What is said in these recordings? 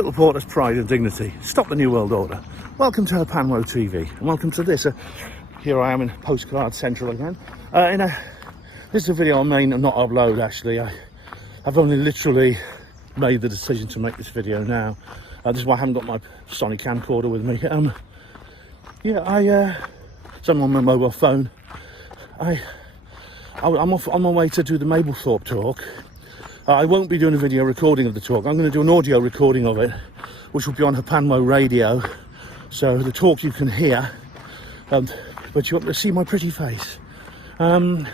Mablethorpe has pride and dignity. Stop the New World Order. Welcome to Panwo TV, and welcome to this. Here I am in Postcard Central again. This is a video I may not upload actually. I've only literally made the decision to make this video now. This is why I haven't got my Sony camcorder with me. So I'm on my mobile phone. I'm off on my way to do the Mablethorpe talk. I won't be doing a video recording of the talk. I'm going to do an audio recording of it, which will be on Panwo radio. So the talk you can hear, but you won't be able to see my pretty face. But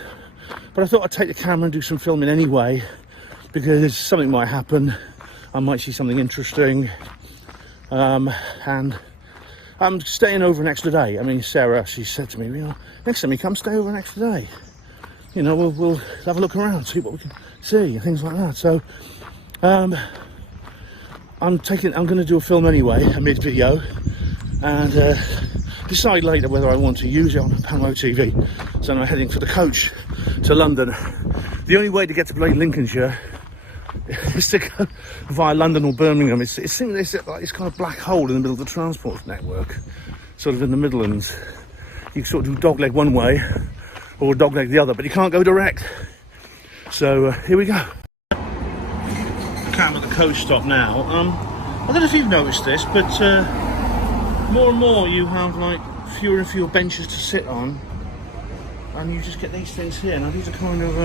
I thought I'd take the camera and do some filming anyway, because something might happen. I might see something interesting. And I'm staying over an extra day. I mean, Sarah, she said to me, you know, next time you come, stay over an extra day. You know, we'll have a look around, see what we can see, and things like that. So, I'm going to do a film anyway, a mid-video, and decide later whether I want to use it on Panwo TV. So I'm heading for the coach to London. The only way to get to Lincolnshire is to go via London or Birmingham. It's like this kind of black hole in the middle of the transport network, sort of in the Midlands. You sort of do dogleg one way or dogleg the other, but you can't go direct. So here we go. I'm at the coach stop now. I don't know if you've noticed this, but more and more you have like fewer and fewer benches to sit on, and you just get these things here. Now these are kind of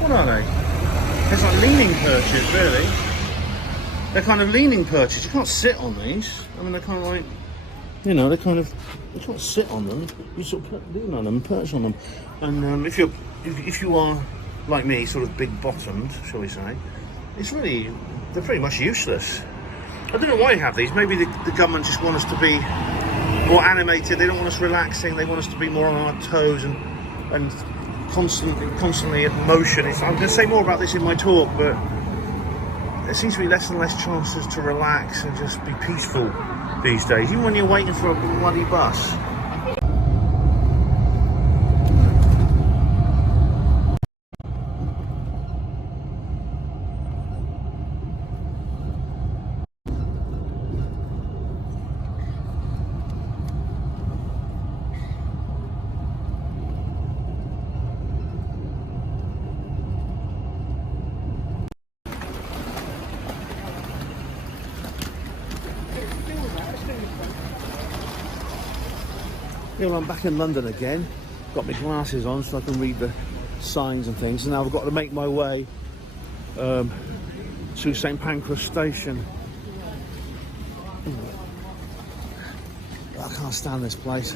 what are they? It's like leaning perches, really. They're kind of leaning perches. You can't sit on these. I mean, they're kind of like, you know, you can't sit on them. You sort of lean on them, perch on them. And if you are like me, sort of big bottomed, shall we say, they're pretty much useless. I don't know why you have these. Maybe the government just want us to be more animated. They don't want us relaxing. They want us to be more on our toes and constantly in motion. I'm going to say more about this in my talk, but there seems to be less and less chances to relax and just be peaceful these days, even when you're waiting for a bloody bus. Well, I'm back in London again. Got my glasses on so I can read the signs and things. And now I've got to make my way to St Pancras Station. I can't stand this place.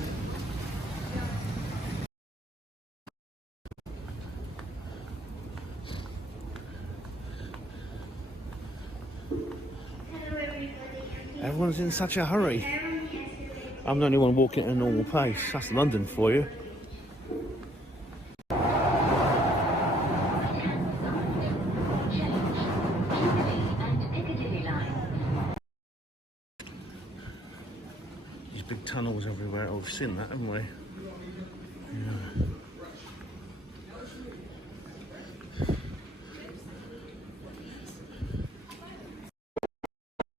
Everyone's in such a hurry. I'm the only one walking at a normal pace. That's London for you. These big tunnels everywhere. Oh, we've seen that, haven't we?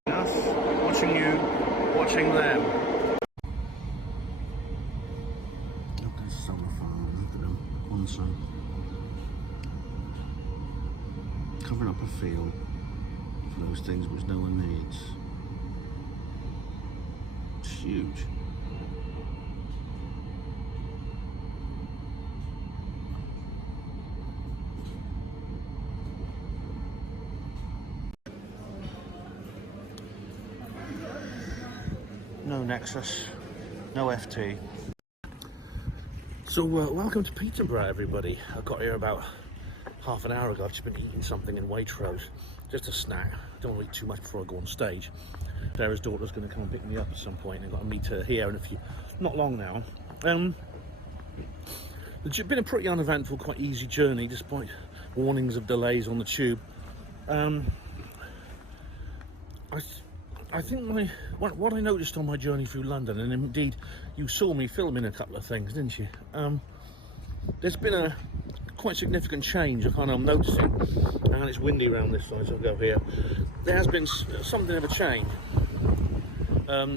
Yeah. Watching you, watching them. Solar farm, look at them, on covering up a field for those things which no one needs. It's huge. No Nexus, no FT. So welcome to Peterborough, everybody. I got here about half an hour ago. I've just been eating something in Waitrose, just a snack. Don't want to eat too much before I go on stage. Sarah's daughter's going to come and pick me up at some point. I've got to meet her here in not long now. It's been a pretty uneventful, quite easy journey, despite warnings of delays on the tube. I think what I noticed on my journey through London, and indeed you saw me filming a couple of things, didn't you? There's been quite significant change. I'm noticing, and it's windy around this side, so I'll go here. There has been something of a change,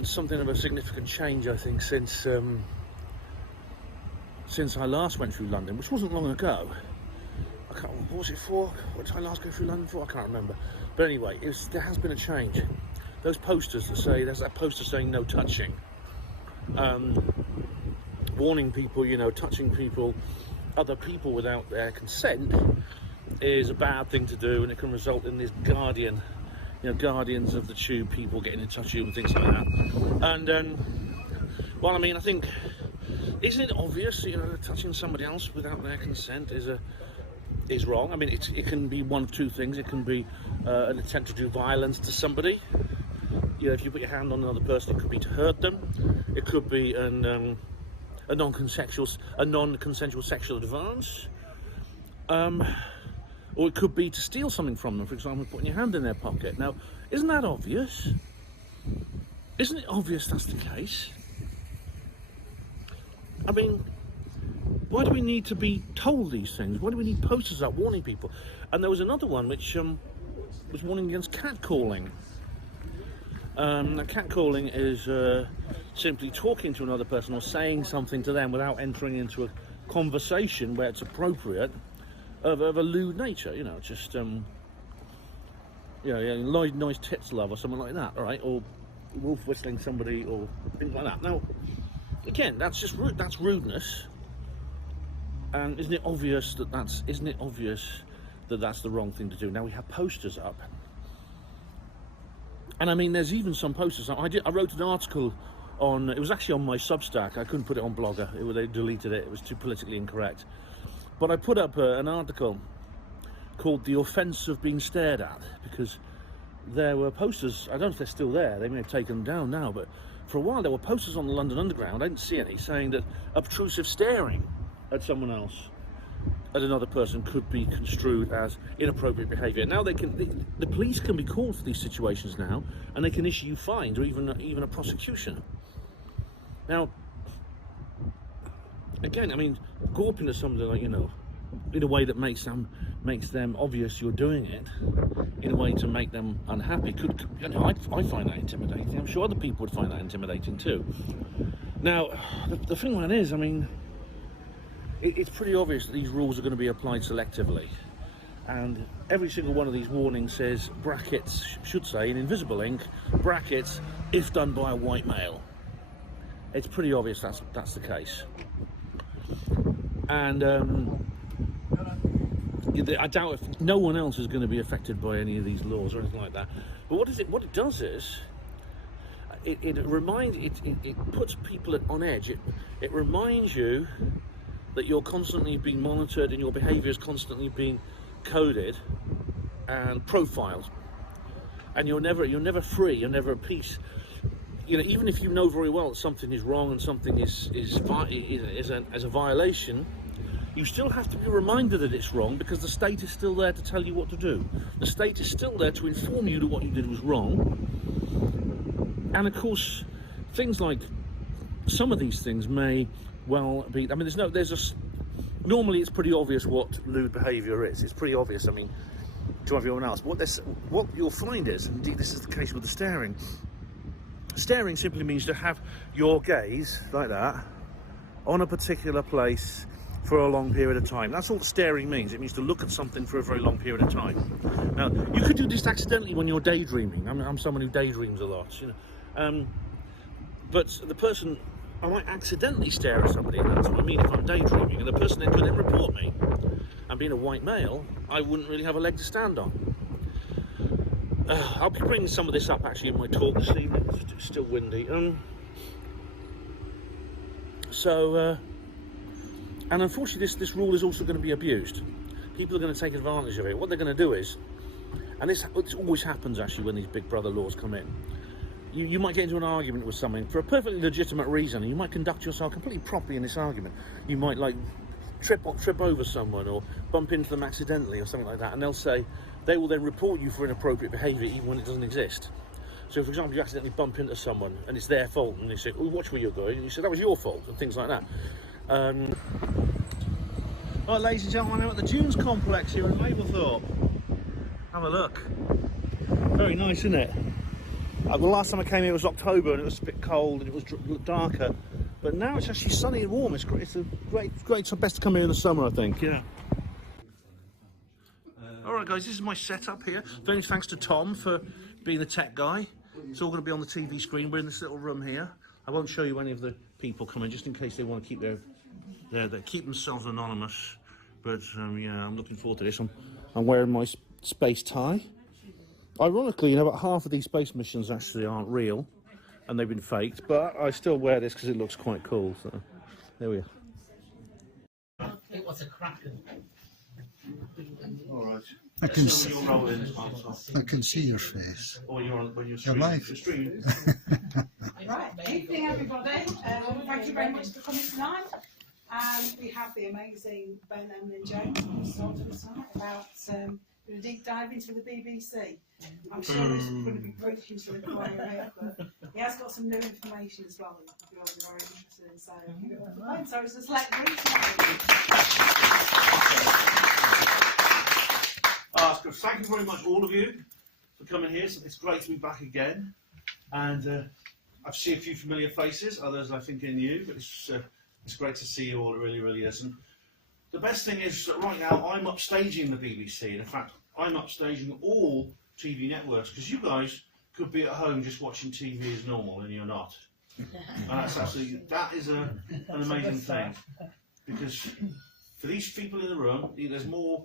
something of a significant change, I think, since I last went through London, which wasn't long ago. What was it for? What did I last go through London for? I can't remember. But anyway, there has been a change. Those posters that say, there's that poster saying no touching, warning people, you know, touching people, other people without their consent is a bad thing to do, and it can result in this guardians of the tube people getting in touch with you and things like that. And well, I mean, I think, isn't it obvious, you know, that touching somebody else without their consent is wrong? I mean, it can be one of two things. It can be an attempt to do violence to somebody. You know, if you put your hand on another person, it could be to hurt them. It could be a non-consensual sexual advance, or it could be to steal something from them. For example, putting your hand in their pocket. Now, isn't that obvious? Isn't it obvious that's the case? I mean, why do we need to be told these things? Why do we need posters up warning people? And there was another one which was warning against catcalling. Catcalling is simply talking to another person or saying something to them without entering into a conversation where it's appropriate of a lewd nature. You know, just nice tits love or something like that. All right, or wolf whistling somebody or things like that. Now, again, that's rudeness. And isn't it obvious that that's the wrong thing to do? Now we have posters up. And I mean, there's even some posters. I wrote an article on, it was actually on my Substack. I couldn't put it on Blogger. They deleted it. It was too politically incorrect. But I put up an article called "The Offence of Being Stared At," because there were posters. I don't know if they're still there. They may have taken them down now. But for a while, there were posters on the London Underground. I didn't see any, saying that obtrusive staring at someone else, at another person, could be construed as inappropriate behaviour. Now the police can be called for these situations now, and they can issue you fines or even a prosecution. Now, again, I mean, gawping at somebody, like, you know, in a way that makes them obvious you're doing it, in a way to make them unhappy, I find that intimidating. I'm sure other people would find that intimidating too. Now, the thing with it is, I mean, it's pretty obvious that these rules are going to be applied selectively, and every single one of these warnings says, brackets, should say in invisible ink, brackets, if done by a white male. It's pretty obvious that's the case. And I doubt if no one else is going to be affected by any of these laws or anything like that. But what it does is, it puts people on edge. It reminds you that you're constantly being monitored and your behaviour is constantly being coded and profiled, and you're never free. You're never at peace. You know, even if you know very well that something is wrong and something is a violation, you still have to be reminded that it's wrong, because the state is still there to tell you what to do. The state is still there to inform you that what you did was wrong. And of course, things like, some of these things may well be, I mean, normally it's pretty obvious what lewd behaviour is. It's pretty obvious, I mean, to everyone else. What you'll find is, indeed this is the case with the staring. Staring simply means to have your gaze, like that, on a particular place for a long period of time. That's all staring means. It means to look at something for a very long period of time. Now, you could do this accidentally when you're daydreaming. I'm someone who daydreams a lot, you know. But the person, I might accidentally stare at somebody, and that's what I mean if I'm daydreaming, and the person then could then report me. And being a white male, I wouldn't really have a leg to stand on. I'll be bringing some of this up actually in my talk this evening. It's still windy. And unfortunately this rule is also going to be abused. People are going to take advantage of it. What they're going to do is, and this always happens actually when these Big Brother laws come in, you might get into an argument with someone for a perfectly legitimate reason, and you might conduct yourself completely properly in this argument. You might like trip over someone or bump into them accidentally or something like that, and they will then report you for inappropriate behaviour even when it doesn't exist. So for example, you accidentally bump into someone and it's their fault, and they say, oh, watch where you're going, and you say that was your fault, and things like that. Right, ladies and gentlemen, I'm at the Dunes complex here in Mablethorpe. Have a look. Very nice, isn't it? The last time I came here was October and it was a bit cold and it was darker. But now it's actually sunny and warm. It's great. It's a great. It's best to come here in the summer, I think. Yeah. All right, guys. This is my setup here. Very thanks to Tom for being the tech guy. It's all going to be on the TV screen. We're in this little room here. I won't show you any of the people coming, just in case they want to keep they keep themselves anonymous. But yeah, I'm looking forward to this. I'm wearing my space tie. Ironically, you know, about half of these space missions actually aren't real, and they've been faked. But I still wear this because it looks quite cool. So there we are. It was a kraken. All right. I can see your face. Or you're Your life. streaming. Right, evening everybody. Thank you very much for coming tonight. We have the amazing Ben Emlyn-Jones who's talking to us tonight about a deep dive into the BBC. I'm sure it's going to be preaching to the choir here, but he has got some new information as well that you'll be very interested in. So give it up for Ben. So it's just let me Thank you very much, all of you, for coming here. It's great to be back again, and I see a few familiar faces. Others I think are new, but it's great to see you all. It really, really is. And the best thing is that right now I'm upstaging the BBC, and in fact I'm upstaging all TV networks, because you guys could be at home just watching TV as normal, and you're not. And that is an amazing thing, because for these people in the room, there's more.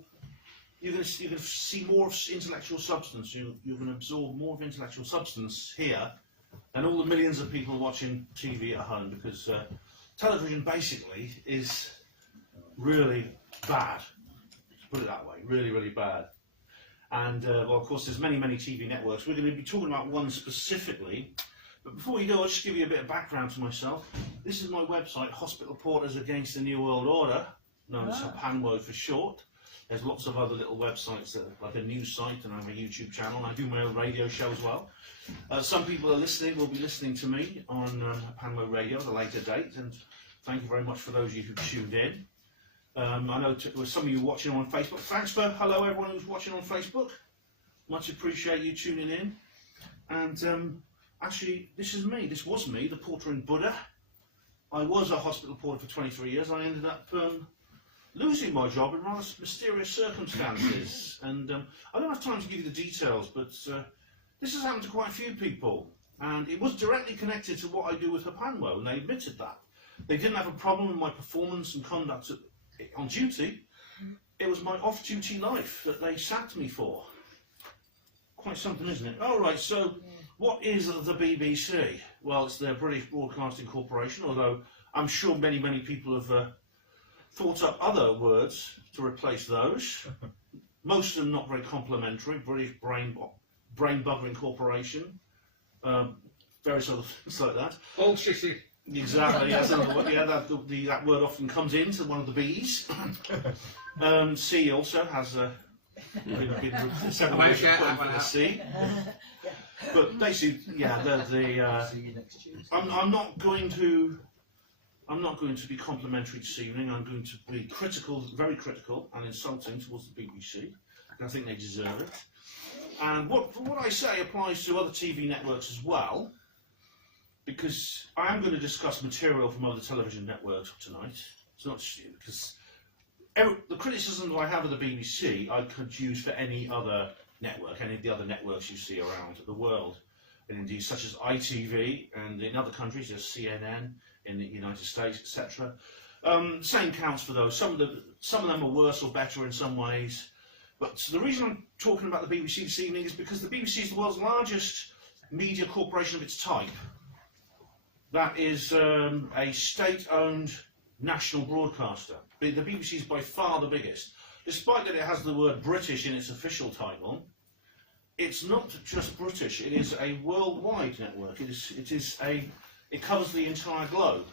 You're going to see more of intellectual substance. You're going to absorb more of intellectual substance here than all the millions of people watching TV at home, because television basically is really bad. Let's put it that way, really, really bad. And well, of course, there's many, many TV networks. We're going to be talking about one specifically. But before we go, I'll just give you a bit of background to myself. This is my website, Hospital Porters Against the New World Order, known as HAPANWO for short. There's lots of other little websites, like a news site, and I have a YouTube channel, and I do my own radio show as well. Some people will be listening to me on HAPANWO Radio at a later date, and thank you very much for those of you who tuned in. I know some of you watching on Facebook. Thanks hello everyone who's watching on Facebook. Much appreciate you tuning in. And actually, this was me, the porter in Buddha. I was a hospital porter for 23 years. I ended up losing my job in rather mysterious circumstances, and I don't have time to give you the details, but this has happened to quite a few people, and it was directly connected to what I do with HAPANWO, and they admitted that. They didn't have a problem with my performance and conduct on duty. It was my off-duty life that they sacked me for. Quite something, isn't it? All right, so what is the BBC? Well, it's the British Broadcasting Corporation, although I'm sure many, many people have thought up other words to replace those. Most of them not very complimentary. British Brain Buggering Corporation, various other things like that. Old shitty. Exactly. That's another one. Yeah, that word often comes into one of the B's. C also has been several words put in for the C. But basically, yeah, I'm not going to be complimentary this evening. I'm going to be critical, very critical and insulting towards the BBC, and I think they deserve it. And what I say applies to other TV networks as well, because I am going to discuss material from other television networks tonight. It's not because the criticism that I have of the BBC, I could use for any other network, any of the other networks you see around the world, and indeed such as ITV, and in other countries there's CNN, in the United States, etc. Same counts for those. Some of them are worse or better in some ways. But the reason I'm talking about the BBC this evening is because the BBC is the world's largest media corporation of its type. That is a state-owned national broadcaster. The BBC is by far the biggest. Despite that it has the word British in its official title, it's not just British, it is a worldwide network. It covers the entire globe.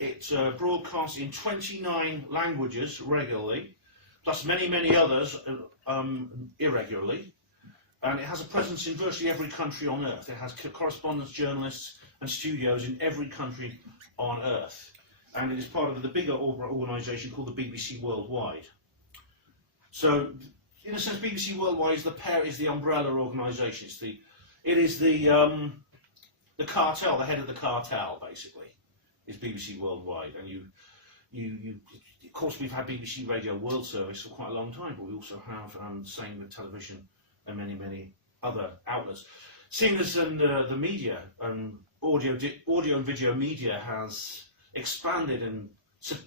It broadcasts in 29 languages regularly, plus many, many others irregularly. And it has a presence in virtually every country on Earth. It has correspondence journalists and studios in every country on Earth. and it is part of the bigger organisation called the BBC Worldwide. So, in a sense, BBC Worldwide is the umbrella organisation. It is the cartel, the head of the cartel, basically, is BBC Worldwide. And of course, we've had BBC Radio World Service for quite a long time, but we also have the same with television and many other outlets. Seeing as the media, audio and video media has expanded and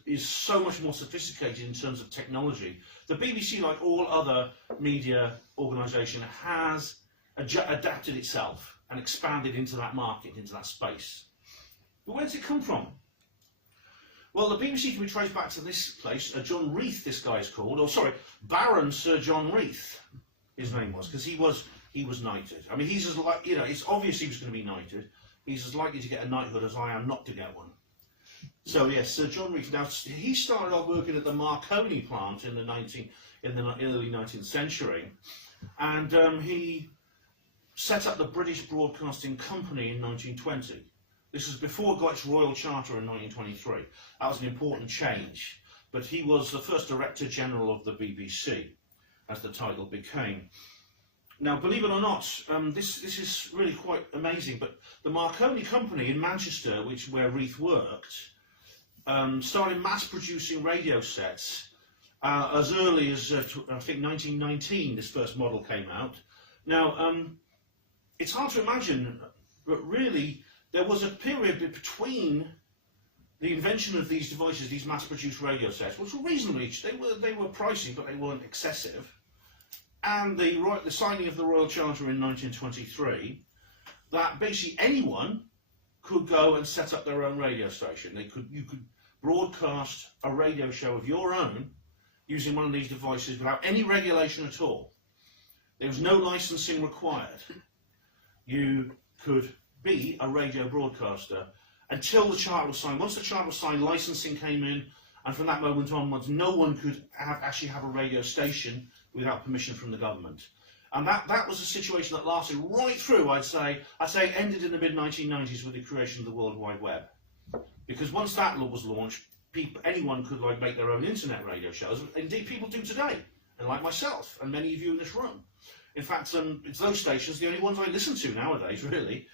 is so much more sophisticated in terms of technology, the BBC, like all other media organisation, has adapted itself and expanded into that market, into that space. But where does it come from? Well, the BBC can be traced back to this place. John Reith, this guy is called, or sorry, Baron Sir John Reith, his name was, because he was knighted. I mean, he's as like, you know, it's obvious he was going to be knighted. He's as likely to get a knighthood as I am not to get one. So yes, Sir John Reith. Now he started off working at the Marconi plant in the early 19th century, and he set up the British Broadcasting Company in 1920. This was before it got its Royal Charter in 1923. That was an important change, but he was the first Director General of the BBC, as the title became. Now, believe it or not, this is really quite amazing, but the Marconi Company in Manchester, where Reith worked, started mass-producing radio sets as early as, I think, 1919, this first model came out. Now, it's hard to imagine, but really, there was a period between the invention of these devices, these mass-produced radio sets, which were reasonably, they were pricey, but they weren't excessive, and the signing of the Royal Charter in 1923, that basically anyone could go and set up their own radio station. You could broadcast a radio show of your own using one of these devices without any regulation at all. There was no licensing required. You could be a radio broadcaster until the charter was signed. Once the charter was signed, licensing came in, and from that moment onwards, no one could actually have a radio station without permission from the government. And that was a situation that lasted right through, I'd say ended in the mid-1990s with the creation of the World Wide Web. Because once that law was launched, anyone could make their own internet radio shows. Indeed, people do today, and like myself, and many of you in this room. In fact, it's those stations, the only ones I listen to nowadays, really.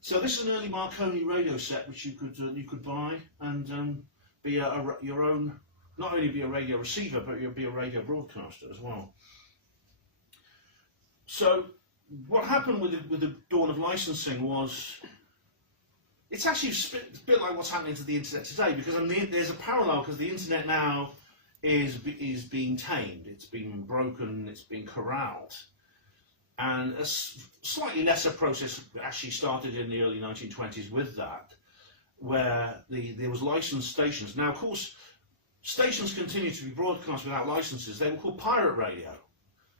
So this is an early Marconi radio set which you could buy and be your own, not only be a radio receiver, but you'll be a radio broadcaster as well. So what happened with the dawn of licensing was, it's actually a bit like what's happening to the internet today, because there's a parallel, because the internet now is being tamed, it's being broken, it's being corralled. And a slightly lesser process actually started in the early 1920s with that, where there was licensed stations. Now, of course, stations continued to be broadcast without licenses. They were called pirate radio.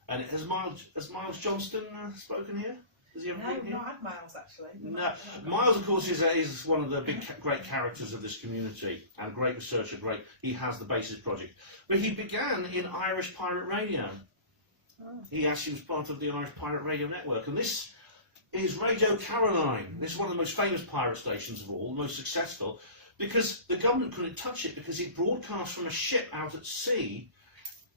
And has Miles Johnston spoken here? Has he ever been here? No, not had Miles actually. No. Miles, of course, is one of the great characters of this community, and a great researcher. He has the Basis Project. But he began in Irish pirate radio. He actually was part of the Irish Pirate Radio Network, and this is Radio Caroline. This is one of the most famous pirate stations of all, the most successful, because the government couldn't touch it because it broadcast from a ship out at sea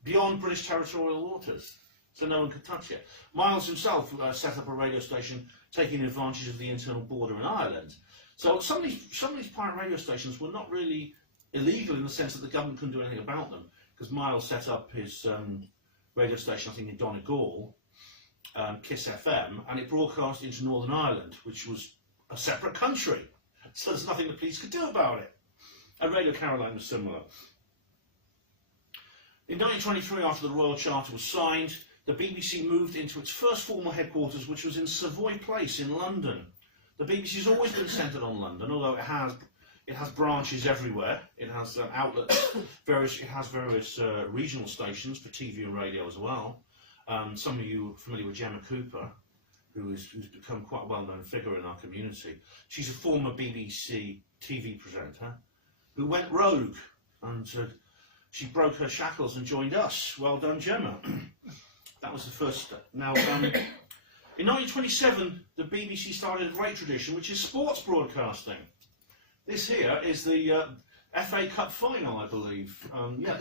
beyond British territorial waters, so no one could touch it. Miles himself set up a radio station taking advantage of the internal border in Ireland. So some of these pirate radio stations were not really illegal in the sense that the government couldn't do anything about them, because Miles set up his radio station, I think, in Donegal, Kiss FM, and it broadcast into Northern Ireland, which was a separate country. So there's nothing the police could do about it. And Radio Caroline was similar. In 1923, after the Royal Charter was signed, the BBC moved into its first formal headquarters, which was in Savoy Place in London. The BBC's always been centred on London, although it has branches everywhere. It has outlets, it has various regional stations for TV and radio as well. Some of you are familiar with Gemma Cooper, who's become quite a well-known figure in our community. She's a former BBC TV presenter who went rogue, and she broke her shackles and joined us. Well done, Gemma. That was the first step. Now, in 1927, the BBC started a great tradition, which is sports broadcasting. This here is the FA Cup final, I believe. Yeah,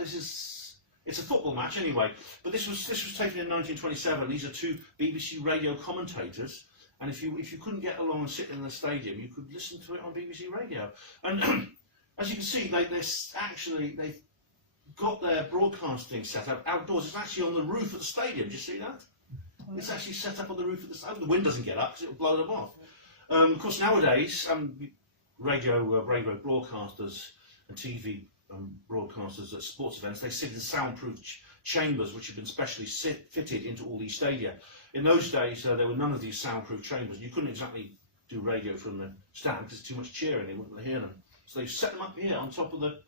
it's a football match anyway. But this was taken in 1927. These are two BBC radio commentators, and if you couldn't get along and sit in the stadium, you could listen to it on BBC Radio. And as you can see, they've got their broadcasting set up outdoors. It's actually on the roof of the stadium. Do you see that? It's actually set up on the roof of the stadium. The wind doesn't get up because it'll blow them off. Of course, nowadays, radio broadcasters and TV broadcasters at sports events, they sit in soundproof chambers which have been specially fitted into all these stadia. In those days, there were none of these soundproof chambers. You couldn't exactly do radio from the stand because there's too much cheering. They wouldn't hear them. So they set them up here on top of the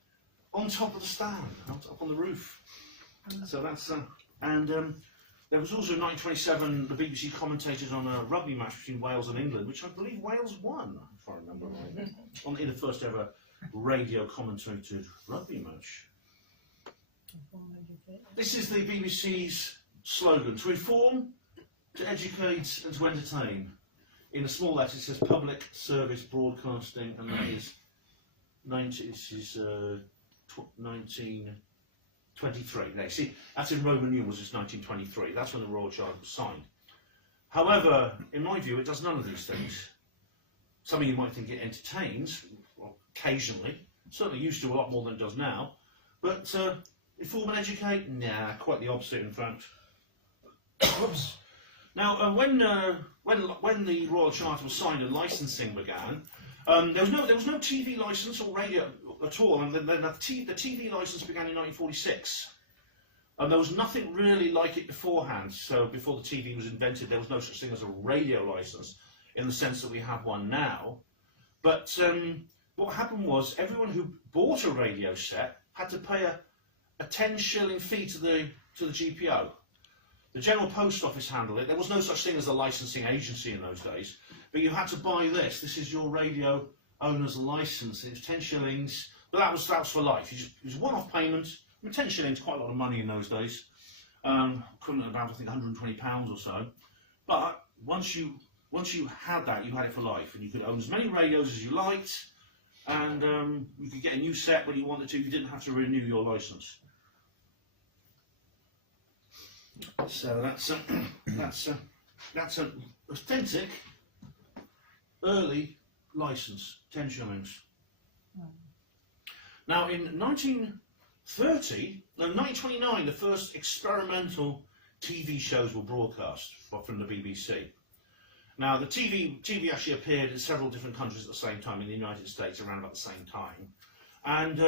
stand, up on the roof. So that's there was also in 1927 the BBC commentated on a rugby match between Wales and England, which I believe Wales won, if I remember right, in the first ever radio commentated rugby match. This is the BBC's slogan: to inform, to educate and to entertain. In a small letter it says public service broadcasting, and that is 1923. Now, see, that's in Roman numerals, it's 1923. That's when the Royal Charter was signed. However, in my view, it does none of these things. Some of you might think it entertains, well, occasionally. Certainly used to a lot more than it does now. But inform and educate? Nah, quite the opposite, in fact. Whoops. Now, when the Royal Charter was signed and licensing began, there was no TV license or radio at all, and then the TV license began in 1946. And there was nothing really like it beforehand. So before the TV was invented, there was no such thing as a radio license in the sense that we have one now. But what happened was everyone who bought a radio set had to pay a 10-shilling fee to the GPO. The General Post Office handled it. There was no such thing as a licensing agency in those days. But you had to buy this. This is your radio owner's license. It was 10 shillings, but that was for life. It was a one-off payment. I mean, 10 shillings, quite a lot of money in those days. Equivalent about, I think, £120 or so. But once you had that, you had it for life, and you could own as many radios as you liked, and you could get a new set when you wanted to. You didn't have to renew your license. So that's an authentic early license, 10 shillings. Now in 1929, the first experimental TV shows were broadcast from the BBC. Now the TV actually appeared in several different countries at the same time, in the United States around about the same time. And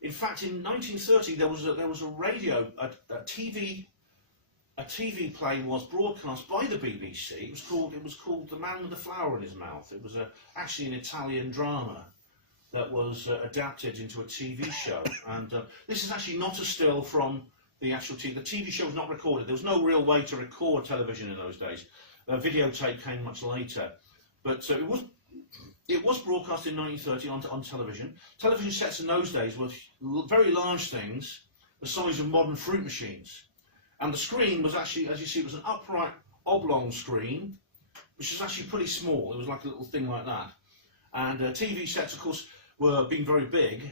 in fact in 1930 there was a radio, a TV play was broadcast by the BBC. It was called The Man with the Flower in His Mouth. It was actually an Italian drama that was adapted into a TV show. And this is actually not a still from the actual TV. The TV show was not recorded. There was no real way to record television in those days. Videotape came much later. But it was broadcast in 1930 on television. Television sets in those days were very large things, the size of modern fruit machines. And the screen was actually, as you see, it was an upright oblong screen, which was actually pretty small. It was like a little thing like that. And TV sets, of course, were being very big,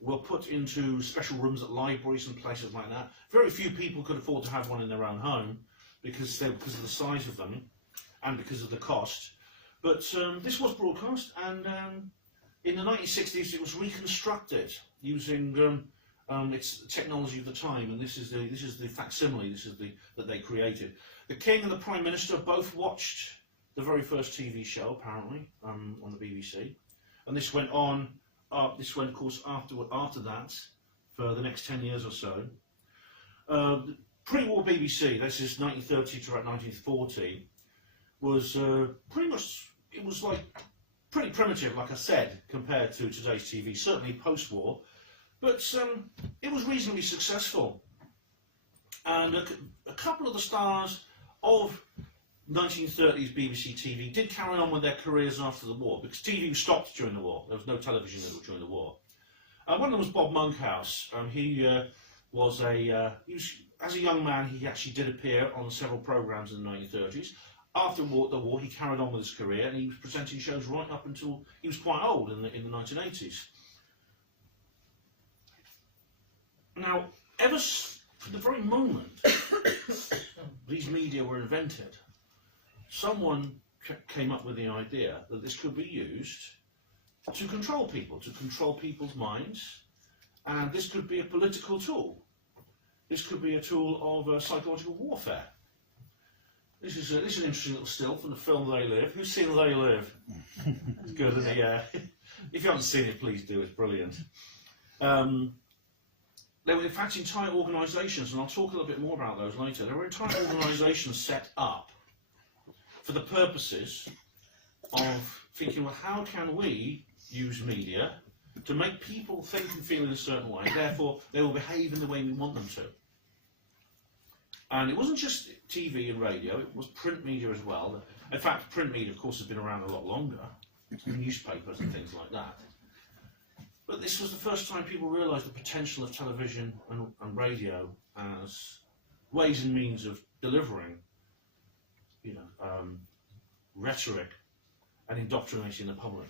were put into special rooms at libraries and places like that. Very few people could afford to have one in their own home because of the size of them and because of the cost. But this was broadcast, and in the 1960s it was reconstructed using it's the technology of the time, and this is the facsimile. That they created. The King and the Prime Minister both watched the very first TV show, apparently, on the BBC, and this went on. This went, of course, after that for the next 10 years or so. Pre-war BBC, this is 1930 to about 1940, was pretty much. It was like pretty primitive, like I said, compared to today's TV. Certainly post-war. But it was reasonably successful, and a couple of the stars of 1930s BBC TV did carry on with their careers after the war, because TV stopped during the war. There was no television during the war. One of them was Bob Monkhouse. He was as a young man, he actually did appear on several programmes in the 1930s. After the war, he carried on with his career, and he was presenting shows right up until he was quite old in the 1980s. Now, from the very moment these media were invented, someone came up with the idea that this could be used to control people, to control people's minds, and this could be a political tool. This could be a tool of psychological warfare. This is an interesting little still from the film They Live. Who's seen They Live? It's good, isn't it? Yeah. If you haven't seen it, please do. It's brilliant. There were, in fact, entire organisations, and I'll talk a little bit more about those later. There were entire organisations set up for the purposes of thinking, well, how can we use media to make people think and feel in a certain way, therefore they will behave in the way we want them to. And it wasn't just TV and radio, it was print media as well. In fact, print media, of course, has been around a lot longer, newspapers and things like that. But this was the first time people realised the potential of television and radio as ways and means of delivering, rhetoric and indoctrinating the public.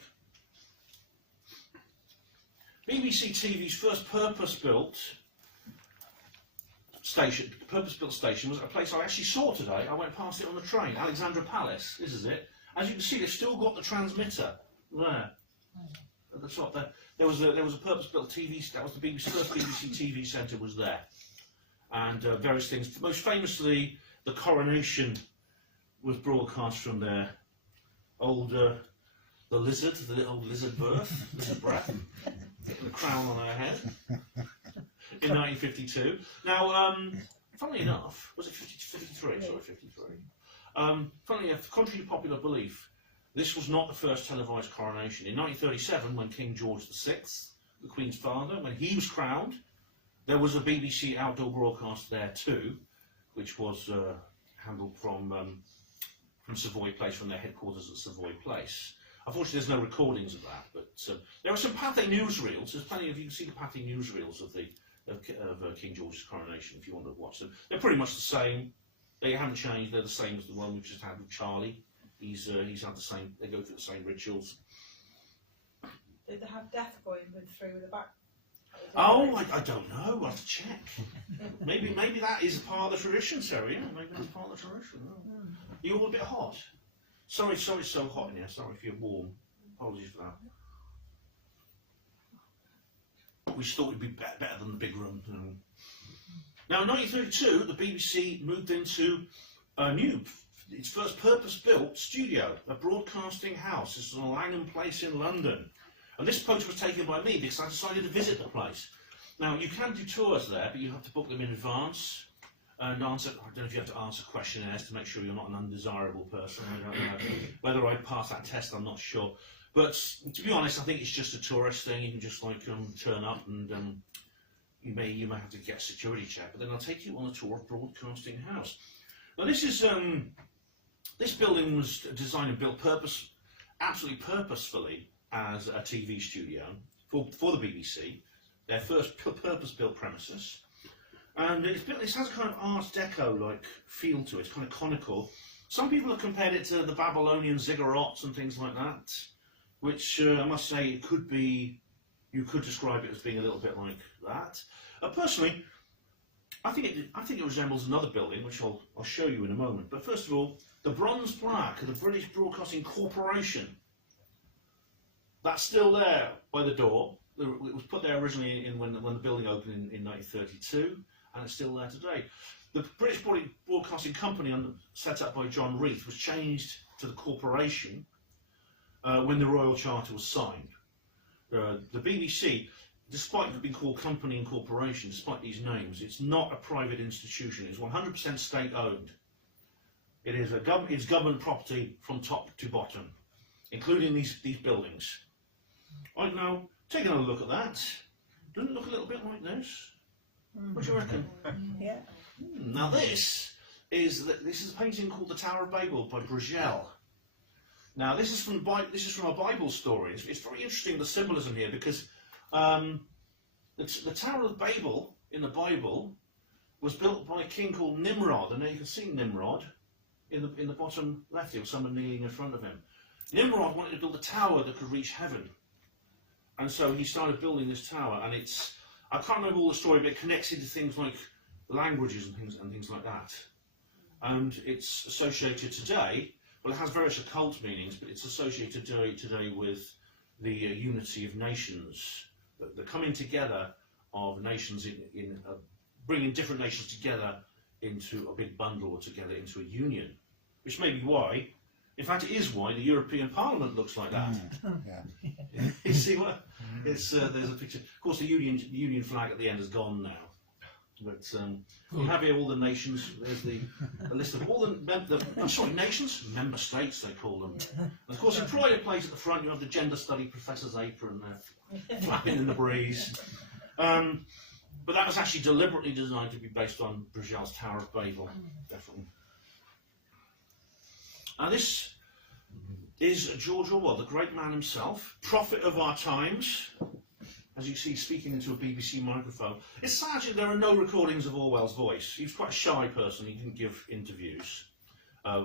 BBC TV's first purpose-built station was a place I actually saw today. I went past it on the train, Alexandra Palace. This is it. As you can see, they've still got the transmitter there at the top there. There was a purpose-built TV. That was the first BBC TV centre was there, and various things. Most famously, the coronation was broadcast from their old the lizard, the old lizard breath, getting the crown on her head in 1952. Now, funnily enough, was it 53? Sorry, 53. Funnily enough, contrary to popular belief, this was not the first televised coronation. In 1937, when King George VI, the Queen's father, when he was crowned, there was a BBC outdoor broadcast there too, which was handled from Savoy Place, from their headquarters at Savoy Place. Unfortunately, there's no recordings of that, but there are some Pathé newsreels. There's plenty of, you can see the Pathé newsreels of King George's coronation if you want to watch them. They're pretty much the same. They haven't changed. They're the same as the one we've just had with Charlie. He's had the same. They go through the same rituals. Did they have death going through the back? Oh, I don't know. I'll have to check. maybe that is part of the tradition, Sarah. Yeah, maybe that's part of the tradition. Oh. You're all a bit hot. Sorry, it's so hot in here. Sorry if you're warm. Apologies for that. We just thought it'd be better than the big room. Now, in 1932, the BBC moved into its first purpose-built studio, a broadcasting house. This was on Langham Place in London. And this post was taken by me because I decided to visit the place. Now, you can do tours there, but you have to book them in advance and answer. I don't know if you have to answer questionnaires to make sure you're not an undesirable person. I don't know whether I pass that test. I'm not sure. But to be honest, I think it's just a tourist thing. You can just turn up and you may have to get a security check. But then I'll take you on a tour of Broadcasting House. Now, this is this building was designed and built absolutely purposefully as a TV studio for the BBC, their first purpose-built premises. And it has a kind of Art Deco-like feel to it, it's kind of conical. Some people have compared it to the Babylonian ziggurats and things like that, which I must say it could be, you could describe it as being a little bit like that. Personally, I think it resembles another building, which I'll show you in a moment. But first of all, the bronze plaque of the British Broadcasting Corporation. That's still there by the door. It was put there originally when the building opened in 1932, and it's still there today. The British Broadcasting Company, set up by John Reith, was changed to the corporation when the Royal Charter was signed. The BBC, despite being called company and corporation, despite these names, it's not a private institution. It's 100% state-owned. It is it's government property from top to bottom, including these buildings. Right now, taking a look at that, doesn't it look a little bit like this? What do you reckon? Yeah. Now this is a painting called The Tower of Babel by Bruegel. Now this is from a Bible story. It's very interesting, the symbolism here, because the Tower of Babel in the Bible was built by a king called Nimrod, and there you can see Nimrod in the bottom left here, with someone kneeling in front of him. Nimrod wanted to build a tower that could reach heaven. And so he started building this tower, and I can't remember all the story, but it connects into things like languages and things like that. And it's associated today, well, it has various occult meanings, but it's associated today with the unity of nations, the coming together of nations in bringing different nations together into a big bundle or together into a union, which may be why, in fact, it is why the European Parliament looks like that. Yeah. You see what? It's there's a picture. Of course, the union flag at the end is gone now. But you have here all the nations. There's a list of all the nations, member states they call them. And of course, in pride of place at the front, you have the gender study professor's apron there, flapping in the breeze. But that was actually deliberately designed to be based on Bruegel's Tower of Babel, definitely. Now this is George Orwell, the great man himself, prophet of our times. As you see, speaking into a BBC microphone. It's sad that there are no recordings of Orwell's voice. He was quite a shy person. He didn't give interviews.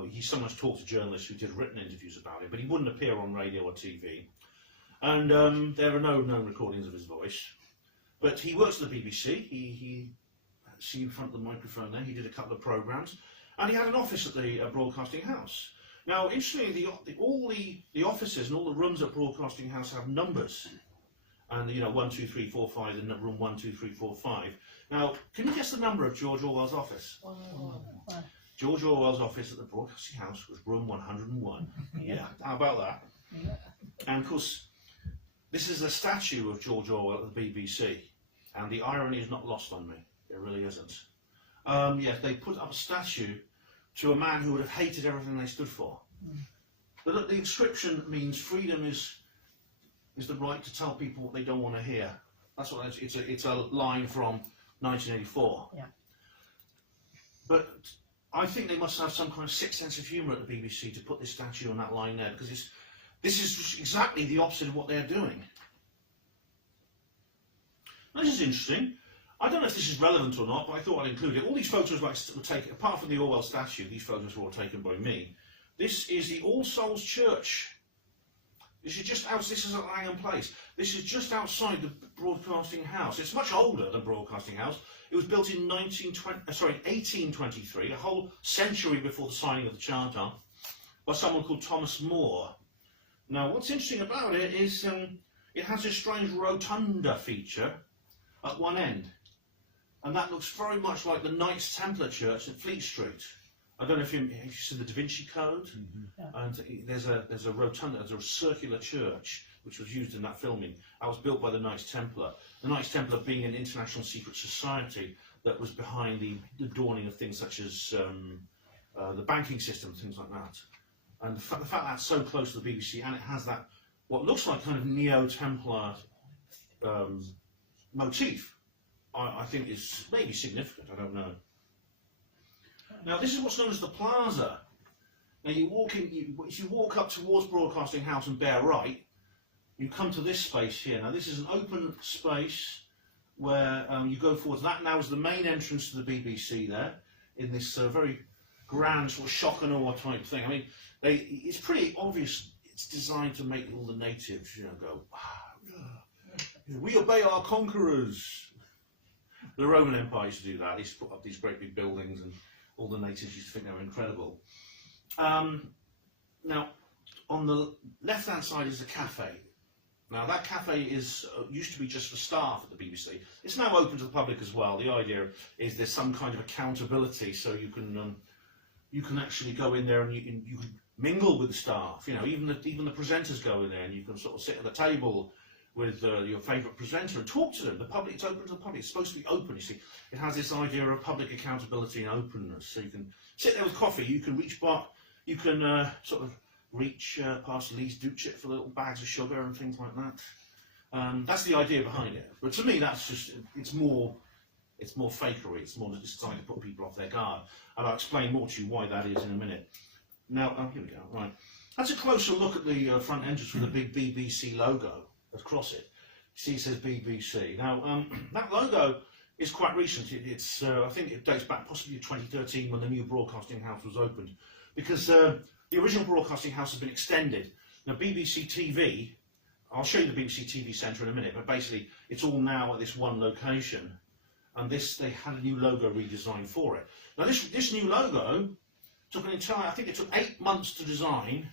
He sometimes talked to journalists who did written interviews about it, but he wouldn't appear on radio or TV. And there are no known recordings of his voice. But he works at the BBC. He see in front of the microphone there. He did a couple of programmes, and he had an office at the Broadcasting House. Now, interestingly, all the offices and all the rooms at Broadcasting House have numbers. And 1, 2, 3, 4, 5 in room 1, 2, 3, 4, 5. Now, can you guess the number of George Orwell's office? George Orwell's office at the Broadcasting House was room 101. Yeah, how about that? Yeah. And of course, this is a statue of George Orwell at the BBC, and the irony is not lost on me. It really isn't. Yes, they put up a statue to a man who would have hated everything they stood for. But the inscription means freedom is the right to tell people what they don't want to hear. That's what it's a line from 1984. Yeah. But I think they must have some kind of sixth sense of humour at the BBC to put this statue on that line there, because this is exactly the opposite of what they're doing. Now, this is interesting. I don't know if this is relevant or not, but I thought I'd include it. All these photos were taken, apart from the Orwell statue, these photos were all taken by me. This is the All Souls Church. This is at Langham Place. This is just outside the Broadcasting House. It's much older than Broadcasting House. It was built in 1823, a whole century before the signing of the Charter, by someone called Thomas More. Now, what's interesting about it is it has this strange rotunda feature at one end, and that looks very much like the Knights Templar Church at Fleet Street. I don't know if you've seen the Da Vinci Code, and there's a rotunda, there's a circular church which was used in that filming. That was built by the Knights Templar. The Knights Templar being an international secret society that was behind the dawning of things such as the banking system, things like that. And the fact that's so close to the BBC, and it has that what looks like kind of neo-Templar motif, I think is maybe significant. I don't know. Now, this is what's known as the Plaza. Now, if you walk up towards Broadcasting House and bear right, you come to this space here. Now, this is an open space where you go forwards. That now is the main entrance to the BBC there, in this very grand sort of shock and awe type thing. I mean, it's pretty obvious it's designed to make all the natives, go, we obey our conquerors. The Roman Empire used to do that. They used to put up these great big buildings, and all the natives used to think they were incredible. Now, on the left-hand side is a cafe. Now, that cafe used to be just for staff at the BBC. It's now open to the public as well. The idea is there's some kind of accountability, so you can actually go in there and you can mingle with the staff. Even the presenters go in there, and you can sort of sit at the table with your favourite presenter and talk to them. It's open to the public. It's supposed to be open, you see. It has this idea of public accountability and openness. So you can sit there with coffee, you can reach past Lee's Duchit for little bags of sugar and things like that. That's the idea behind it. But to me, it's more fakery. It's more just trying to put people off their guard. And I'll explain more to you why that is in a minute. Now, here we go. Right. That's a closer look at the front entrance with the big BBC logo across it. See, it says BBC. Now, that logo is quite recent. I think it dates back possibly to 2013 when the new Broadcasting House was opened, because the original Broadcasting House has been extended. Now, BBC TV I'll show you the BBC TV Centre in a minute, but basically it's all now at this one location, and they had a new logo redesigned for it. Now this new logo took an entire, I think it took 8 months to design,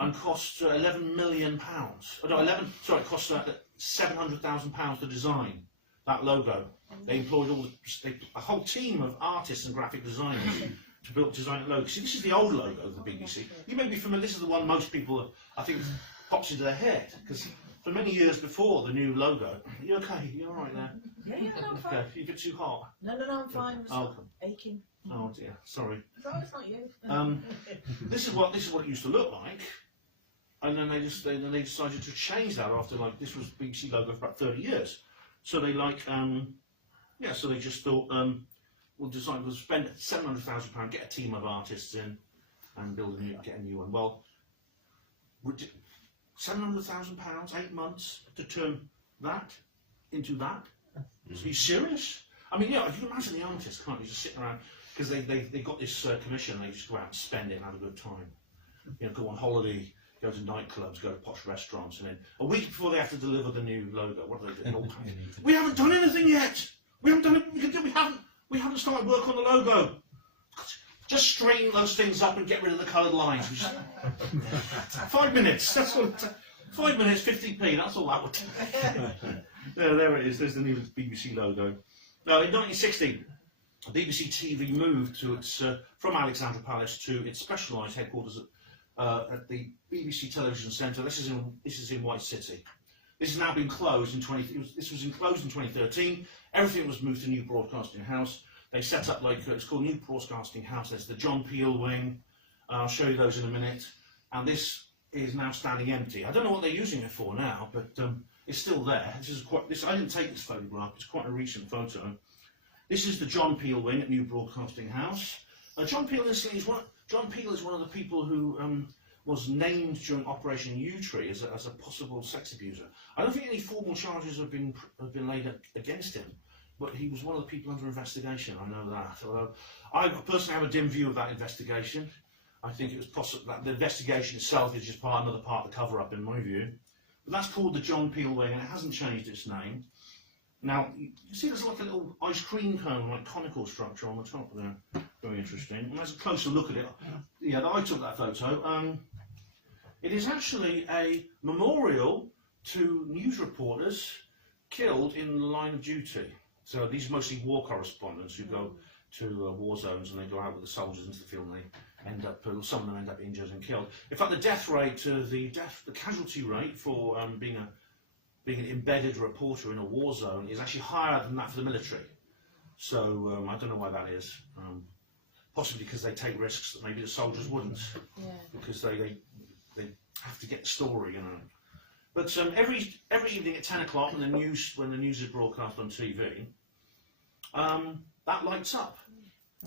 and cost £11 million. Oh, no, it cost £700,000 to design that logo. They employed a whole team of artists and graphic designers to design the logo. See, this is the old logo of the BBC. You may be familiar. This is the one most people, I think, pops into their head, because for many years before the new logo. Are you okay? You all right there? Yeah, no, I'm fine. Okay. You a bit too hot? No, I'm fine. I'm aching. Oh dear, sorry. No, it's not you. This is what it used to look like, and then they decided to change that after, like, this was BBC logo for about 30 years. So they so they just thought we'll spend £700,000, get a team of artists in, and get a new one. Well, £700,000, 8 months to turn that into that? Are you serious? I mean, yeah, if you imagine the artists, can't you, just sitting around, because they got this commission, they just go out and spend it and have a good time. You know, go on holiday, go to nightclubs, go to posh restaurants, and then a week before they have to deliver the new logo, what do they do? We haven't done anything yet. We haven't done it. We haven't started work on the logo. Just straighten those things up and get rid of the coloured lines. 5 minutes. That's all. 5 minutes, 50p. That's all that would take. There it is. There's the new BBC logo. Now, in 1960, BBC TV moved to from Alexandra Palace to its specialised headquarters at the BBC Television Centre. This is in White City. This has now been closed This was enclosed in 2013. Everything was moved to New Broadcasting House. They set up, like, it's called New Broadcasting House. There's the John Peel wing. I'll show you those in a minute. And this is now standing empty. I don't know what they're using it for now, but it's still there. I didn't take this photograph. It's quite a recent photo. This is the John Peel wing at New Broadcasting House. John Peel is one of the people who was named during Operation U-Tree as a possible sex abuser. I don't think any formal charges have been laid against him, but he was one of the people under investigation. I know that. Although I personally have a dim view of that investigation. I think it was possible that the investigation itself is just another part of the cover-up, in my view. But that's called the John Peel wing, and it hasn't changed its name. Now, you see there's like a little ice cream cone, like conical structure on the top there. Very interesting. And there's a closer look at it. Yeah, I took that photo. It is actually a memorial to news reporters killed in the line of duty. So these are mostly war correspondents who go to war zones, and they go out with the soldiers into the field, and they end up, some of them end up injured and killed. In fact, the death rate, the casualty rate for being an embedded reporter in a war zone is actually higher than that for the military. So I don't know why that is. Possibly because they take risks that maybe the soldiers wouldn't, because they have to get the story, you know. But every evening at 10 o'clock, when the news is broadcast on TV, that lights up.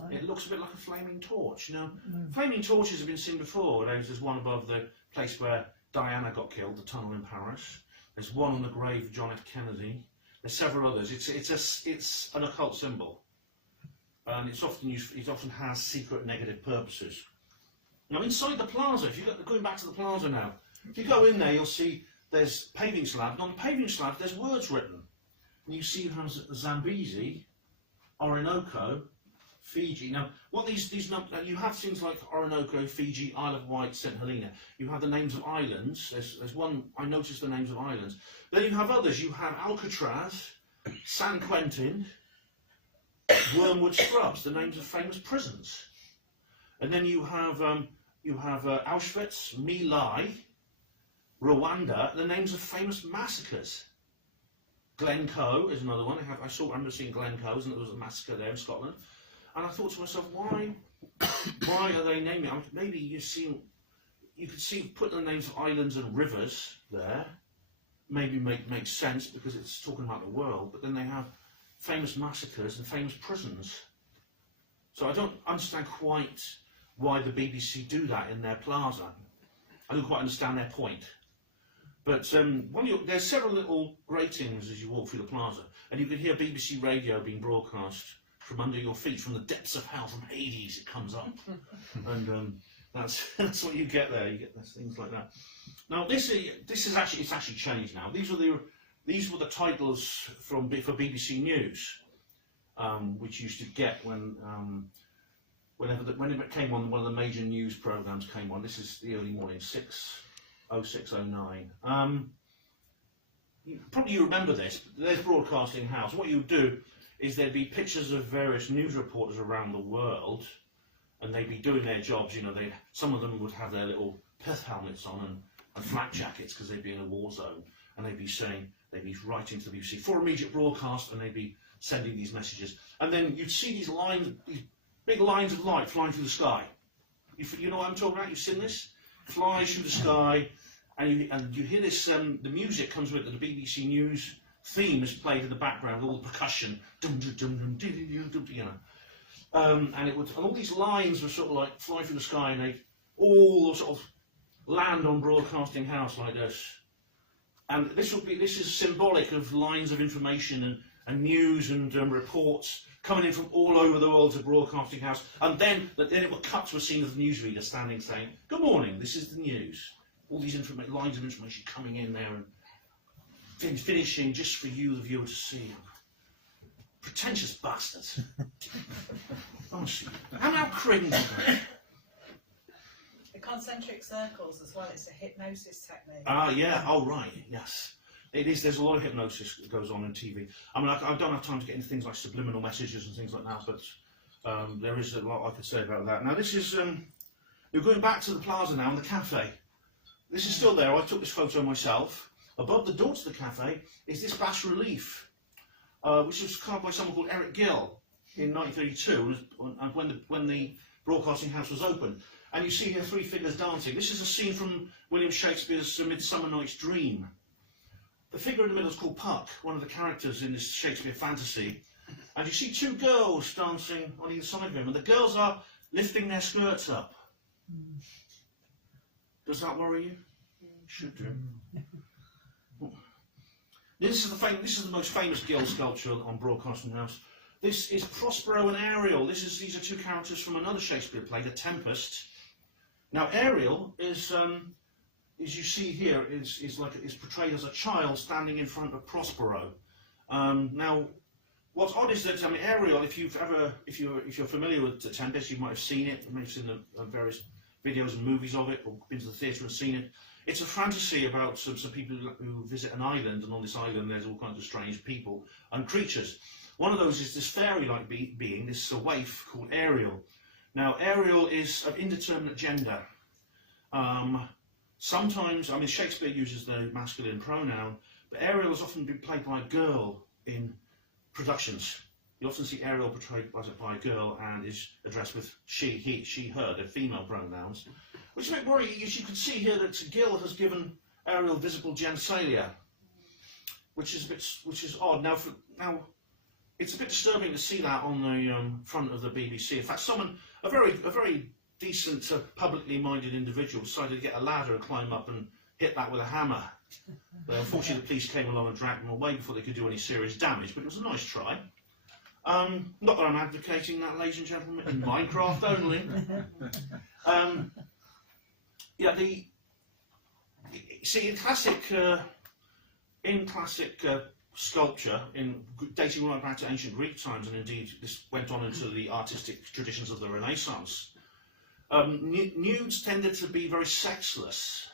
It looks a bit like a flaming torch. You know, flaming torches have been seen before. There's one above the place where Diana got killed, the tunnel in Paris. There's one on the grave of John F. Kennedy. There's several others. It's an occult symbol, and it's often used. It often has secret negative purposes. Now, inside the plaza, if you look, going back to the plaza now, if you go in there, you'll see there's paving slab. And on the paving slab, there's words written. And you see you have Zambezi, Orinoco, Fiji. Now, what you have things like Orinoco, Fiji, Isle of Wight, St Helena. You have the names of islands. There's one, I noticed the names of islands. Then you have others. You have Alcatraz, San Quentin, Wormwood Scrubs, the names of famous prisons. And then you have Auschwitz, My Lai, Rwanda, the names of famous massacres. Glencoe is another one. I remember seeing Glencoe, and there was a massacre there in Scotland. And I thought to myself, why are they naming it? Maybe you could see putting the names of islands and rivers there. Maybe makes sense because it's talking about the world. But then they have famous massacres and famous prisons. So I don't understand quite why the BBC do that in their plaza. I don't quite understand their point. But there's several little gratings as you walk through the plaza, and you can hear BBC radio being broadcast from under your feet, from the depths of hell, from Hades it comes up. And That's what you get there. You get things like that. Now this is actually, it's actually changed now. These were the titles for BBC News, which you used to get when when it came on, one of the major news programs came on. This is the early morning, 6:06:09. Probably you remember this. There's Broadcasting House. What you would do is there'd be pictures of various news reporters around the world, and they'd be doing their jobs. You know, some of them would have their little pith helmets on and flak jackets because they'd be in a war zone, and they'd be writing to the BBC for immediate broadcast, and they'd be sending these messages. And then you'd see these big lines of light flying through the sky. You know what I'm talking about? You've seen this? Flies through the sky, and you hear this. The music comes with it. The BBC News theme is played in the background with all the percussion. Dum, dum, dum, dum, dum, dum, you know. And all these lines were sort of like flying through the sky, and they all sort of land on Broadcasting House like this. And this is symbolic of lines of information and news and reports coming in from all over the world to Broadcasting House, and then it would cut to a scene of the newsreader standing saying, "Good morning, this is the news." All these lines of information coming in there and finishing just for you, the viewer, to see. Pretentious bastards. Honestly, how cringe. The concentric circles as well, it's a hypnosis technique. Ah, yeah, oh right, yes. It is. There's a lot of hypnosis that goes on TV. I mean, I don't have time to get into things like subliminal messages and things like that, but there is a lot I could say about that. Now, this is we're going back to the plaza now and the cafe. This is still there. I took this photo myself. Above the door to the cafe is this bas relief, which was carved by someone called Eric Gill in 1932, when the Broadcasting House was opened. And you see here three figures dancing. This is a scene from William Shakespeare's Midsummer Night's Dream. The figure in the middle is called Puck, one of the characters in this Shakespeare fantasy. And you see two girls dancing on either side of him, and the girls are lifting their skirts up. Does that worry you? Should do. This is the most famous Gill sculpture on Broadcasting House. This is Prospero and Ariel. These are two characters from another Shakespeare play, The Tempest. Now Ariel is, as you see here, is portrayed as a child standing in front of Prospero. Now, what's odd is that Ariel, if you're familiar with The Tempest, you might have seen it. You may have seen the various videos and movies of it, or been to the theatre and seen it. It's a fantasy about some people who visit an island, and on this island there's all kinds of strange people and creatures. One of those is this fairy-like being, this waif called Ariel. Now, Ariel is of indeterminate gender. Sometimes, Shakespeare uses the masculine pronoun, but Ariel has often been played by a girl in productions. You often see Ariel portrayed by a girl and is addressed with she, he, she, her, they're female pronouns. Which is a bit worrying. As you can see here that Gill has given Ariel visible genitalia, which is odd. Now, it's a bit disturbing to see that on the front of the BBC. In fact, a very decent, publicly minded individual decided to get a ladder and climb up and hit that with a hammer. But unfortunately, the police came along and dragged them away before they could do any serious damage. But it was a nice try. Not that I'm advocating that, ladies and gentlemen, in Minecraft only. See, in classic sculpture, dating right back to ancient Greek times, and indeed this went on into the artistic traditions of the Renaissance, nudes tended to be very sexless.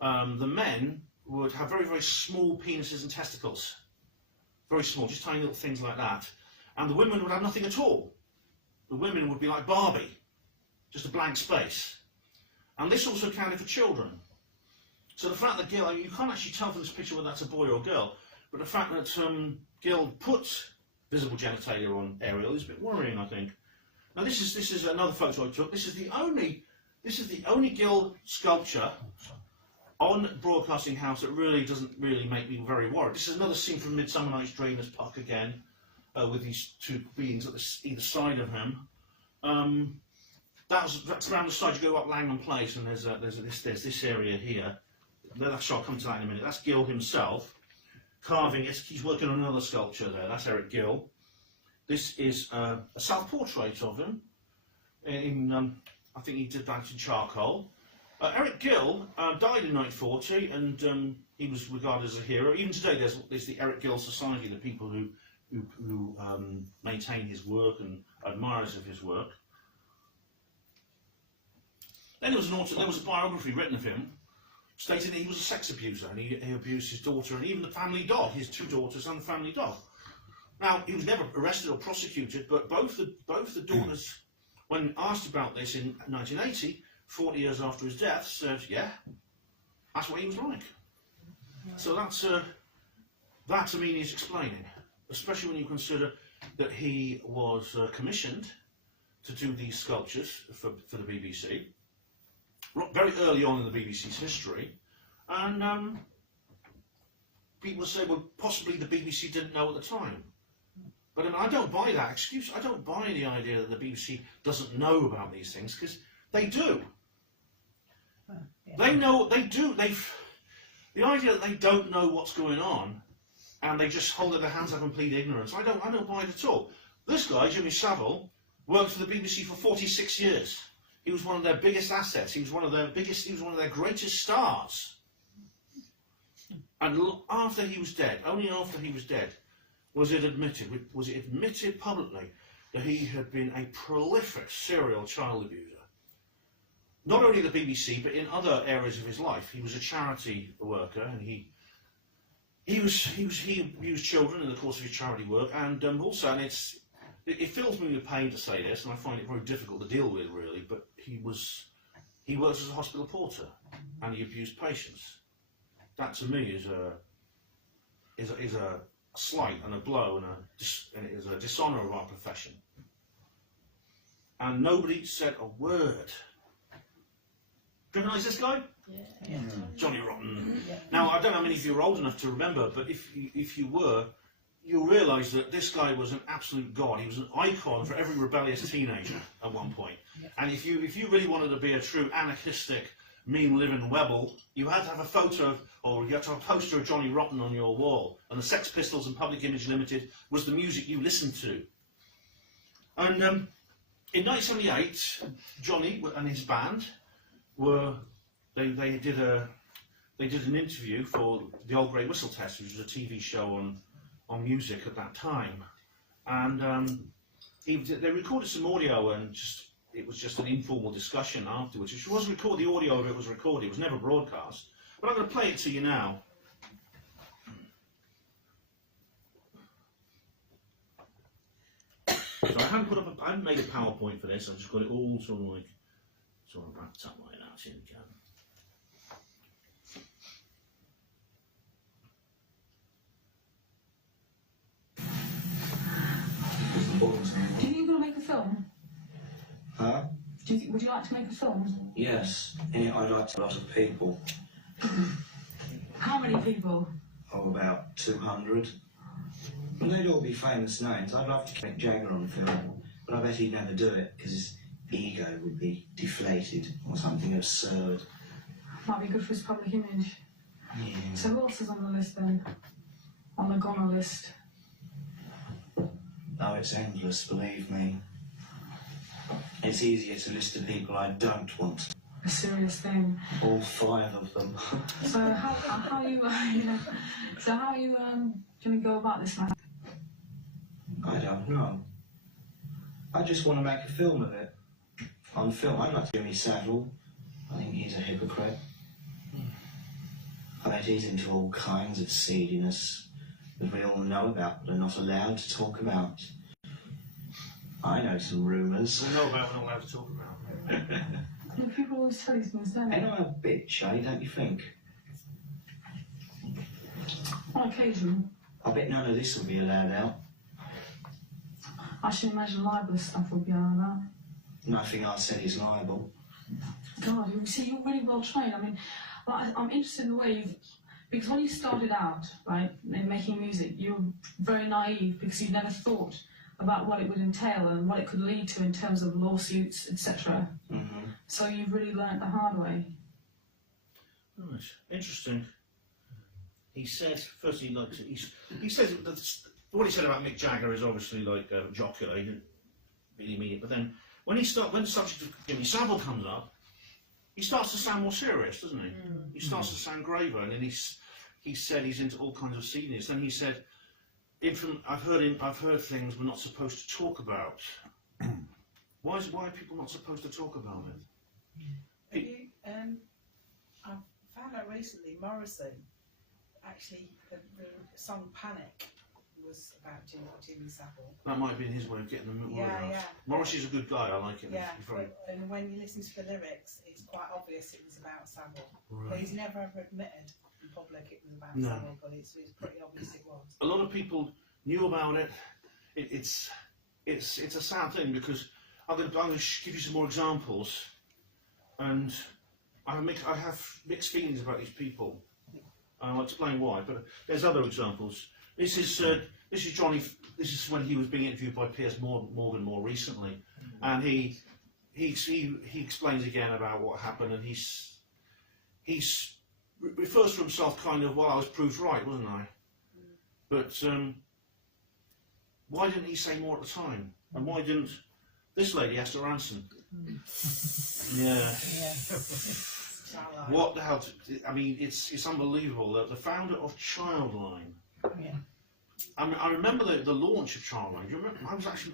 The men would have very, very small penises and testicles. Very small, just tiny little things like that. And the women would have nothing at all. The women would be like Barbie, just a blank space. And this also counted for children. So the fact that Gill, you can't actually tell from this picture whether that's a boy or a girl, but the fact that Gill put visible genitalia on Ariel is a bit worrying, I think. Now this is another photo I took. This is the only Gill sculpture on Broadcasting House that really doesn't really make me very worried. This is another scene from Midsummer Night's Dream as Puck again, with these two beings at either side of him. That's around the side. You go up Langham Place, and there's this area here. I'll come to that in a minute. That's Gill himself carving. He's working on another sculpture there. That's Eric Gill. This is a self-portrait of him in I think he did that in charcoal. Eric Gill died in 1940, and he was regarded as a hero. Even today, there's the Eric Gill Society, the people who maintain his work and admirers of his work. Then there was a biography written of him, stating that he was a sex abuser and he abused his daughter and even the family dog, his 2 daughters and the family dog. Now, he was never arrested or prosecuted, but both the daughters, when asked about this in 1980, 40 years after his death, said, yeah, that's what he was like. So that to me needs explaining, especially when you consider that he was commissioned to do these sculptures for the BBC, very early on in the BBC's history, and people say, well, possibly the BBC didn't know at the time. But I don't buy that excuse. I don't buy the idea that the BBC doesn't know about these things, because they do. They know, they do. The idea that they don't know what's going on and they just hold their hands up and plead ignorance, I don't buy it at all. This guy, Jimmy Savile, worked for the BBC for 46 years. He was one of their biggest assets. He was one of their greatest stars. And after he was dead, only after he was dead, was it admitted publicly that he had been a prolific serial child abuser. Not only the BBC, but in other areas of his life. He was a charity worker, and he abused children in the course of his charity work, and also, and it fills me with pain to say this, and I find it very difficult to deal with, really. But he works as a hospital porter, and he abused patients. That to me is a slight and a blow, and it is a dishonour of our profession. And nobody said a word. Do you recognise this guy? Yeah. Johnny Rotten. Yeah. Now, I don't know how many of you are old enough to remember, but if you were, you'll realise that this guy was an absolute god. He was an icon for every rebellious teenager at one point. Yeah. And if you really wanted to be a true anarchistic, mean-living rebel, you had to have a photo or you had to have a poster of Johnny Rotten on your wall. And the Sex Pistols and Public Image Limited was the music you listened to. And in 1978, Johnny and his band they did an interview for the Old Grey Whistle Test, which was a TV show on music at that time, and they recorded some audio, and it was just an informal discussion afterwards. Which was recorded. The audio of it was recorded. It was never broadcast. But I'm going to play it to you now. So I haven't made a PowerPoint for this. I've just got it all sort of wrapped up like that. Here we go. Do you think you're going to make a film? Huh? Would you like to make a film? Yes. Yeah, I'd like to. A lot of people. How many people? Oh, about 200. And they'd all be famous names. I'd love to get Jagger on film, but I bet he'd never do it because his ego would be deflated or something absurd. Might be good for his public image. Yeah. So who else is on the list then? On the goner list? Oh, it's endless, believe me. It's easier to list the people I don't want. A serious thing. All 5 of them. So how are you going to go about this matter? I don't know. I just want to make a film of it. On film, I'd like Jimmy Savile. I think he's a hypocrite. I bet he's into all kinds of seediness that we all know about but are not allowed to talk about. I know some rumours. We know about we're not allowed to talk about. Well, people always tell you things, don't they? Ain't I a bit shy, don't you think? On occasion. I bet none of this will be allowed out. I should imagine libelous stuff would be on that. Nothing I said is liable. God, you see, you're really well trained. I mean, I'm interested in the way you've... Because when you started out, right, in making music, you were very naive because you never thought about what it would entail and what it could lead to in terms of lawsuits, etc. Mm-hmm. So you've really learnt the hard way. Right, interesting. He said, first he says that what he said about Mick Jagger is obviously like jocular. He didn't really mean it, but then when the subject of Jimmy Savile comes up, he starts to sound more serious, doesn't he? He starts to sound graver, and then he said he's into all kinds of seediness. Then he said, I've heard things we're not supposed to talk about. Why are people not supposed to talk about it? I've found out recently, Morrison, actually, the song Panic was about Jimmy Savile. That might have been his way of getting them word out. Yeah. Morrissey's a good guy, I like him. Yeah, Very... and when you listen to the lyrics, it's quite obvious it was about Savile. Right. But he's never ever admitted in public it was about Savile, but it's pretty obvious it was. A lot of people knew about it. It's a sad thing, because I'm going to give you some more examples, and I have mixed feelings about these people. I'll explain why, but there's other examples. This is Johnny. This is when he was being interviewed by Piers Morgan more recently, and he explains again about what happened, and he refers to himself kind of, well, I was proved right, wasn't I? But why didn't he say more at the time? And why didn't this lady, Esther Ranson? Yeah. What the hell? I mean, it's unbelievable. The founder of Childline. Yeah. I mean, I remember the launch of Childline. Do you remember?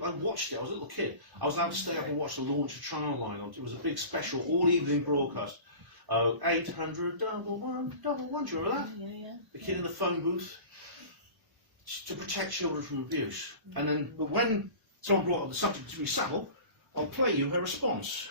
I watched it. I was a little kid. I was allowed to stay up and watch the launch of Childline. It was a big special, all-evening broadcast. 800 11 11. Do you remember that? Yeah. The kid in the phone booth, to protect children from abuse. And then, but when someone brought up the subject to Jimmy Savile, I'll play you her response.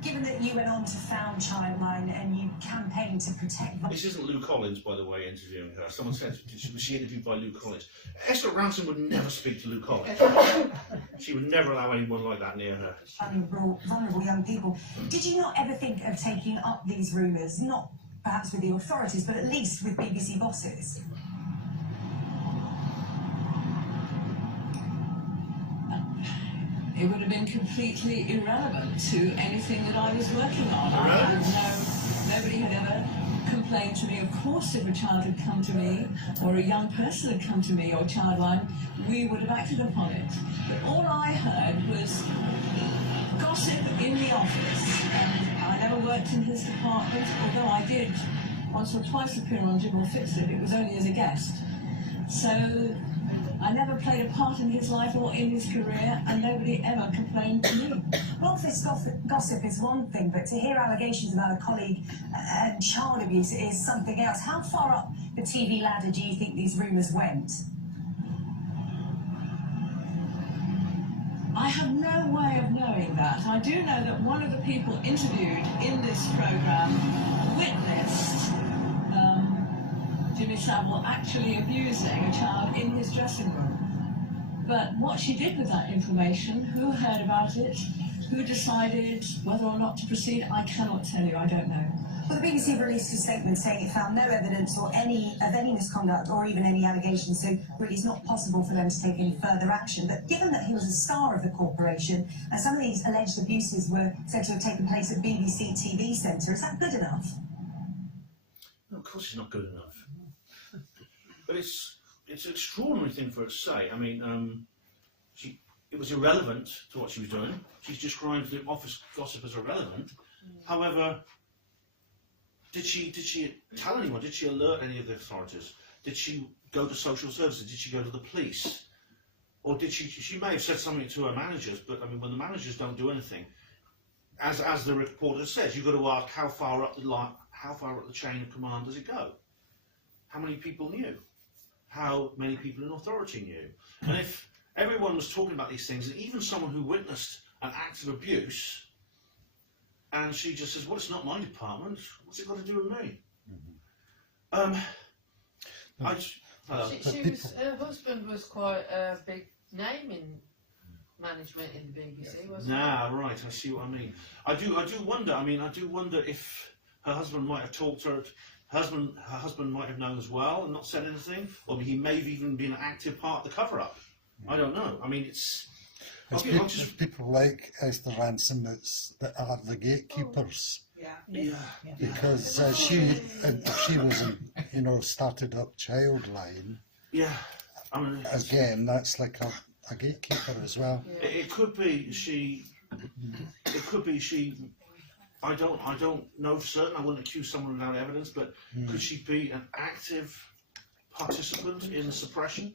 Given that you went on to found Childline and you campaigned to protect... This isn't Lou Collins, by the way, interviewing her. Someone said was she interviewed by Lou Collins. Esther Ranson would never speak to Lou Collins. She would never allow anyone like that near her. Vulnerable young people. Did you not ever think of taking up these rumours, not perhaps with the authorities, but at least with BBC bosses? It would have been completely irrelevant to anything that I was working on. Nobody had ever complained to me. Of course, if a child had come to me, or a young person had come to me, or Childline, we would have acted upon it. But all I heard was gossip in the office, and I never worked in his department, although I did once or twice appear on Jim Will Fix It. It was only as a guest. So I never played a part in his life or in his career, and nobody ever complained to me. Office gossip is one thing, but to hear allegations about a colleague and child abuse is something else. How far up the TV ladder do you think these rumours went? I have no way of knowing that. I do know that one of the people interviewed in this programme witnessed Jimmy Savile actually abusing a child in his dressing room. But what she did with that information, who heard about it, who decided whether or not to proceed, I cannot tell you, I don't know. Well, the BBC released a statement saying it found no evidence or any misconduct or even any allegations, so really it's not possible for them to take any further action. But given that he was a star of the corporation and some of these alleged abuses were said to have taken place at BBC TV Centre, is that good enough? No, of course it's not good enough. But it's an extraordinary thing for her to say. I mean, it was irrelevant to what she was doing. She's described the office gossip as irrelevant. However, did she tell anyone? Did she alert any of the authorities? Did she go to social services? Did she go to the police? Or did she may have said something to her managers, but I mean, when the managers don't do anything, as the reporter says, you've got to ask how far up the chain of command does it go? How many people knew? How many people in authority knew? And if everyone was talking about these things, and even someone who witnessed an act of abuse, and she just says, well, it's not my department, what's it got to do with me? Her husband was quite a big name in management in the BBC, wasn't he? Right, I see what I mean. I do wonder if her husband might have talked to her. Her husband might have known as well and not said anything, or he may have even been an active part of the cover-up. I don't know. I mean, it's people like Esther Ranson that are the gatekeepers. Yeah. because she wasn't, started up Childline. Yeah, I mean, Again, that's like a gatekeeper as well. it could be she. It could be she. I don't know for certain. I wouldn't accuse someone without evidence, but could she be an active participant in the suppression?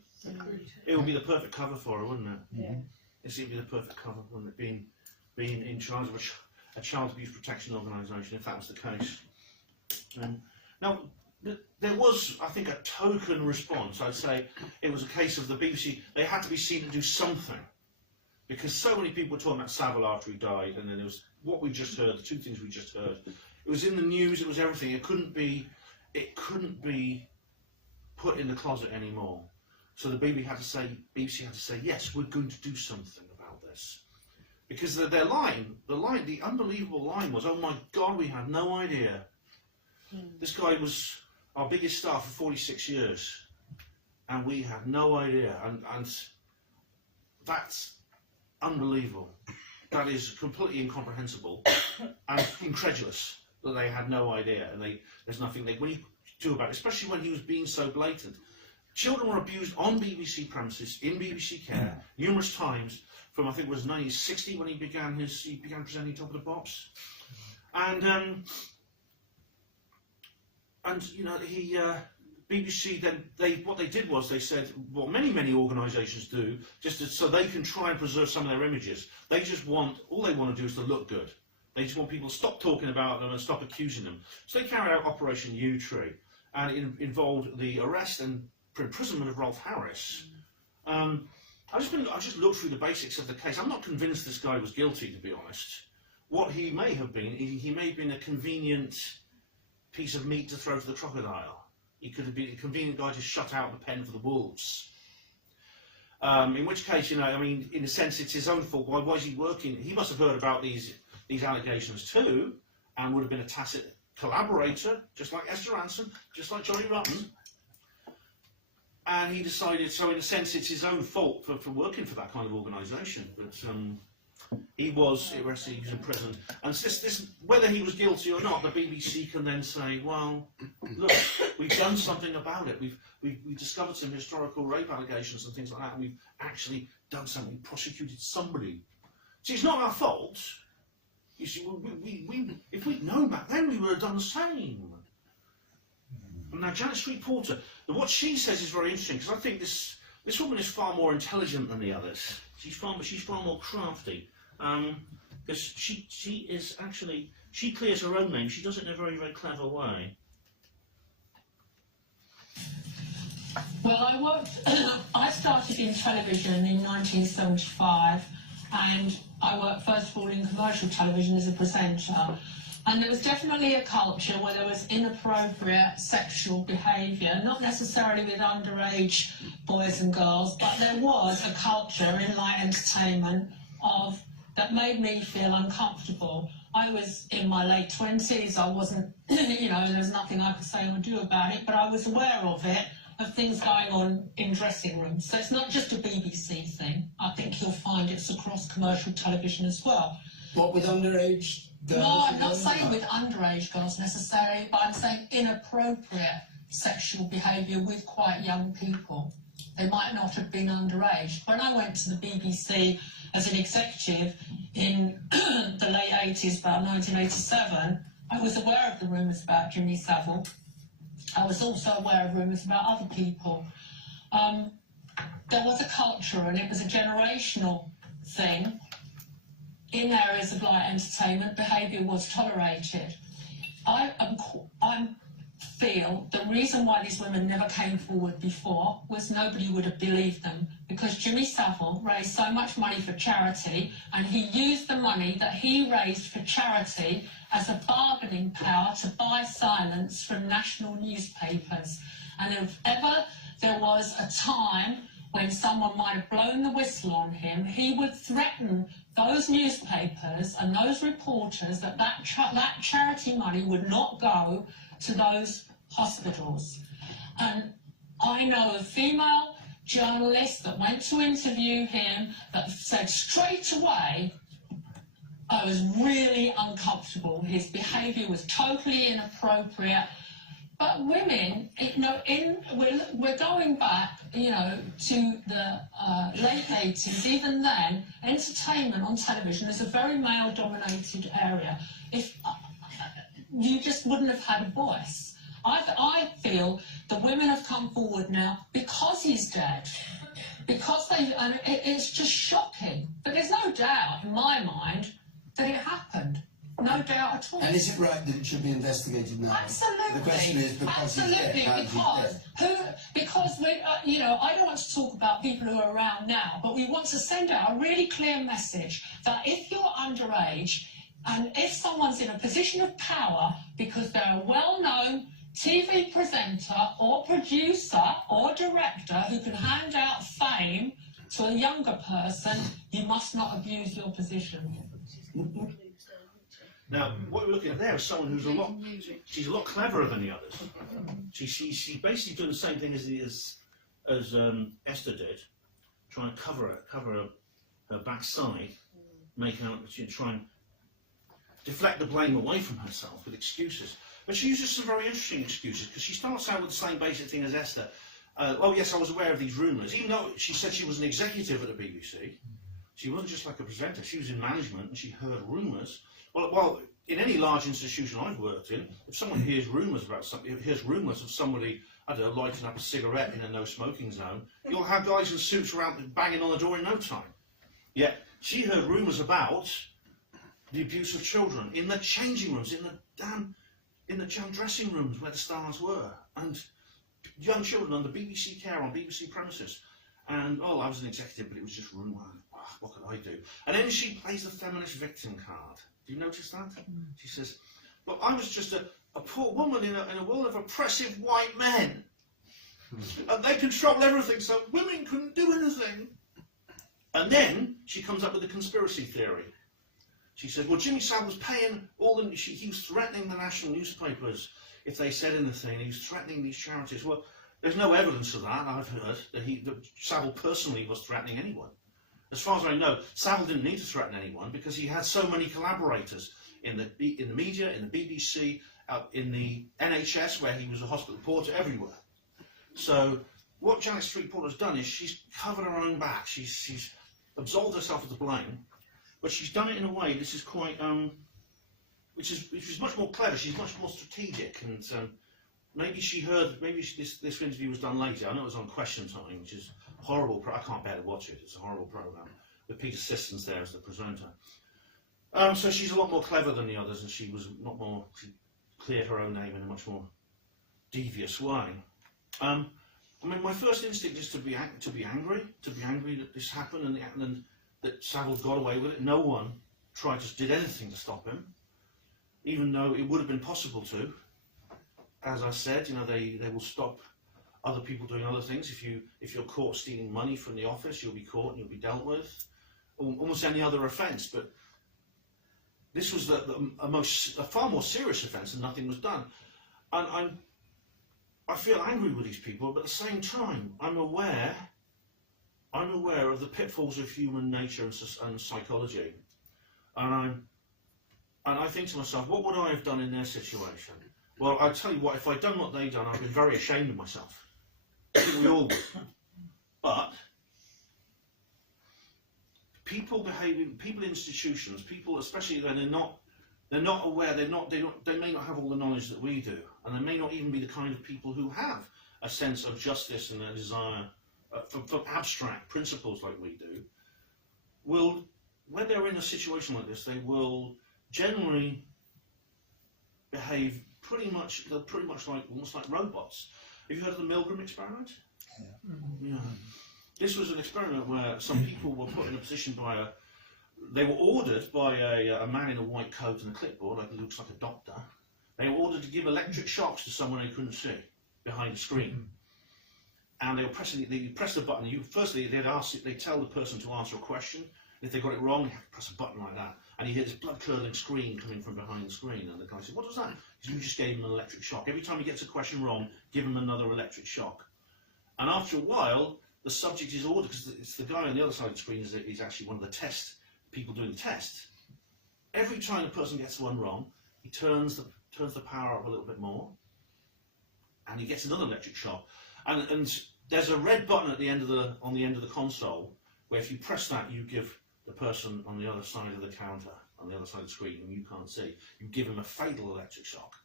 It would be the perfect cover for her, wouldn't it? Yeah. It would be the perfect cover, wouldn't it? Being in charge of a child abuse protection organisation, if that was the case. Now, there was, I think, a token response. I'd say it was a case of the BBC. They had to be seen to do something, because so many people were talking about Savile after he died, and then there was what we just heard, the two things we just heard. It was in the news. It was everything. It couldn't be put in the closet anymore. So the BBC had to say, yes, we're going to do something about this. Because their line, the unbelievable line was, oh my God, we had no idea. This guy was our biggest star for 46 years, and we had no idea. And that's unbelievable. That is completely incomprehensible and incredulous that they had no idea, and there's nothing they could do about it, especially when he was being so blatant. Children were abused on BBC premises, in BBC care, numerous times, from I think it was 1960 when he began presenting Top of the Pops. And BBC then, what they did was they said, what many organisations do, so they can try and preserve some of their images. All they want to do is to look good. They just want people to stop talking about them and stop accusing them. So they carried out Operation Yew Tree, and it involved the arrest and imprisonment of Rolf Harris. I just looked through the basics of the case. I'm not convinced this guy was guilty, to be honest. What he may have been, he may have been a convenient piece of meat to throw to the crocodile. He could have been a convenient guy to shut out the pen for the wolves. In which case, in a sense, it's his own fault. Why was he working? He must have heard about these allegations too, and would have been a tacit collaborator, just like Esther Ranson, just like Johnny Rotten. And he decided, so in a sense, it's his own fault for working for that kind of organisation. But he was arrested, he was imprisoned. And this, whether he was guilty or not, the BBC can then say, well, look, we've done something about it. We've discovered some historical rape allegations and things like that, and we've actually done something. We prosecuted somebody. See, it's not our fault. You see, if we'd known back then, we would have done the same. And now, Janet Street Porter, what she says is very interesting, because I think this woman is far more intelligent than the others. She's far more crafty. Because she is actually, she clears her own name. She does it in a very, very clever way. Well, I started in television in 1975, and I worked first of all in commercial television as a presenter. And there was definitely a culture where there was inappropriate sexual behaviour, not necessarily with underage boys and girls, but there was a culture in light entertainment that made me feel uncomfortable. I was in my late 20s, I wasn't, there was nothing I could say or do about it, but I was aware of it, of things going on in dressing rooms. So it's not just a BBC thing. I think you'll find it's across commercial television as well. What, with underage girls? No, I'm not saying with underage girls necessarily, but I'm saying inappropriate sexual behaviour with quite young people. They might not have been underage. When I went to the BBC as an executive in the late 80s, about 1987, I was aware of the rumours about Jimmy Savile. I was also aware of rumours about other people. There was a culture, and it was a generational thing. In areas of light entertainment, behaviour was tolerated. I feel the reason why these women never came forward before was nobody would have believed them, because Jimmy Savile raised so much money for charity, and he used the money that he raised for charity as a bargaining power to buy silence from national newspapers. And if ever there was a time when someone might have blown the whistle on him, he would threaten those newspapers and those reporters that charity money would not go to those hospitals. And I know a female journalist that went to interview him that said straight away, I was really uncomfortable. His behaviour was totally inappropriate. But women, you know, we're going back, you know, to the late 80s. Even then, entertainment on television is a very male-dominated area. If you just wouldn't have had a voice. I feel the women have come forward now because he's dead. Because and it's just shocking. But there's no doubt in my mind that it happened. No doubt at all. And is it right that it should be investigated now? Absolutely. The question is because absolutely, he's dead. because we, you know, I don't want to talk about people who are around now, but we want to send out a really clear message that if you're underage and if someone's in a position of power because they're a well-known TV presenter or producer or director who can hand out fame to a younger person, you must not abuse your position. Now, what we're looking at there is someone who's she's a lot cleverer than the others. She's basically doing the same thing as Esther did, trying to cover her backside, making out she'd try and deflect the blame away from herself with excuses. But she uses some very interesting excuses, because she starts out with the same basic thing as Esther. Oh yes, I was aware of these rumours. Even though she said she was an executive at the BBC, she wasn't just like a presenter, she was in management and she heard rumours. Well, in any large institution I've worked in, if someone hears rumours about something, hears rumours of somebody, I don't know, lighting up a cigarette in a no-smoking zone, you'll have guys in suits around banging on the door in no time. Yet, she heard rumours about the abuse of children in the changing rooms, in the damn dressing rooms where the stars were, and young children under BBC care on BBC premises. And, oh, I was an executive, but it was just rumour. What could I do? And then she plays the feminist victim card. Do you notice that? She says, look, I was just a poor woman in a world of oppressive white men. And they control everything, so women couldn't do anything. And then she comes up with a conspiracy theory. She says, well, Jimmy Savile was paying he was threatening the national newspapers if they said anything. He was threatening these charities. Well, there's no evidence of that, I've heard, that Savile personally was threatening anyone. As far as I know, Savile didn't need to threaten anyone because he had so many collaborators in the media, in the BBC, in the NHS, where he was a hospital reporter, everywhere. So what Janet Street Porter's done is she's covered her own back. She's absolved herself of the blame, but she's done it in a way this is quite, which is much more clever. She's much more strategic, and maybe this interview was done later. I know it was on Question Time, which is horrible. I can't bear to watch it. It's a horrible programme with Peter Sissons there as the presenter. So she's a lot more clever than the others, and she cleared her own name in a much more devious way. I mean, my first instinct is to be angry that this happened and that Savile got away with it. No one did anything to stop him, even though it would have been possible to. As I said, you know, they will stop other people doing other things. If you're caught stealing money from the office, you'll be caught and you'll be dealt with. Almost any other offence, but this was a far more serious offence, and nothing was done. And I feel angry with these people, but at the same time, I'm aware of the pitfalls of human nature and psychology, and I think to myself, what would I have done in their situation? Well, I tell you what, if I'd done what they'd done, I'd been very ashamed of myself. I think we all would. But people in institutions, people especially when they're not aware, they may not have all the knowledge that we do, and they may not even be the kind of people who have a sense of justice and a desire for abstract principles like we do. When they're in a situation like this, they will generally behave pretty much like almost like robots. Have you heard of the Milgram experiment? Yeah. This was an experiment where some people were put in a position they were ordered by a man in a white coat and a clipboard, like he looks like a doctor. They were ordered to give electric shocks to someone they couldn't see behind the screen. And they press the button. They'd tell the person to answer a question. If they got it wrong, they have to press a button like that. And you hear this blood-curdling scream coming from behind the screen. And the guy said, what was that? He said, you just gave him an electric shock. Every time he gets a question wrong, give him another electric shock. And after a while, the subject is ordered, because it's the guy on the other side of the screen is actually one of the people doing the test. every time the person gets one wrong, he turns the power up a little bit more, and he gets another electric shock. And there's a red button at the end of on the end of the console, where if you press that, you give the person on the other side of the counter, on the other side of the screen, whom you can't see, you give him a fatal electric shock.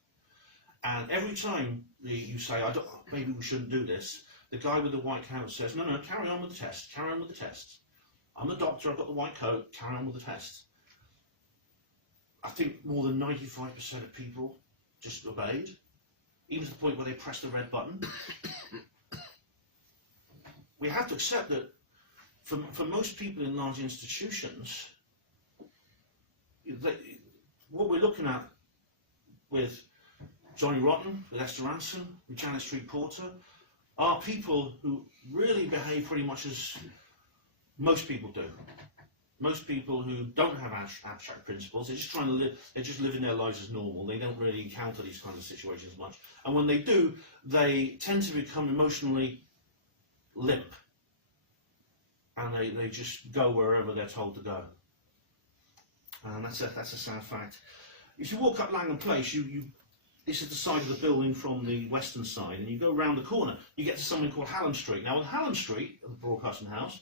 And every time you say, maybe we shouldn't do this, the guy with the white coat says, no, carry on with the test, carry on with the test. I'm the doctor, I've got the white coat, carry on with the test. I think more than 95% of people just obeyed, even to the point where they pressed the red button. We have to accept that for most people in large institutions, what we're looking at with Johnny Rotten, with Esther Ransom, with Janet Street Porter, are people who really behave pretty much as most people do. Most people who don't have abstract principles, they're just trying to live, they're just living their lives as normal. They don't really encounter these kinds of situations much. And when they do, they tend to become emotionally limp. And they just go wherever they're told to go. And that's a sad fact. If you walk up Langham Place, this is the side of the building from the western side, and you go round the corner, you get to something called Hallam Street. Now on Hallam Street, the Broadcasting House,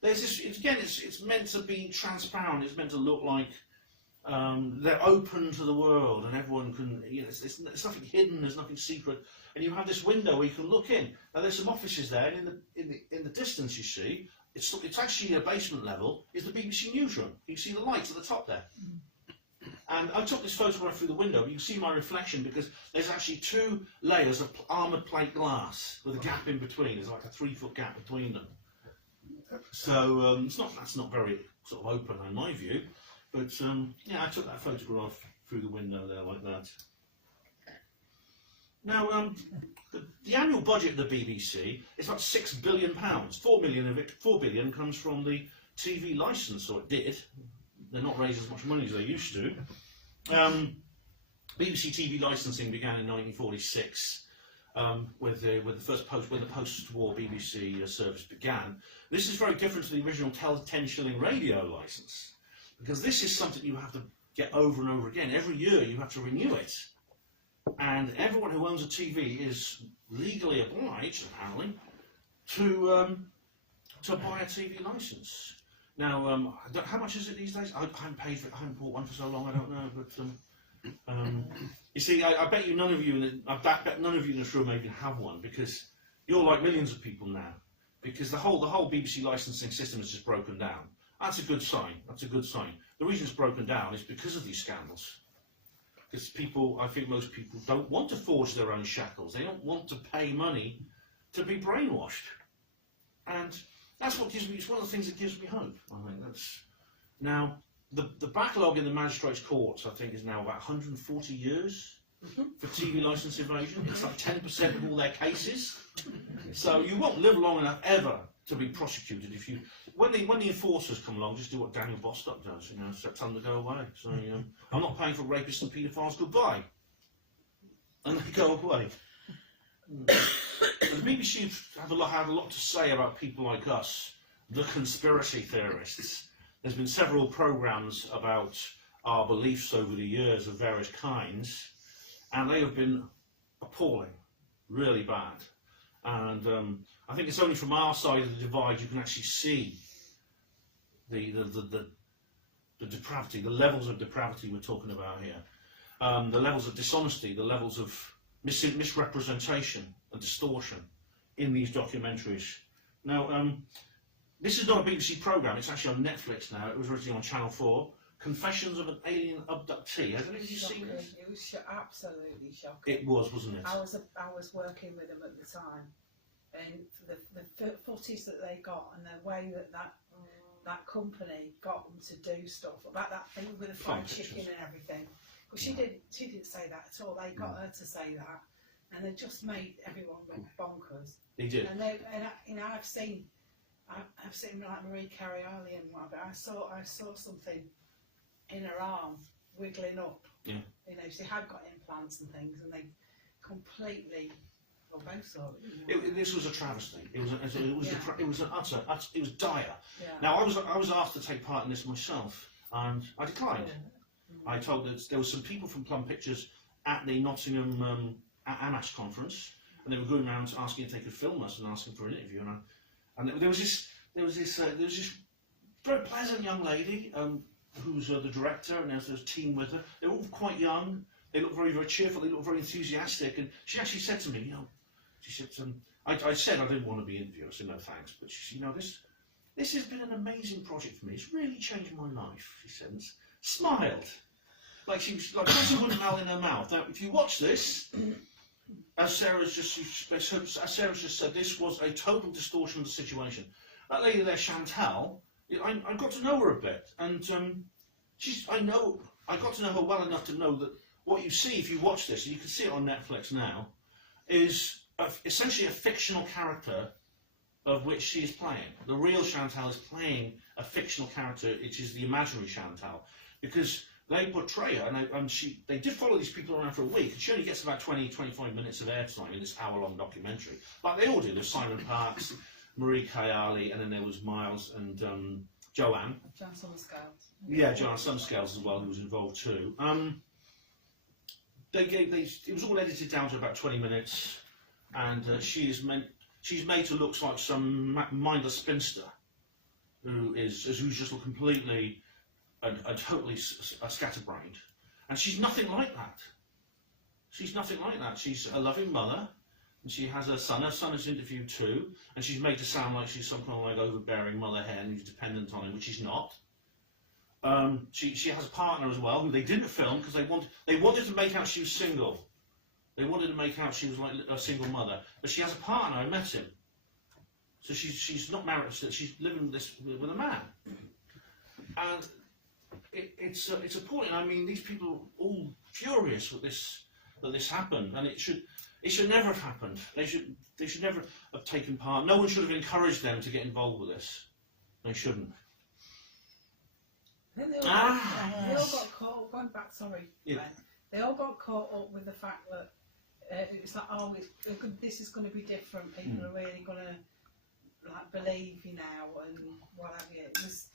there's this, it's meant to be transparent, it's meant to look like they're open to the world and everyone can, it's nothing hidden, there's nothing secret, and you have this window where you can look in. Now there's some offices there, and in the distance you see, it's actually a basement level, is the BBC newsroom. You see the lights at the top there. And I took this photograph through the window, but you can see my reflection because there's actually 2 layers of armoured plate glass with a gap in between. There's like a 3-foot gap between them. So that's not very sort of open in my view, but yeah, I took that photograph through the window there like that. Now, the annual budget of the BBC is about £6 billion. 4 million of it, 4 billion comes from the TV licence, or it did. They're not raising as much money as they used to. BBC TV licensing began in 1946 with the first when the post-war BBC service began. This is very different to the original 10 shilling radio licence, because this is something you have to get over and over again. Every year you have to renew it, and everyone who owns a TV is legally obliged, apparently, to buy a TV licence. Now, how much is it these days? I haven't paid for it. I haven't bought one for so long. I don't know. But you see, I bet you none of you. I bet none of you in this room even have one, because you're like millions of people now. Because the whole BBC licensing system is just broken down. That's a good sign. That's a good sign. The reason it's broken down is because of these scandals. Because I think most people don't want to forge their own shackles. They don't want to pay money to be brainwashed. And that's what gives me, it's one of the things that gives me hope, I think. Now, the backlog in the magistrates' courts, I think, is now about 140 years for TV licence evasion. It's like 10% of all their cases. So you won't live long enough ever to be prosecuted if you... When the enforcers come along, just do what Daniel Bostock does, so tell them to go away. So, I'm not paying for rapists and paedophiles, goodbye. And they go away. The BBC had a lot to say about people like us, the conspiracy theorists. There's been several programmes about our beliefs over the years of various kinds, and they have been appalling, really bad. And I think it's only from our side of the divide you can actually see the depravity, the levels of depravity we're talking about here, the levels of dishonesty, the levels of misrepresentation and distortion in these documentaries. Now, this is not a BBC programme, it's actually on Netflix now. It was originally on Channel 4. Confessions of an Alien Abductee. Has anybody seen this? It was absolutely shocking. It was, wasn't it? I was working with them at the time, and the footage that they got and the way that company got them to do stuff about that thing with the fried chicken and everything. But she didn't say that at all. They got her to say that, and they just made everyone go bonkers. They did. And I've seen like Marie Cariali and whatever. I saw something in her arm wiggling up. Yeah. She had got implants and things, and they completely. Well, both saw it. This was a travesty. It was dire. Yeah. Now I was asked to take part in this myself, and I declined. I told that there were some people from Plum Pictures at the Nottingham AMAS conference, and they were going around asking if they could film us and asking for an interview. And there was this very pleasant young lady who's the director, and there's a team with her. They were all quite young. They looked very, very cheerful. They looked very enthusiastic. And she actually said to me, you know, she said, I said I didn't want to be interviewed. I said no thanks, but she said, you know, this has been an amazing project for me. It's really changed my life. She said, and smiled. Like she was like a wooden mouth in her mouth. Now, if you watch this, as Sarah's just said, this was a total distortion of the situation. That lady there, Chantal, I got to know her a bit, and I got to know her well enough to know that what you see if you watch this, and you can see it on Netflix now, is essentially a fictional character of which she is playing. The real Chantal is playing a fictional character, which is the imaginary Chantal, because they portray her, and they did follow these people around for a week, and she only gets about 20-25 minutes of airtime in this hour-long documentary. Like they all do. There's Simon Parkes, Marie Kayali, and then there was Miles and Joanne. Joanne Summerscales. Yeah, Joanne Summerscales as well, who was involved too. It was all edited down to about 20 minutes, and she's made to look like some mindless spinster who's just completely and totally scatterbrained, and she's nothing like that. She's nothing like that. She's a loving mother, and she has a son. Her son is interviewed too, and she's made to sound like she's some kind of like overbearing mother hen who's dependent on him, which she's not. She has a partner as well who they didn't film because they wanted to make out she was single. They wanted to make out she was like a single mother, but she has a partner. I met him, so she's not married. She's living with a man, and it's appalling. I mean, these people are all furious that this happened, and it should never have happened. They should never have taken part. No one should have encouraged them to get involved with this. They shouldn't. I think they all got caught. Going back, sorry, Yeah. Ben, they all got caught up with the fact that it was like, oh, this is going to be different. People are really going to like believe you now and what have you. It was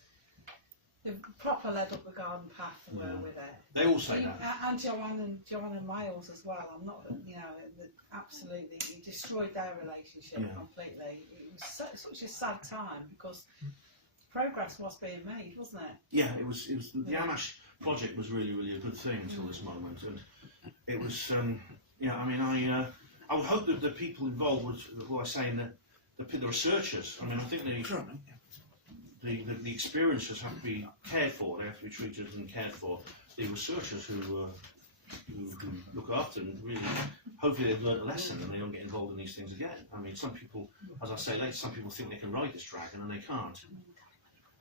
the proper led up the garden path with it. They all say that. And Joanne and Miles as well. I'm not, you know, absolutely, it destroyed their relationship completely. It was such a sad time because progress was being made, wasn't it? Yeah, it was. The Amash project was really, really a good thing until this moment, and it was. I mean, I would hope that the people involved would, who I say, the researchers. I mean, I think the experiencers have to be cared for. They have to be treated and cared for. The researchers who look after them, really, hopefully they've learned a lesson and they don't get involved in these things again. I mean, some people, as I say later, some people think they can ride this dragon and they can't.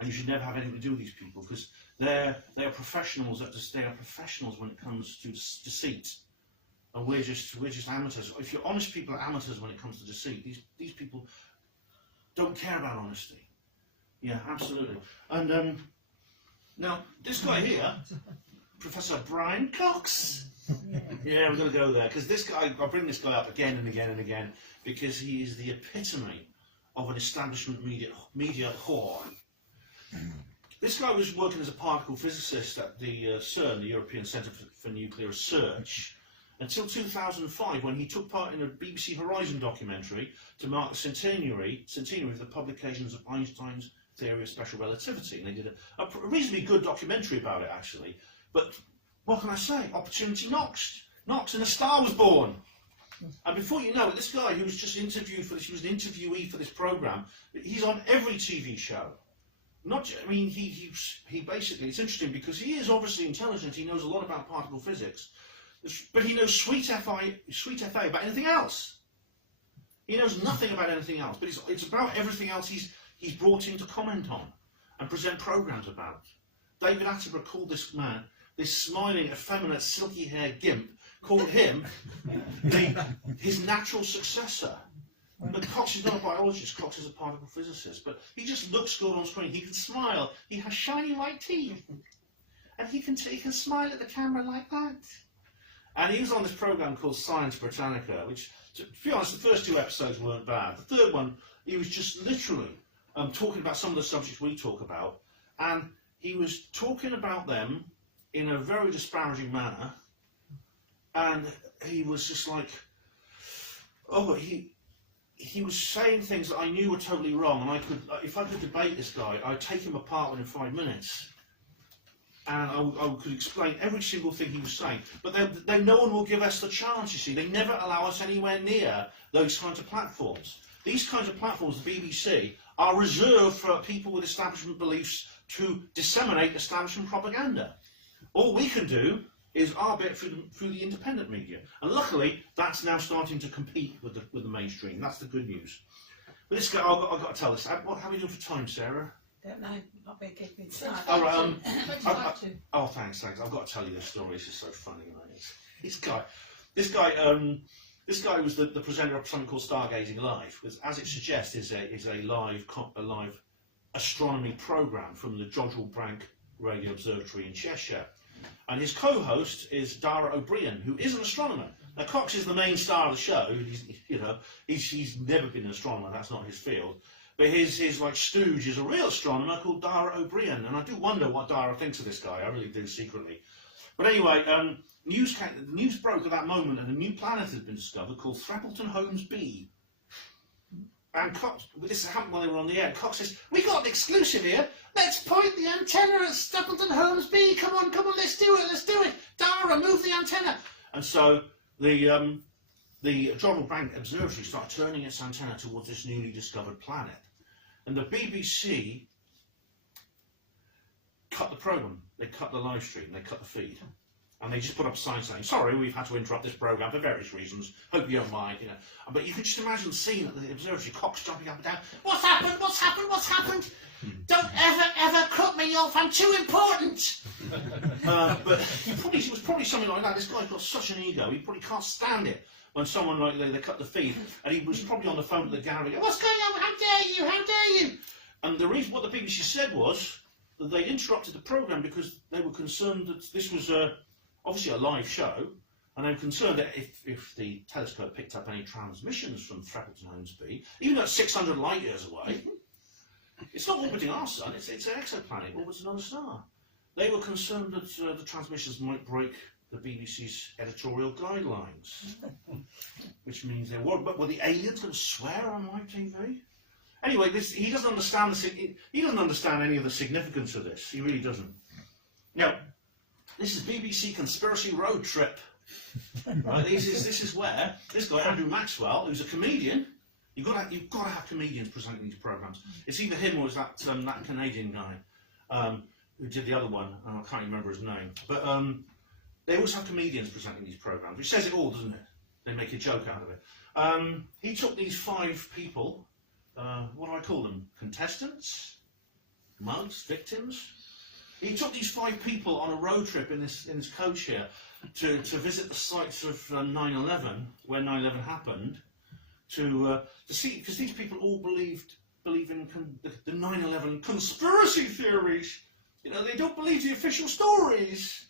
And you should never have anything to do with these people because they are professionals. They are professionals when it comes to deceit, and we're just amateurs. If you're honest, people are amateurs when it comes to deceit. These people don't care about honesty. Yeah, absolutely. And now this guy here, Professor Brian Cox. Yeah, we're going to go there because this guy. I bring this guy up again and again and again because he is the epitome of an establishment media whore. This guy was working as a particle physicist at the CERN, the European Centre for Nuclear Research, until 2005 when he took part in a BBC Horizon documentary to mark the centenary of the publications of Einstein's theory of special relativity. And they did a reasonably good documentary about it, actually. But what can I say? Opportunity knocks and a star was born. And before you know it, this guy who was just interviewed for this, he was an interviewee for this programme, he's on every TV show. I mean, he basically, it's interesting because he is obviously intelligent, he knows a lot about particle physics, but he knows sweet FA about anything else. He knows nothing about anything else, but it's about everything else he's brought in to comment on and present programmes about. David Attenborough called this man, this smiling, effeminate, silky-haired gimp, called him his natural successor. But Cox is not a biologist, Cox is a particle physicist, but he just looks good on screen. He can smile, he has shiny white teeth, and he can smile at the camera like that. And he was on this programme called Science Britannica, which, to be honest, the first 2 episodes weren't bad. The third one, he was just literally talking about some of the subjects we talk about, and he was talking about them in a very disparaging manner, and he was just like, oh, he was saying things that I knew were totally wrong, and I could, if I could debate this guy, I'd take him apart within 5 minutes, and I could explain every single thing he was saying. But no one will give us the chance, you see. They never allow us anywhere near those kinds of platforms. These kinds of platforms, the BBC, are reserved for people with establishment beliefs to disseminate establishment propaganda. All we can do is our bit through the independent media, and luckily that's now starting to compete with the mainstream. That's the good news. But this guy, I've got to tell this. How are we doing for time, Sarah? Don't know, not been keeping time. All right. Oh, thanks. I've got to tell you this story. This is so funny, mate. This guy was the presenter of something called Stargazing Live, which, as it suggests, is a live astronomy program from the Jodrell Brank Radio Observatory in Cheshire. And his co-host is Dara O'Brien, who is an astronomer. Now, Cox is the main star of the show. He's never been an astronomer. That's not his field. But his like stooge is a real astronomer called Dara O'Brien, and I do wonder what Dara thinks of this guy. I really do, secretly. But anyway, news broke at that moment, and a new planet had been discovered called Threppleton Holmes B. And Cox, this happened while they were on the air. Cox says, "We got an exclusive here. Let's point the antenna at Threppleton Holmes B. Come on, let's do it. Dara, move the antenna." And so the Jodrell Brank Observatory started turning its antenna towards this newly discovered planet. And the BBC cut the programme, they cut the live stream, they cut the feed. And they just put up signs saying, "Sorry, we've had to interrupt this programme for various reasons. Hope you don't mind," you know. But you can just imagine the scene at the observatory, Cox jumping up and down. What's happened? Don't ever cut me off, I'm too important." But he was probably something like that. This guy's got such an ego, he probably can't stand it when someone like they cut the feed, and he was probably on the phone to the gallery. "What's going on? How dare you?" And the reason what the BBC said was that they interrupted the programme because they were concerned that this was obviously a live show, and they were concerned that if the telescope picked up any transmissions from Threppleton Holmes B, even though it's 600 light years away, it's not orbiting our sun. It's an exoplanet orbits another star. They were concerned that the transmissions might break the BBC's editorial guidelines, which means were the aliens going to swear on live TV? Anyway, he doesn't understand he doesn't understand any of the significance of this. He really doesn't. Now, this is BBC Conspiracy Road Trip. Right? This is where this guy Andrew Maxwell, who's a comedian. You've got to have comedians presenting these programs. It's either him or it's that Canadian guy who did the other one. I can't remember his name, but. They always have comedians presenting these programmes, which says it all, doesn't it? They make a joke out of it. He took these 5 people, what do I call them? Contestants? Mugs? Victims? He took these 5 people on a road trip in this coach here to visit the sites of 9/11, where 9/11 happened, to see, because these people all believe in the 9/11 conspiracy theories. You know, they don't believe the official stories.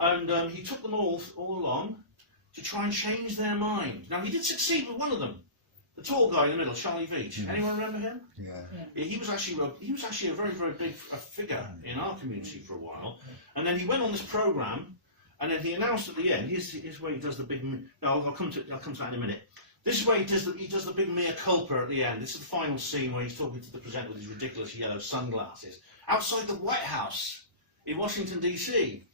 And he took them all along to try and change their mind. Now, he did succeed with one of them, the tall guy in the middle, Charlie Veach. Anyone remember him? Yeah. He was actually a very, very big figure in our community for a while. And then he went on this programme, and then he announced at the end. Here's where he does the big. No, I'll come to that in a minute. This is where he does the big mea culpa at the end. This is the final scene where he's talking to the presenter with his ridiculous yellow sunglasses outside the White House in Washington DC.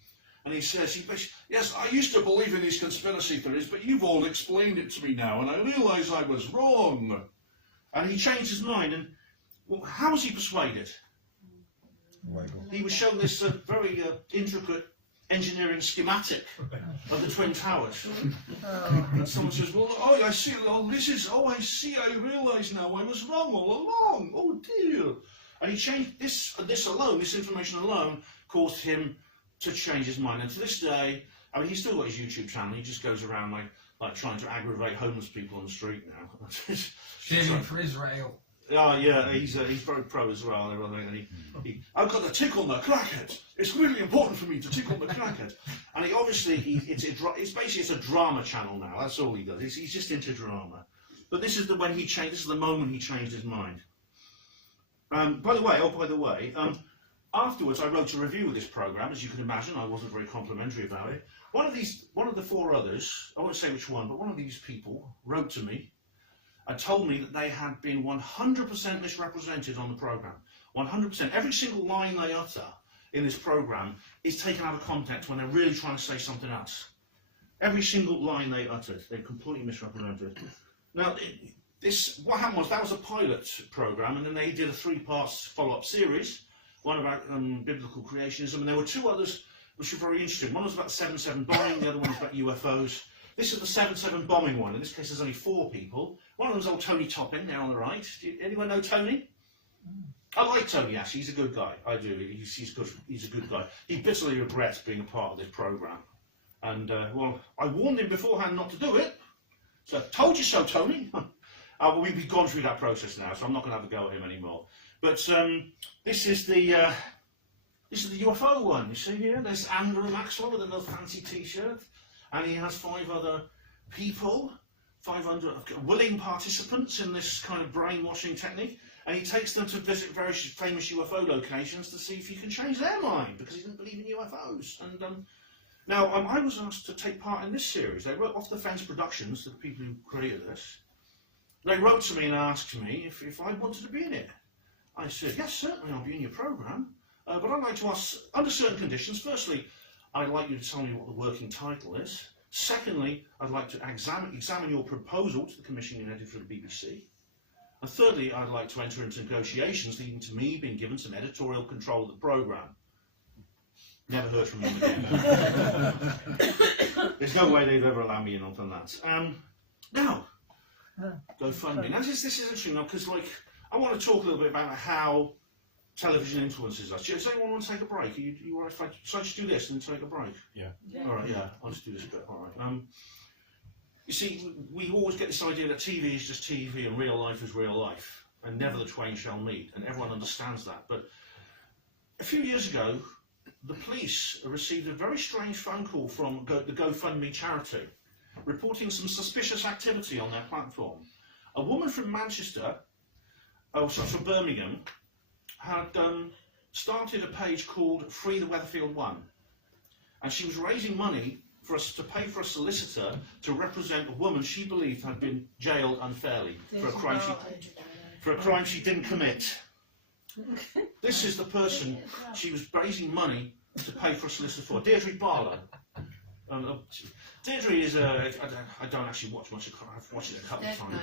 And he says, "Yes, I used to believe in these conspiracy theories, but you've all explained it to me now, and I realise I was wrong." And he changed his mind. And how was he persuaded? He was shown this very intricate engineering schematic of the Twin Towers. And someone says, "Well, I see. I see. I realise now I was wrong all along. Oh dear." And he changed this information alone caused him to change his mind. And to this day, I mean, he's still got his YouTube channel. He just goes around like trying to aggravate homeless people on the street now. Cheering for Israel. Oh yeah, he's very pro as well. And I've got to tickle the crackhead. It's really important for me to tickle the crackhead. And it's a drama channel now. That's all he does. He's just into drama. But this is the moment he changed his mind. By the way, afterwards, I wrote a review of this programme. As you can imagine, I wasn't very complimentary about it. One of the four others, I won't say which one, but one of these people wrote to me and told me that they had been 100% misrepresented on the programme. 100%. Every single line they utter in this programme is taken out of context when they're really trying to say something else. Every single line they uttered, they're completely misrepresented. Now, what happened was that was a pilot programme, and then they did a 3-part follow-up series, one about biblical creationism, and there were 2 others which were very interesting. One was about the 7/7 bombing, the other one was about UFOs. This is the 7/7 bombing one. In this case, there's only 4 people. One of them was old Tony Topping, there on the right. Anyone know Tony? I like Tony, actually. He's a good guy. I do. He's good. He's a good guy. He bitterly regrets being a part of this programme. And, well, I warned him beforehand not to do it. So, told you so, Tony. Well, we've gone through that process now, so I'm not going to have a go at him anymore. But this is the UFO one. You see here? There's Andrew Maxwell with another fancy T-shirt. And he has 5 other people, 500 willing participants in this kind of brainwashing technique. And he takes them to visit very famous UFO locations to see if he can change their mind, because he doesn't believe in UFOs. And now, I was asked to take part in this series. They wrote Off the Fence Productions, the people who created this. They wrote to me and asked me if I wanted to be in it. I said, yes, certainly, I'll be in your programme. But I'd like to ask, under certain conditions, firstly, I'd like you to tell me what the working title is. Secondly, I'd like to examine your proposal to the commissioning editor of the BBC. And thirdly, I'd like to enter into negotiations leading to me being given some editorial control of the programme. Never heard from them again. There's no way they'd ever allow me in on that. Now, GoFundMe. Now, this is interesting, because I want to talk a little bit about how television influences us. Does anyone want to take a break? Are you all right if I just do this and take a break? Yeah. All right, yeah, I'll just do this bit. All right. You see, we always get this idea that TV is just TV and real life is real life, and never the twain shall meet, and everyone understands that. But a few years ago, the police received a very strange phone call from the GoFundMe charity, reporting some suspicious activity on their platform. A woman from Manchester, from Birmingham, had started a page called Free the Weatherfield One, and she was raising money for us to pay for a solicitor to represent a woman she believed had been jailed unfairly for a crime she didn't commit. This is the person she was raising money to pay for a solicitor for, Deirdre Barlow. Deirdre is I don't actually watch much. I've watched it a couple of times.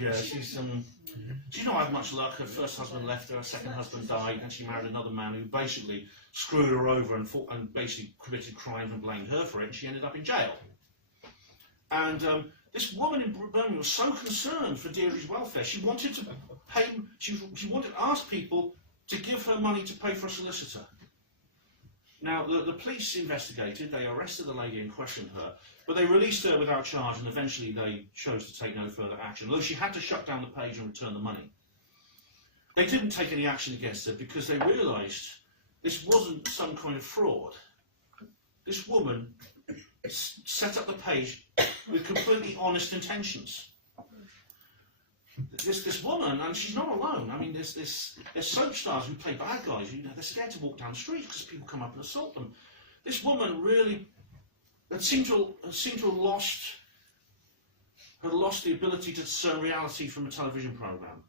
Yeah, she's not had much luck. Her first husband left her, her second husband died, and she married another man who basically screwed her over and basically committed crimes and blamed her for it, and she ended up in jail. And this woman in Birmingham was so concerned for Deirdre's welfare, she wanted to pay. She wanted to ask people to give her money to pay for a solicitor. Now, the police investigated, they arrested the lady and questioned her, but they released her without charge, and eventually they chose to take no further action, although she had to shut down the page and return the money. They didn't take any action against her because they realised this wasn't some kind of fraud. This woman set up the page with completely honest intentions. This woman, and she's not alone. I mean, there's soap stars who play bad guys. You know, they're scared to walk down the street because people come up and assault them. This woman really seemed to have lost the ability to discern reality from a television program.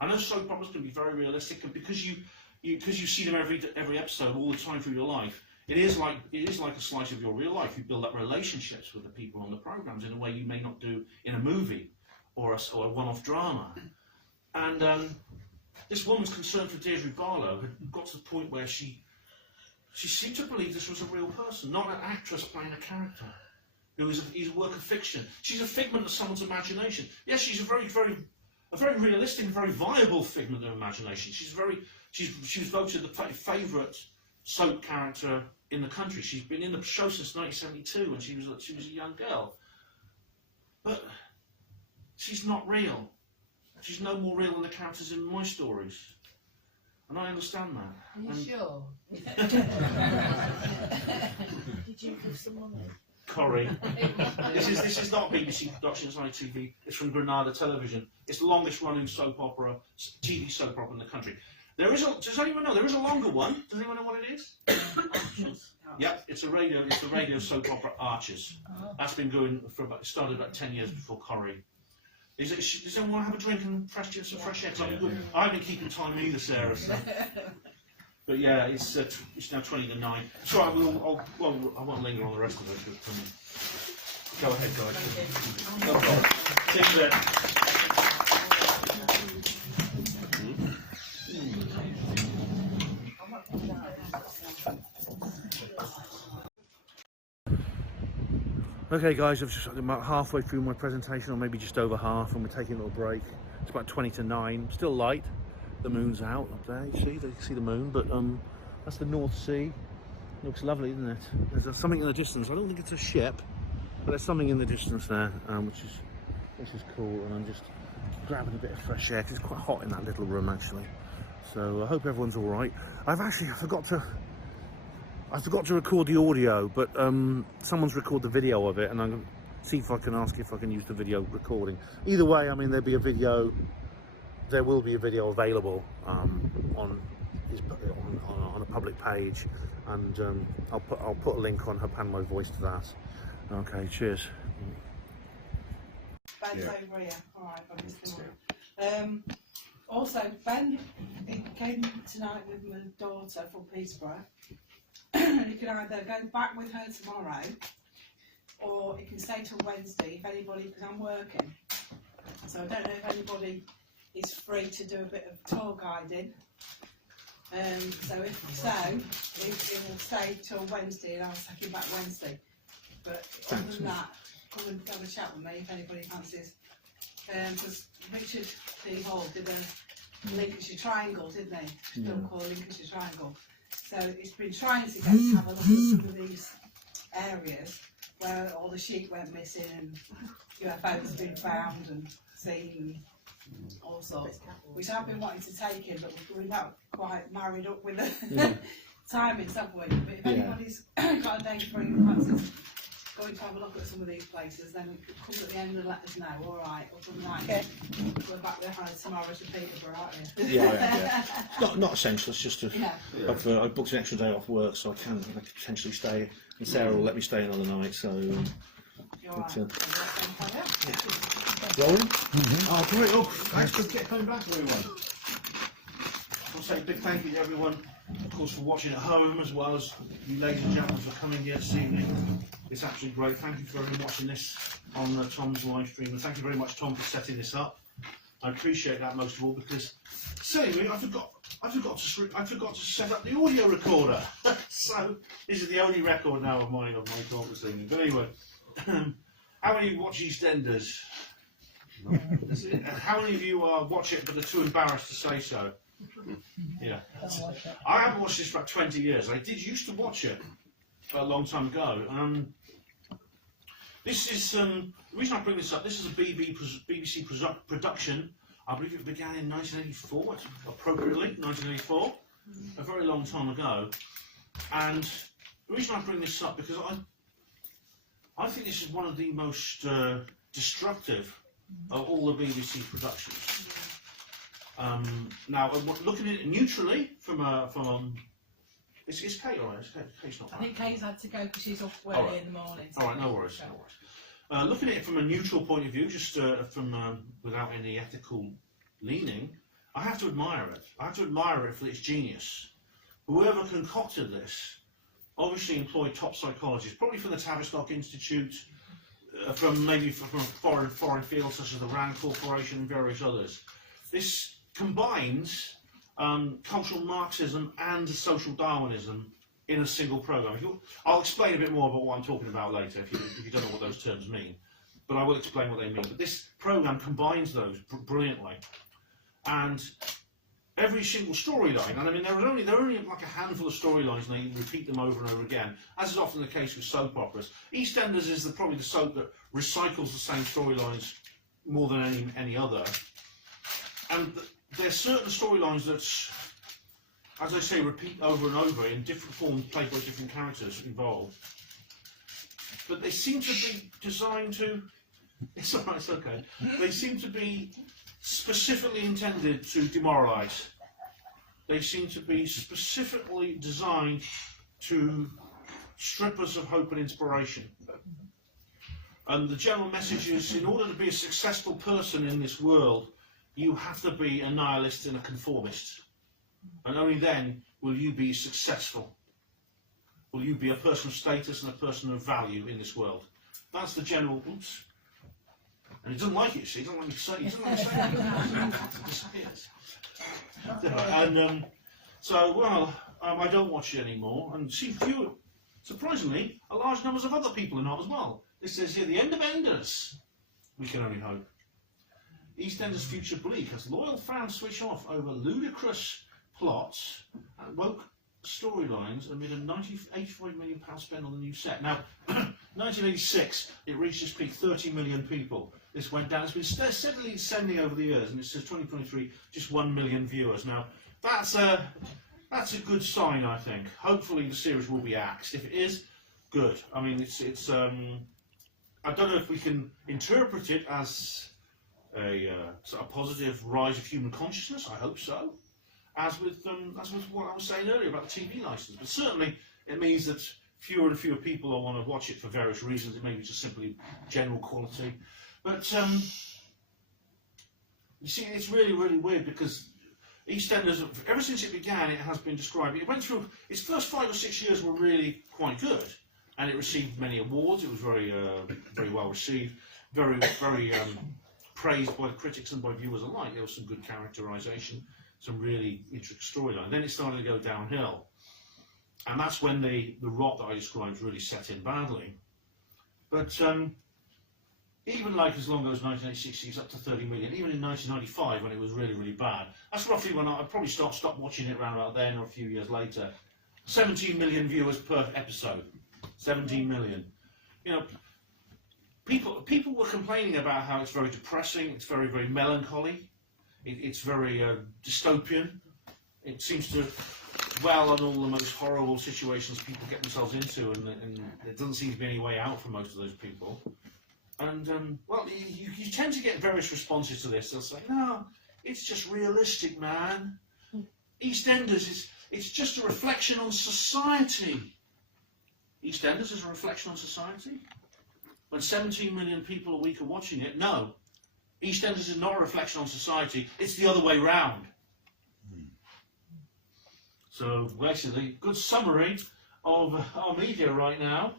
I know soap operas can be very realistic, and because you see them every episode all the time through your life, it is like a slice of your real life. You build up relationships with the people on the programs in a way you may not do in a movie or a one-off drama. And this woman's concern for Deirdre Barlow had got to the point where she seemed to believe this was a real person, not an actress playing a character who is a work of fiction. She's a figment of someone's imagination. Yes, she's a very realistic, very viable figment of imagination. She was voted the favourite soap character in the country. She's been in the show since 1972 when she was a young girl. But she's not real. She's no more real than the characters in my stories. And I understand that. Are you sure? Did you give some money? Corrie. This is not BBC Productions ITV. It's from Granada Television. It's the longest running soap opera, TV soap opera in the country. There is a. Does anyone know? There is a longer one. Does anyone know what it is? Yep, it's a radio. It's the radio soap opera Archers. That's been going for about. It started about 10 years before Corrie. Does anyone have a drink and some fresh air? I haven't been keeping time either, Sarah. So. But yeah, it's now 20 to 9. So I won't linger on the rest of it. But, go ahead, guys. No problem. Take that. Okay guys, I'm about halfway through my presentation, or maybe just over half, and we're taking a little break. It's about 20 to 9, still light. The moon's out up there, you can see the moon, but that's the North Sea. It looks lovely, isn't it? There's something in the distance. I don't think it's a ship, but there's something in the distance there, which is cool, and I'm just grabbing a bit of fresh air, because it's quite hot in that little room actually. So I hope everyone's all right. I forgot to record the audio, but someone's recorded the video of it, and I'm going to see if I can use the video recording. Either way, I mean, there will be a video available on a public page, and I'll put a link on Hapanmo Voice to that. Okay, cheers. Ben's over here. All right, also, Ben came tonight with my daughter from Peterborough. You can either go back with her tomorrow, or you can stay till Wednesday if anybody, because I'm working. So I don't know if anybody is free to do a bit of tour guiding. So if so, it will stay till Wednesday, and I'll take him back Wednesday. But other than that, come and have a chat with me if anybody fancies. Because Richard D. Hall did a Lincolnshire Triangle, didn't he? Still called Lincolnshire Triangle. So it's been trying to have a look at some of these areas where all the sheep went missing and UFOs have been found and seen and all sorts, which I've been wanting to take in, but we're not quite married up with the timings, have we? But if anybody's got a day for any fancies going to have a look at some of these places, then come at the end and let us know, alright? Other than that, we're back there tomorrow to Peterborough, aren't you? Yeah. It's not essential, it's just I've booked an extra day off work, so I can potentially stay, and Sarah will let me stay another night, so... Rolling? Oh, great. Oh, thanks for coming back, everyone. I'll say a big thank you to everyone, of course, for watching at home, as well as you ladies and gentlemen for coming here this evening. It's absolutely great. Thank you for everyone watching this on Tom's live stream, and thank you very much, Tom, for setting this up. I appreciate that most of all, because silly, I forgot to set up the audio recorder. So this is the only record now of my talk this evening. But anyway, how many of you watch EastEnders? How many of you watch it but are too embarrassed to say so? Yeah. I haven't watched this for about 20 years. I did used to watch it a long time ago. This is the reason I bring this up. This is a BBC production. I believe it began in 1984, appropriately 1984, a very long time ago. And the reason I bring this up because I think this is one of the most destructive of all the BBC productions. Now, looking at it neutrally from it's Kate, all right? Kate's not. I think Kate's had to go because she's off early in the morning. All right, no worries. Looking at it from a neutral point of view, just from without any ethical leaning, I have to admire it. I have to admire it for its genius. Whoever concocted this obviously employed top psychologists, probably from the Tavistock Institute, from foreign fields such as the Rand Corporation and various others. This combines cultural Marxism and social Darwinism in a single programme. I'll explain a bit more about what I'm talking about later if you don't know what those terms mean, but I will explain what they mean. But this programme combines those brilliantly, and every single storyline, and I mean there are only like a handful of storylines, and they repeat them over and over again, as is often the case with soap operas. EastEnders is probably the soap that recycles the same storylines more than any other, and there's certain storylines that, as I say, repeat over and over in different forms, played by different characters involved. But they seem to be designed to... It's alright, it's okay. They seem to be specifically intended to demoralise. They seem to be specifically designed to strip us of hope and inspiration. And the general message is, in order to be a successful person in this world, you have to be a nihilist and a conformist. And only then will you be successful. Will you be a person of status and a person of value in this world. That's the general, oops. And he doesn't like it, you see, he doesn't like me to say it. He doesn't like me to say it. Disappears. And so, well, I don't watch it anymore. And see, few, surprisingly, a large numbers of other people are not as well. This says here, the end of Enders. We can only hope. EastEnders' future bleak as loyal fans switch off over ludicrous plots and woke storylines amid a £85 million spend on the new set. Now, 1986, it reached its peak, 30 million people. This went down. It's been steadily descending over the years, and it says 2023, just 1 million viewers. Now, that's a good sign, I think. Hopefully, the series will be axed. If it is, good. I mean, it's I don't know if we can interpret it as a sort of positive rise of human consciousness. I hope so. As with what I was saying earlier about the TV license, but certainly it means that fewer and fewer people will want to watch it for various reasons. It may be just simply general quality, but you see, it's really, really weird because EastEnders, ever since it began, it has been described. It went through its first 5 or 6 years were really quite good, and it received many awards. It was very, very well received, very, very praised by the critics and by viewers alike. There was some good characterisation, some really intricate storyline. Then it started to go downhill, and that's when the rot that I described really set in badly. But even like as long as 1986, it's up to 30 million. Even in 1995, when it was really, really bad, that's roughly when I probably stopped watching it around about then, or a few years later. 17 million viewers per episode. 17 million. You know, people were complaining about how it's very depressing. It's very, very melancholy. It's very dystopian. It seems to dwell on all the most horrible situations people get themselves into, and there doesn't seem to be any way out for most of those people. And, well, you tend to get various responses to this. They'll say, no, it's just realistic, man. EastEnders, it's just a reflection on society. EastEnders is a reflection on society? When 17 million people a week are watching it, no. EastEnders is not a reflection on society, it's the other way round. So, basically, good summary of our media right now.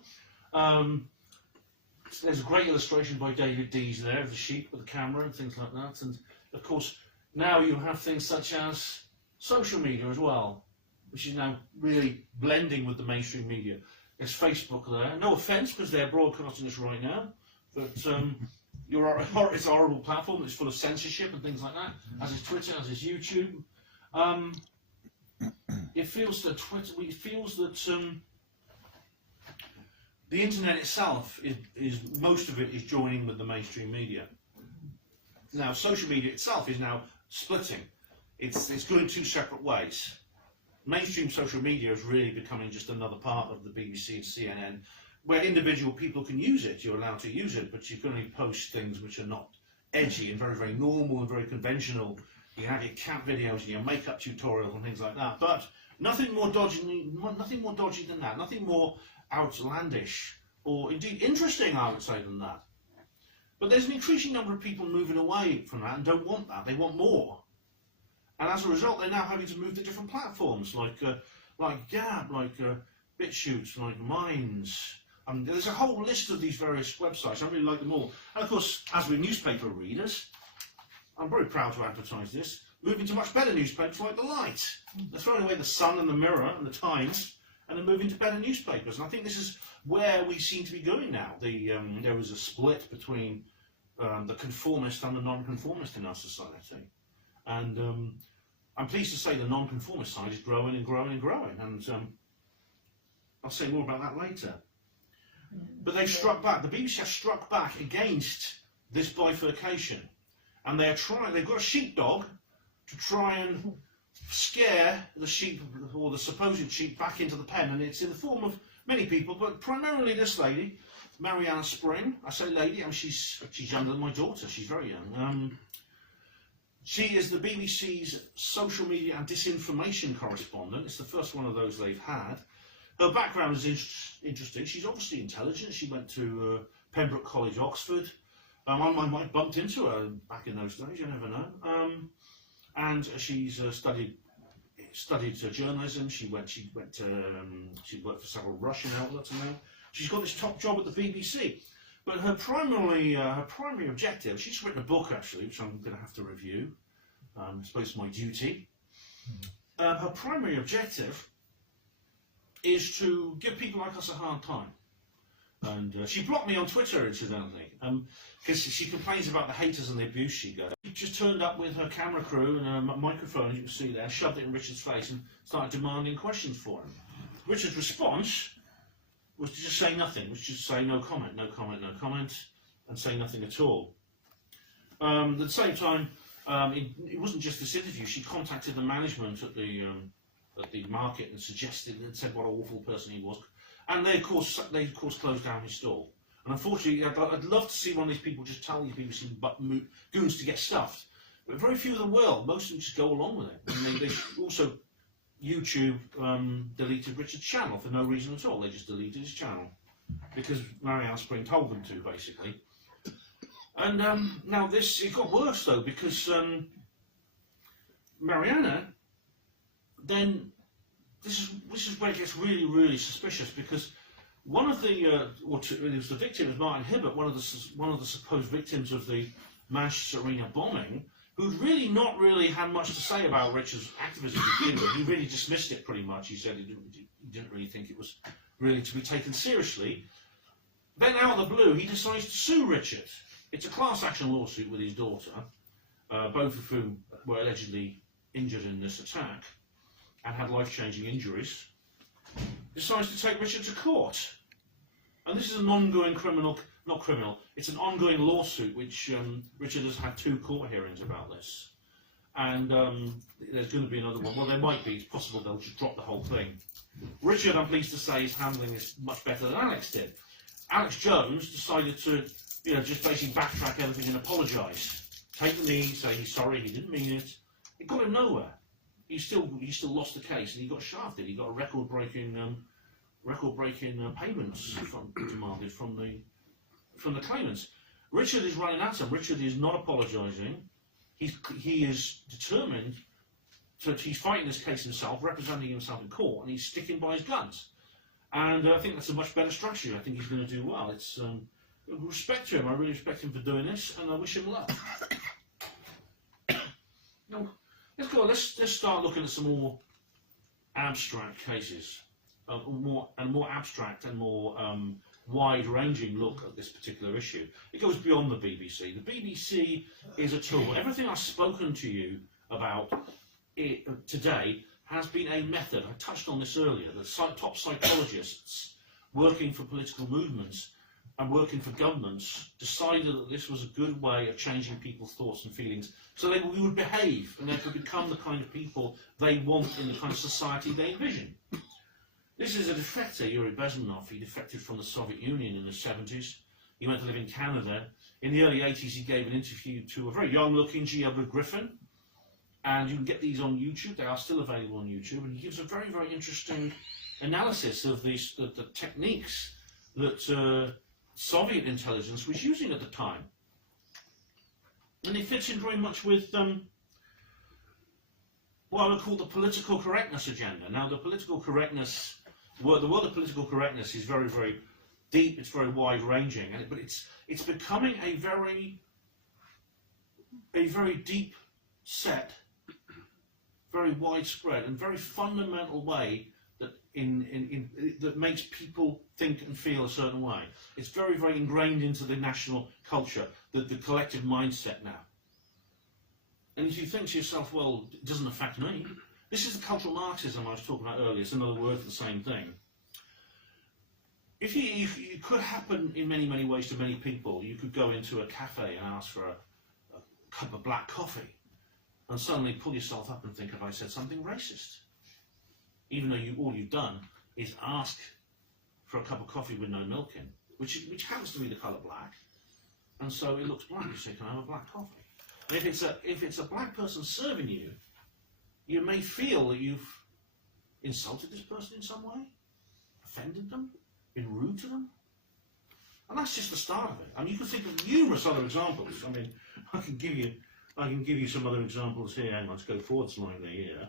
There's a great illustration by David Dees there of the sheep with the camera and things like that. And, of course, now you have things such as social media as well, which is now really blending with the mainstream media. There's Facebook there. No offence, because they're broadcasting this right now, but it's a horrible platform that's full of censorship and things like that, as is Twitter, as is YouTube. It feels that the internet itself is most of it is joining with the mainstream media. Now, social media itself is now splitting. It's going two separate ways. Mainstream social media is really becoming just another part of the BBC and CNN, where individual people can use it. You're allowed to use it, but you can only post things which are not edgy and very, very normal and very conventional. You can have your cat videos and your makeup tutorials and things like that, but nothing more dodgy than that. Nothing more outlandish or indeed interesting, I would say, than that. But there's an increasing number of people moving away from that and don't want that. They want more. And as a result, they're now having to move to different platforms like Gab, like BitChute, like Minds. There's a whole list of these various websites. I really like them all. And of course, as we're newspaper readers, I'm very proud to advertise this, moving to much better newspapers like The Light. They're throwing away The Sun and The Mirror and The Times, and they're moving to better newspapers. And I think this is where we seem to be going now. There was a split between the conformist and the non-conformist in our society. And I'm pleased to say the non-conformist side is growing and growing and growing. And I'll say more about that later. But they've struck back. The BBC has struck back against this bifurcation. And they've got a sheepdog to try and scare the sheep, or the supposed sheep, back into the pen. And it's in the form of many people, but primarily this lady, Marianne Spring. I say lady, she's younger than my daughter. She's very young. She is the BBC's social media and disinformation correspondent. It's the first one of those they've had. Her background is interesting. She's obviously intelligent. She went to Pembroke College, Oxford. I might bumped into her back in those days. You never know. And she's studied journalism. She worked for several Russian outlets now. She's got this top job at the BBC. But her primary objective, she's written a book actually, which I'm going to have to review. I suppose it's my duty. Her primary objective is to give people like us a hard time. And she blocked me on Twitter, incidentally, because she complains about the haters and the abuse she gets. She just turned up with her camera crew and a microphone, as you can see there, shoved it in Richard's face and started demanding questions for him. Richard's response was to just say nothing, was just say no comment, no comment, no comment, and say nothing at all. At the same time, it wasn't just this interview. She contacted the management at the market and suggested and said what an awful person he was, and they of course closed down his stall. And unfortunately, I'd love to see one of these people just tell these BBC goons to get stuffed, but very few of them will. Most of them just go along with it. And they also YouTube deleted Richard's channel for no reason at all. They just deleted his channel because Marianne Spring told them to, basically. And now it got worse though, because Mariana, then this is where it gets really, really suspicious, because one of the it was the victim of Martin Hibbert, one of the supposed victims of the Manchester Arena bombing, who'd not really had much to say about Richard's activism to begin with. He really dismissed it pretty much. He said he didn't really think it was really to be taken seriously. Then out of the blue, he decides to sue Richard. It's a class action lawsuit with his daughter, both of whom were allegedly injured in this attack and had life-changing injuries. Decides to take Richard to court. And this is an ongoing it's an ongoing lawsuit which Richard has had 2 court hearings about this. And there's going to be another one. Well, there might be. It's possible they'll just drop the whole thing. Richard, I'm pleased to say, is handling this much better than Alex did. Alex Jones decided to, just basically backtrack everything and apologise. Take the knee, say he's sorry, he didn't mean it. It got him nowhere. He still lost the case, and he got shafted. He got a record-breaking payments demanded from the claimants. Richard is running at him. Richard is not apologising. He is determined he's fighting this case himself, representing himself in court, and he's sticking by his guns. And I think that's a much better strategy. I think he's going to do well. It's respect to him. I really respect him for doing this, and I wish him luck. Now, let's go. Let's start looking at some more abstract cases, more abstract and more wide-ranging look at this particular issue. It goes beyond the BBC. The BBC is a tool. Everything I've spoken to you about today has been a method. I touched on this earlier. The top psychologists working for political movements and working for governments decided that this was a good way of changing people's thoughts and feelings so we would behave and they could become the kind of people they want in the kind of society they envision. This is a defector, Yuri Bezmenov. He defected from the Soviet Union in the 70s. He went to live in Canada. In the early 80s, he gave an interview to a very young-looking G. Edward Griffin. And you can get these on YouTube. They are still available on YouTube. And he gives a very, very interesting analysis of the techniques that Soviet intelligence was using at the time. And it fits in very much with what I would call the political correctness agenda. Now, the political correctness, the world of political correctness is very, very deep. It's very wide-ranging, but it's becoming a very deep set, very widespread, and very fundamental way that that makes people think and feel a certain way. It's very, very ingrained into the national culture, the collective mindset now. And if you think to yourself, well, it doesn't affect me. This is the cultural Marxism I was talking about earlier. It's another word for the same thing. If it could happen in many, many ways to many people. You could go into a cafe and ask for a cup of black coffee and suddenly pull yourself up and think, have I said something racist? Even though all you've done is ask for a cup of coffee with no milk in, which happens to be the colour black. And so it looks black. You say, can I have a black coffee? And if it's a black person serving you, you may feel that you've insulted this person in some way, offended them, been rude to them. And that's just the start of it. I mean, you can think of numerous other examples. I mean, I can give you some other examples here. Hang on, let's go forward slightly here.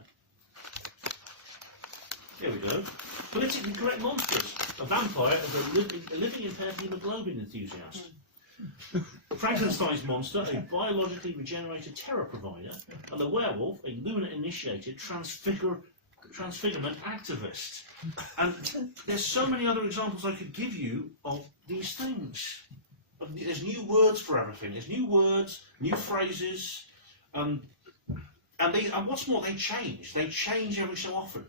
Here we go. Politically correct monsters. A vampire is a living impaired hemoglobin enthusiast. Frankenstein's monster, a biologically regenerated terror provider, and the werewolf, a lunar-initiated transfigurement activist. And there's so many other examples I could give you of these things. There's new words for everything. There's new words, new phrases, and what's more, they change. They change every so often.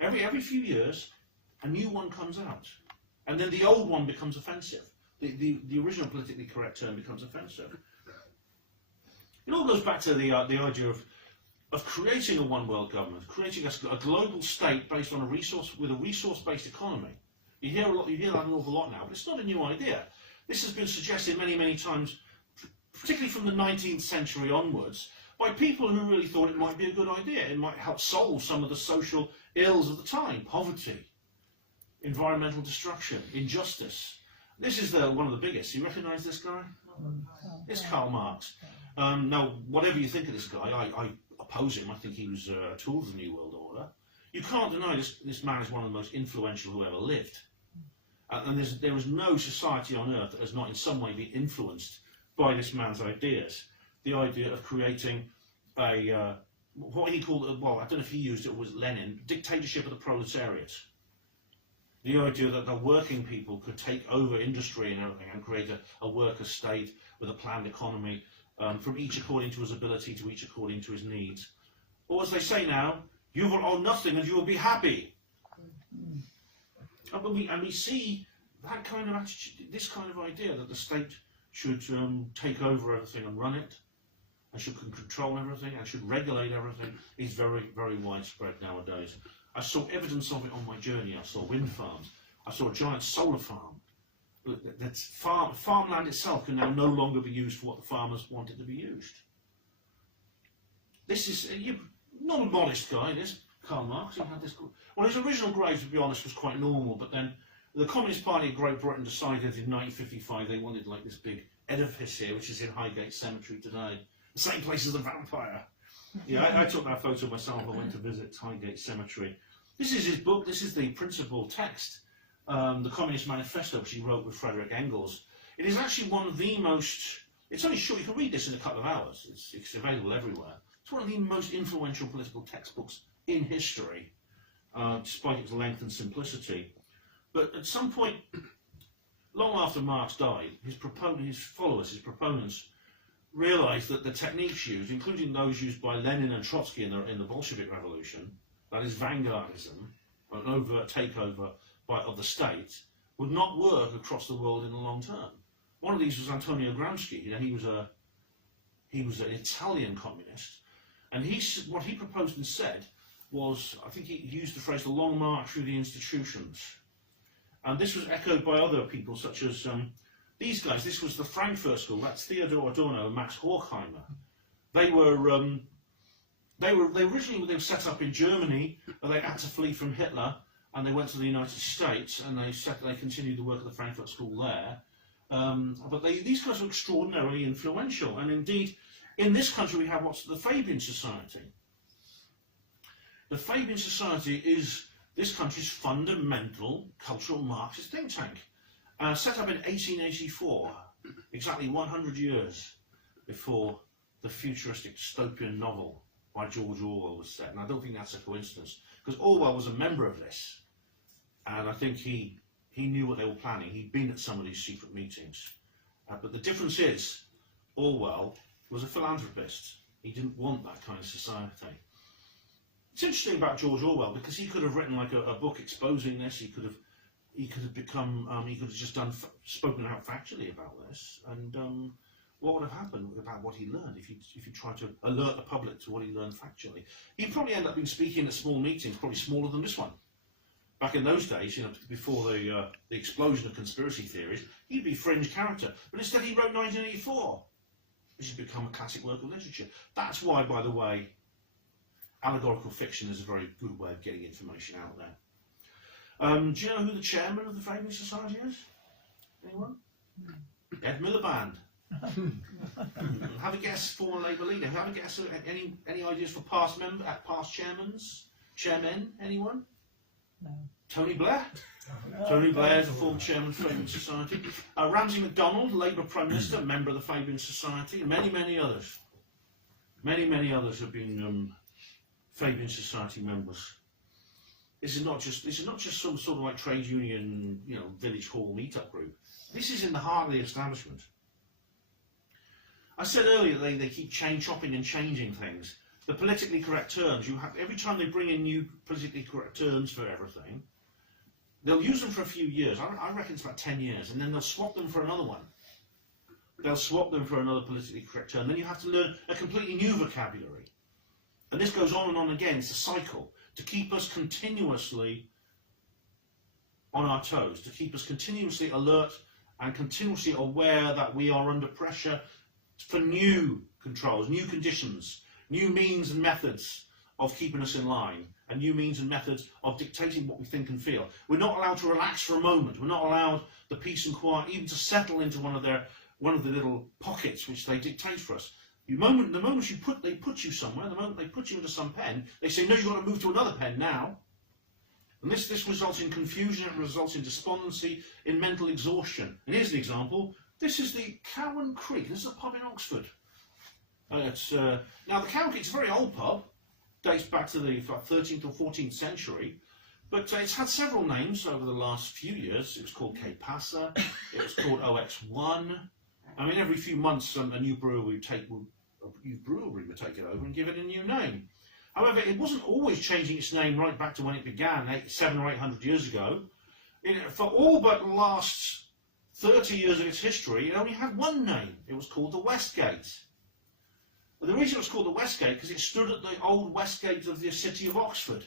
Every few years, a new one comes out, and then the old one becomes offensive. The original politically correct term becomes offensive. It all goes back to the idea of creating a one world government, creating a global state based on a resource-based economy. You hear that an awful lot now, but it's not a new idea. This has been suggested many times, particularly from the 19th century onwards, by people who really thought it might be a good idea. It might help solve some of the social ills of the time: poverty, environmental destruction, injustice. This is one of the biggest. You recognise this guy? It's Karl Marx. Now, whatever you think of this guy, I oppose him. I think he was a tool of the New World Order. You can't deny this man is one of the most influential who ever lived. And there is no society on earth that has not in some way been influenced by this man's ideas. The idea of creating what he called, well, I don't know if he used it, was Lenin, dictatorship of the proletariat. The idea that the working people could take over industry and everything and create a worker state with a planned economy, from each according to his ability to each according to his needs. Or as they say now, you will own nothing and you will be happy. And we see that kind of attitude, this kind of idea that the state should take over everything and run it, and should control everything, and should regulate everything, is very widespread nowadays. I saw evidence of it on my journey. I saw wind farms. I saw a giant solar farm. Farmland itself can now no longer be used for what the farmers want it to be used. This is not a modest guy, this Karl Marx. He had this. Well, his original grade, to be honest, was quite normal, but then the Communist Party of Great Britain decided in 1955 they wanted like this big edifice here, which is in Highgate Cemetery today, the same place as the vampire. Yeah, I took that photo myself. I went to visit Highgate Cemetery. This is his book. This is the principal text, the Communist Manifesto, which he wrote with Frederick Engels. It is actually one of the most. It's only short. You can read this in a couple of hours. It's available everywhere. It's one of the most influential political textbooks in history, despite its length and simplicity. But at some point, long after Marx died, his followers, his proponents, realised that the techniques used, including those used by Lenin and Trotsky in the Bolshevik Revolution, that is vanguardism, an overt takeover of the state, would not work across the world in the long term. One of these was Antonio Gramsci. He was an Italian communist, and what he proposed and said was, I think he used the phrase, the long march through the institutions. And this was echoed by other people, such as these guys. This was the Frankfurt School. That's Theodor Adorno and Max Horkheimer. They were originally set up in Germany, but they had to flee from Hitler, and they went to the United States, and they continued the work of the Frankfurt School there. But these guys were extraordinarily influential, and indeed, in this country we have what's the Fabian Society. The Fabian Society is this country's fundamental cultural Marxist think tank, set up in 1884, exactly 100 years before the futuristic dystopian novel by George Orwell was set. And I don't think that's a coincidence, because Orwell was a member of this, and I think he knew what they were planning. He'd been at some of these secret meetings. But the difference is, Orwell was a philanthropist. He didn't want that kind of society. It's interesting about George Orwell, because he could have written like a book exposing this. He could have just spoken out factually about this, and what would have happened about what he learned if you tried to alert the public to what he learned factually? He'd probably end up being speaking at small meetings, probably smaller than this one. Back in those days, before the explosion of conspiracy theories, he'd be fringe character. But instead, he wrote 1984. which has become a classic work of literature. That's why, by the way, allegorical fiction is a very good way of getting information out there. Do you know who the chairman of the Fabian Society is? Anyone? Ed Miliband. Have a guess, former Labour leader. Have a guess. Any ideas for past chairmen? Anyone? No. Tony Blair. Tony Blair is the former chairman of the Fabian Society. Ramsay MacDonald, Labour Prime Minister, member of the Fabian Society, and many others. Many others have been Fabian Society members. This is not just some sort of like trade union, village hall meetup group. This is in the heart of the establishment. I said earlier they keep chopping and changing things. The politically correct terms, every time they bring in new politically correct terms for everything, they'll use them for a few years. I reckon it's about 10 years, and then they'll swap them for another one. They'll swap them for another politically correct term. Then you have to learn a completely new vocabulary. And this goes on and on again. It's a cycle to keep us continuously on our toes, to keep us continuously alert and continuously aware that we are under pressure for new controls, new conditions, new means and methods of keeping us in line, and new means and methods of dictating what we think and feel. We're not allowed to relax for a moment. We're not allowed the peace and quiet even to settle into one of the little pockets which they dictate for us. The moment they put you somewhere, the moment they put you into some pen, they say, no, you've got to move to another pen now. And this results in confusion, it results in despondency, in mental exhaustion. And here's an example. This is the Cowan Creek. This is a pub in Oxford. Now the Cowan Creek is a very old pub, dates back to the 13th or 14th century, but it's had several names over the last few years. It was called K Passa, it was called OX1. I mean, every few months a new brewery would take it over and give it a new name. However, it wasn't always changing its name right back to when it began, 700 or 800 years ago. For all but the last 30 years of its history, it only had one name. It was called the Westgate. The reason it was called the Westgate because it stood at the old Westgate of the city of Oxford.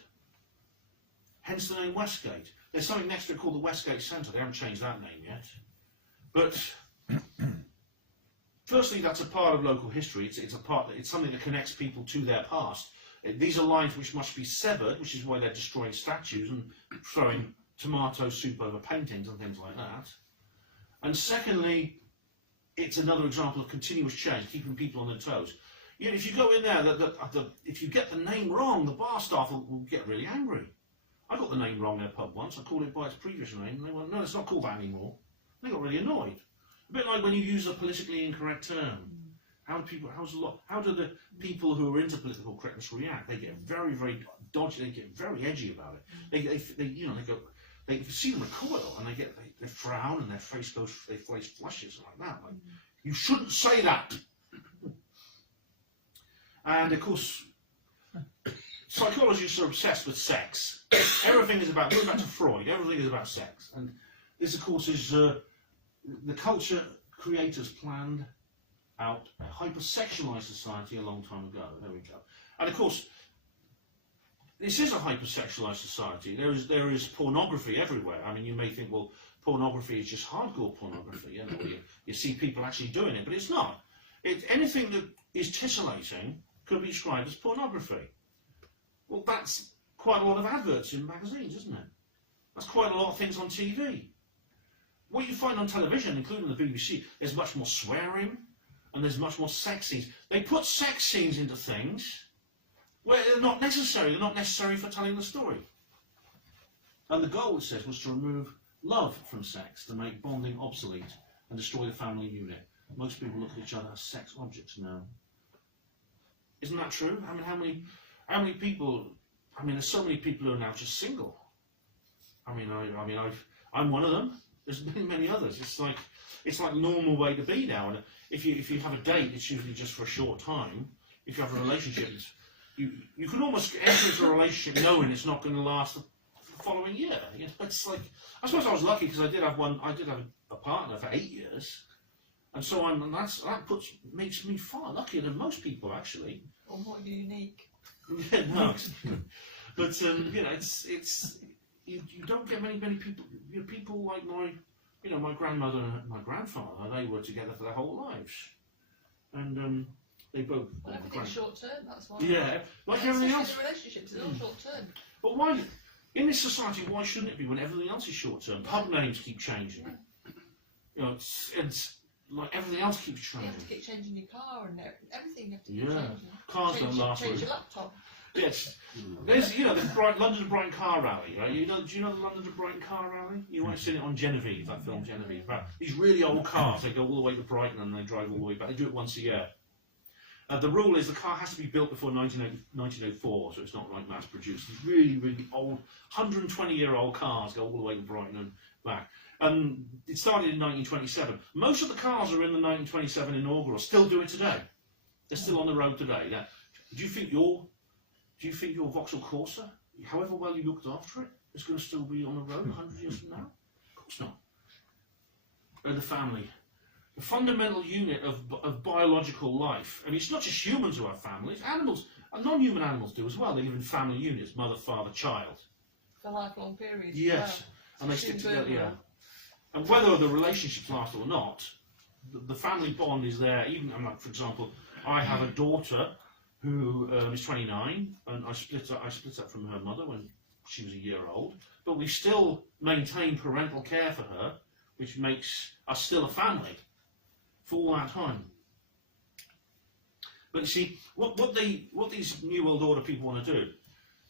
Hence the name Westgate. There's something next to it called the Westgate Centre. They haven't changed that name yet. But firstly, that's a part of local history. It's something that connects people to their past. These are lines which must be severed, which is why they're destroying statues and throwing tomato soup over paintings and things like that. And secondly, it's another example of continuous change, keeping people on their toes. If you go in there, if you get the name wrong, the bar staff will get really angry. I got the name wrong in a pub once. I called it by its previous name, and they went, no, it's not called that anymore. They got really annoyed. A bit like when you use a politically incorrect term. How do the people who are into political correctness react? They get very, very dodgy. They get very edgy about it. They see them recoil and they frown and their face flushes like that. Like, you shouldn't say that. And of course, psychologists are obsessed with sex. Everything is about, going back to Freud, everything is about sex. And this, of course, is the culture creators planned out a hypersexualized society a long time ago. There we go. And of course, this is a hypersexualized society. There is pornography everywhere. I mean, you may think, well, pornography is just hardcore pornography. You see people actually doing it, but it's not. Anything that is titillating could be described as pornography. Well, that's quite a lot of adverts in magazines, isn't it? That's quite a lot of things on TV. What you find on television, including the BBC, there's much more swearing and there's much more sex scenes. They put sex scenes into things where they're not necessary. They're not necessary for telling the story. And the goal, it says, was to remove love from sex, to make bonding obsolete and destroy the family unit. Most people look at each other as sex objects now. Isn't that true? I mean, how many people? I mean, there's so many people who are now just single. I'm one of them. There's many others. It's like the normal way to be now. And if you have a date, it's usually just for a short time. If you have a relationship, you can almost enter into a relationship knowing it's not going to last the following year. It's like, I suppose I was lucky because I did have a partner for 8 years. And so makes me far luckier than most people, actually. Or more unique. Yeah, no. But you don't get many people. People like my grandmother and my grandfather. They were together for their whole lives, and they both. Well, everything's short term, that's why. Yeah, like everything else. The relationships is all short term. But why, in this society, why shouldn't it be when everything else is short term? Pub names keep changing. Yeah. You know, it's like everything else keeps You changing. have to keep changing your car and everything. You have to keep Yeah, changing. cars don't last. Change your laptop. Yes, there's the London to Brighton car rally, right? Do you know the London to Brighton car rally? You might have seen it on Genevieve, that film Genevieve. Right? These really old cars, they go all the way to Brighton and they drive all the way back. They do it once a year. The rule is the car has to be built before 1904, so it's not like mass produced. These really, really old, 120-year-old cars go all the way to Brighton and back. It started in 1927. Most of the cars are in the 1927 inaugural, still do it today. They're still on the road today. Now, do you think your Vauxhall Corsa, however well you looked after it, is going to still be on the road 100 years from now? Of course not. And the family. The fundamental unit of biological life. I mean, it's not just humans who have families. Animals, and non-human animals do as well. They live in family units, mother, father, child. For lifelong periods. Yes, Yeah. and they stick together, yeah. And whether the relationships last or not, the family bond is there. Even, like, for example, I have a daughter who is 29, and I split up from her mother when she was a year old, but we still maintain parental care for her, which makes us still a family for all that time. But you see, what these New World Order people want to do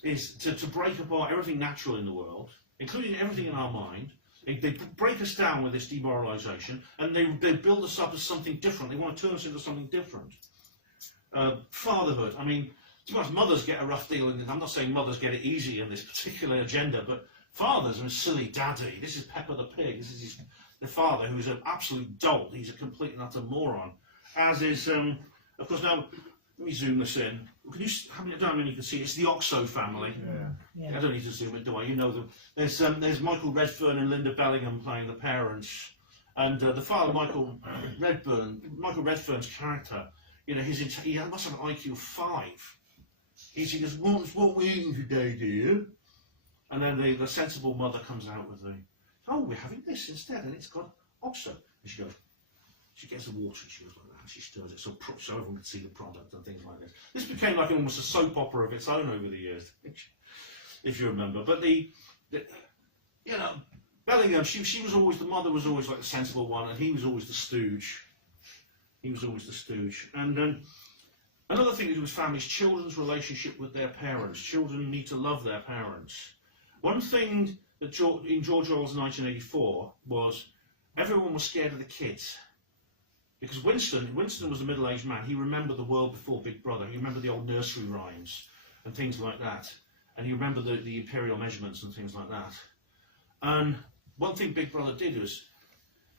is to break apart everything natural in the world, including everything in our mind. They break us down with this demoralisation, and they build us up as something different. They want to turn us into something different. Fatherhood. I mean, to be honest, mothers get a rough deal, and I'm not saying mothers get it easy in this particular agenda, but fathers are a silly daddy. This is Pepper the Pig. This is the father who's an absolute dolt. He's a complete and utter moron. As is, of course, now, let me zoom this in. Can you have it down and you can see it's the Oxo family. Yeah. I don't need to zoom it, do I? You know them. There's Michael Redfern and Linda Bellingham playing the parents. And the father, Michael Redfern's character, you know, he must have an IQ of 5. He goes, what we eating today, dear? And then the sensible mother comes out with we're having this instead, and it's got Oxo. And she gets the water, and she goes like that, and she stirs it so everyone can see the product and things like this. This became like almost a soap opera of its own over the years, if you remember. But Bellingham, she was always, the mother was always like the sensible one, and he was always the stooge. And another thing to do with families, children's relationship with their parents. Children need to love their parents. One thing that in George Orwell's 1984 was everyone was scared of the kids. Because Winston was a middle-aged man. He remembered the world before Big Brother. He remembered the old nursery rhymes and things like that. And he remembered the imperial measurements and things like that. And one thing Big Brother did was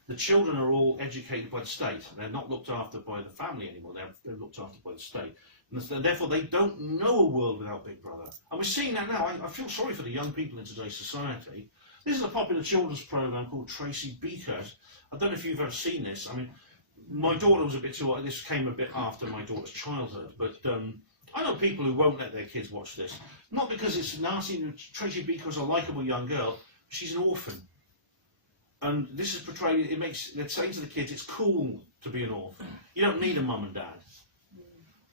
the children are all educated by the state. They're not looked after by the family anymore. They're looked after by the state. And therefore, they don't know a world without Big Brother. And we're seeing that now. I feel sorry for the young people in today's society. This is a popular children's programme called Tracy Beaker. I don't know if you've ever seen this. I mean, my daughter was a bit too... This came a bit after my daughter's childhood. But I know people who won't let their kids watch this. Not because it's nasty. Tracy Beaker is a likeable young girl. She's an orphan. And this is portrayed, they're saying to the kids, it's cool to be an orphan. You don't need a mum and dad.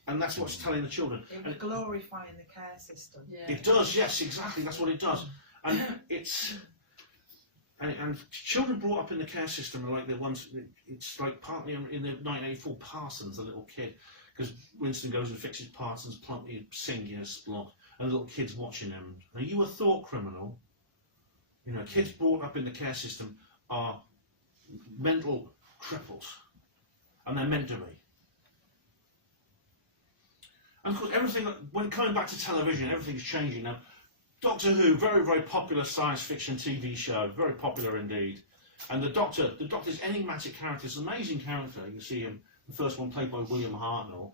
And that's what's telling the children. It was glorifying the care system. Yeah. It does, yes, exactly, that's what it does. And and children brought up in the care system are like the ones, it's like partly in the 1984 Parsons, the little kid, because Winston goes and fixes Parsons' plumpy sink in his block, and the little kid's watching him. Are you a thought criminal? You know, kids brought up in the care system are mental cripples, and they're meant to be. And of course, everything, when coming back to television, everything's changing now. Doctor Who, very, very popular science fiction TV show, very popular indeed. And the Doctor's enigmatic character, is an amazing character. You can see him, the first one played by William Hartnell,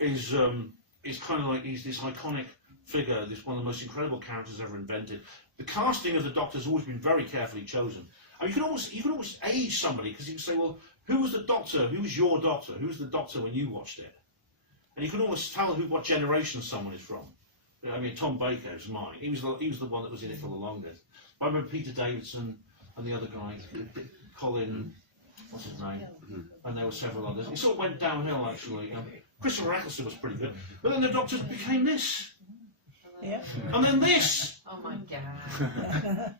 is kind of like he's this iconic figure, this one of the most incredible characters ever invented. The casting of the Doctor has always been very carefully chosen. I mean, you can always age somebody, because you can say, well, who was the Doctor? Who was your Doctor? Who was the Doctor when you watched it? And you can always tell what generation someone is from. I mean, Tom Baker is mine. He was the one that was in it for the longest. I remember Peter Davidson and the other guy, Colin. what's his name? And there were several others. It sort of went downhill, actually. Christopher Eccleston was pretty good. But then the Doctor became this. Yeah. And then this. Oh my God.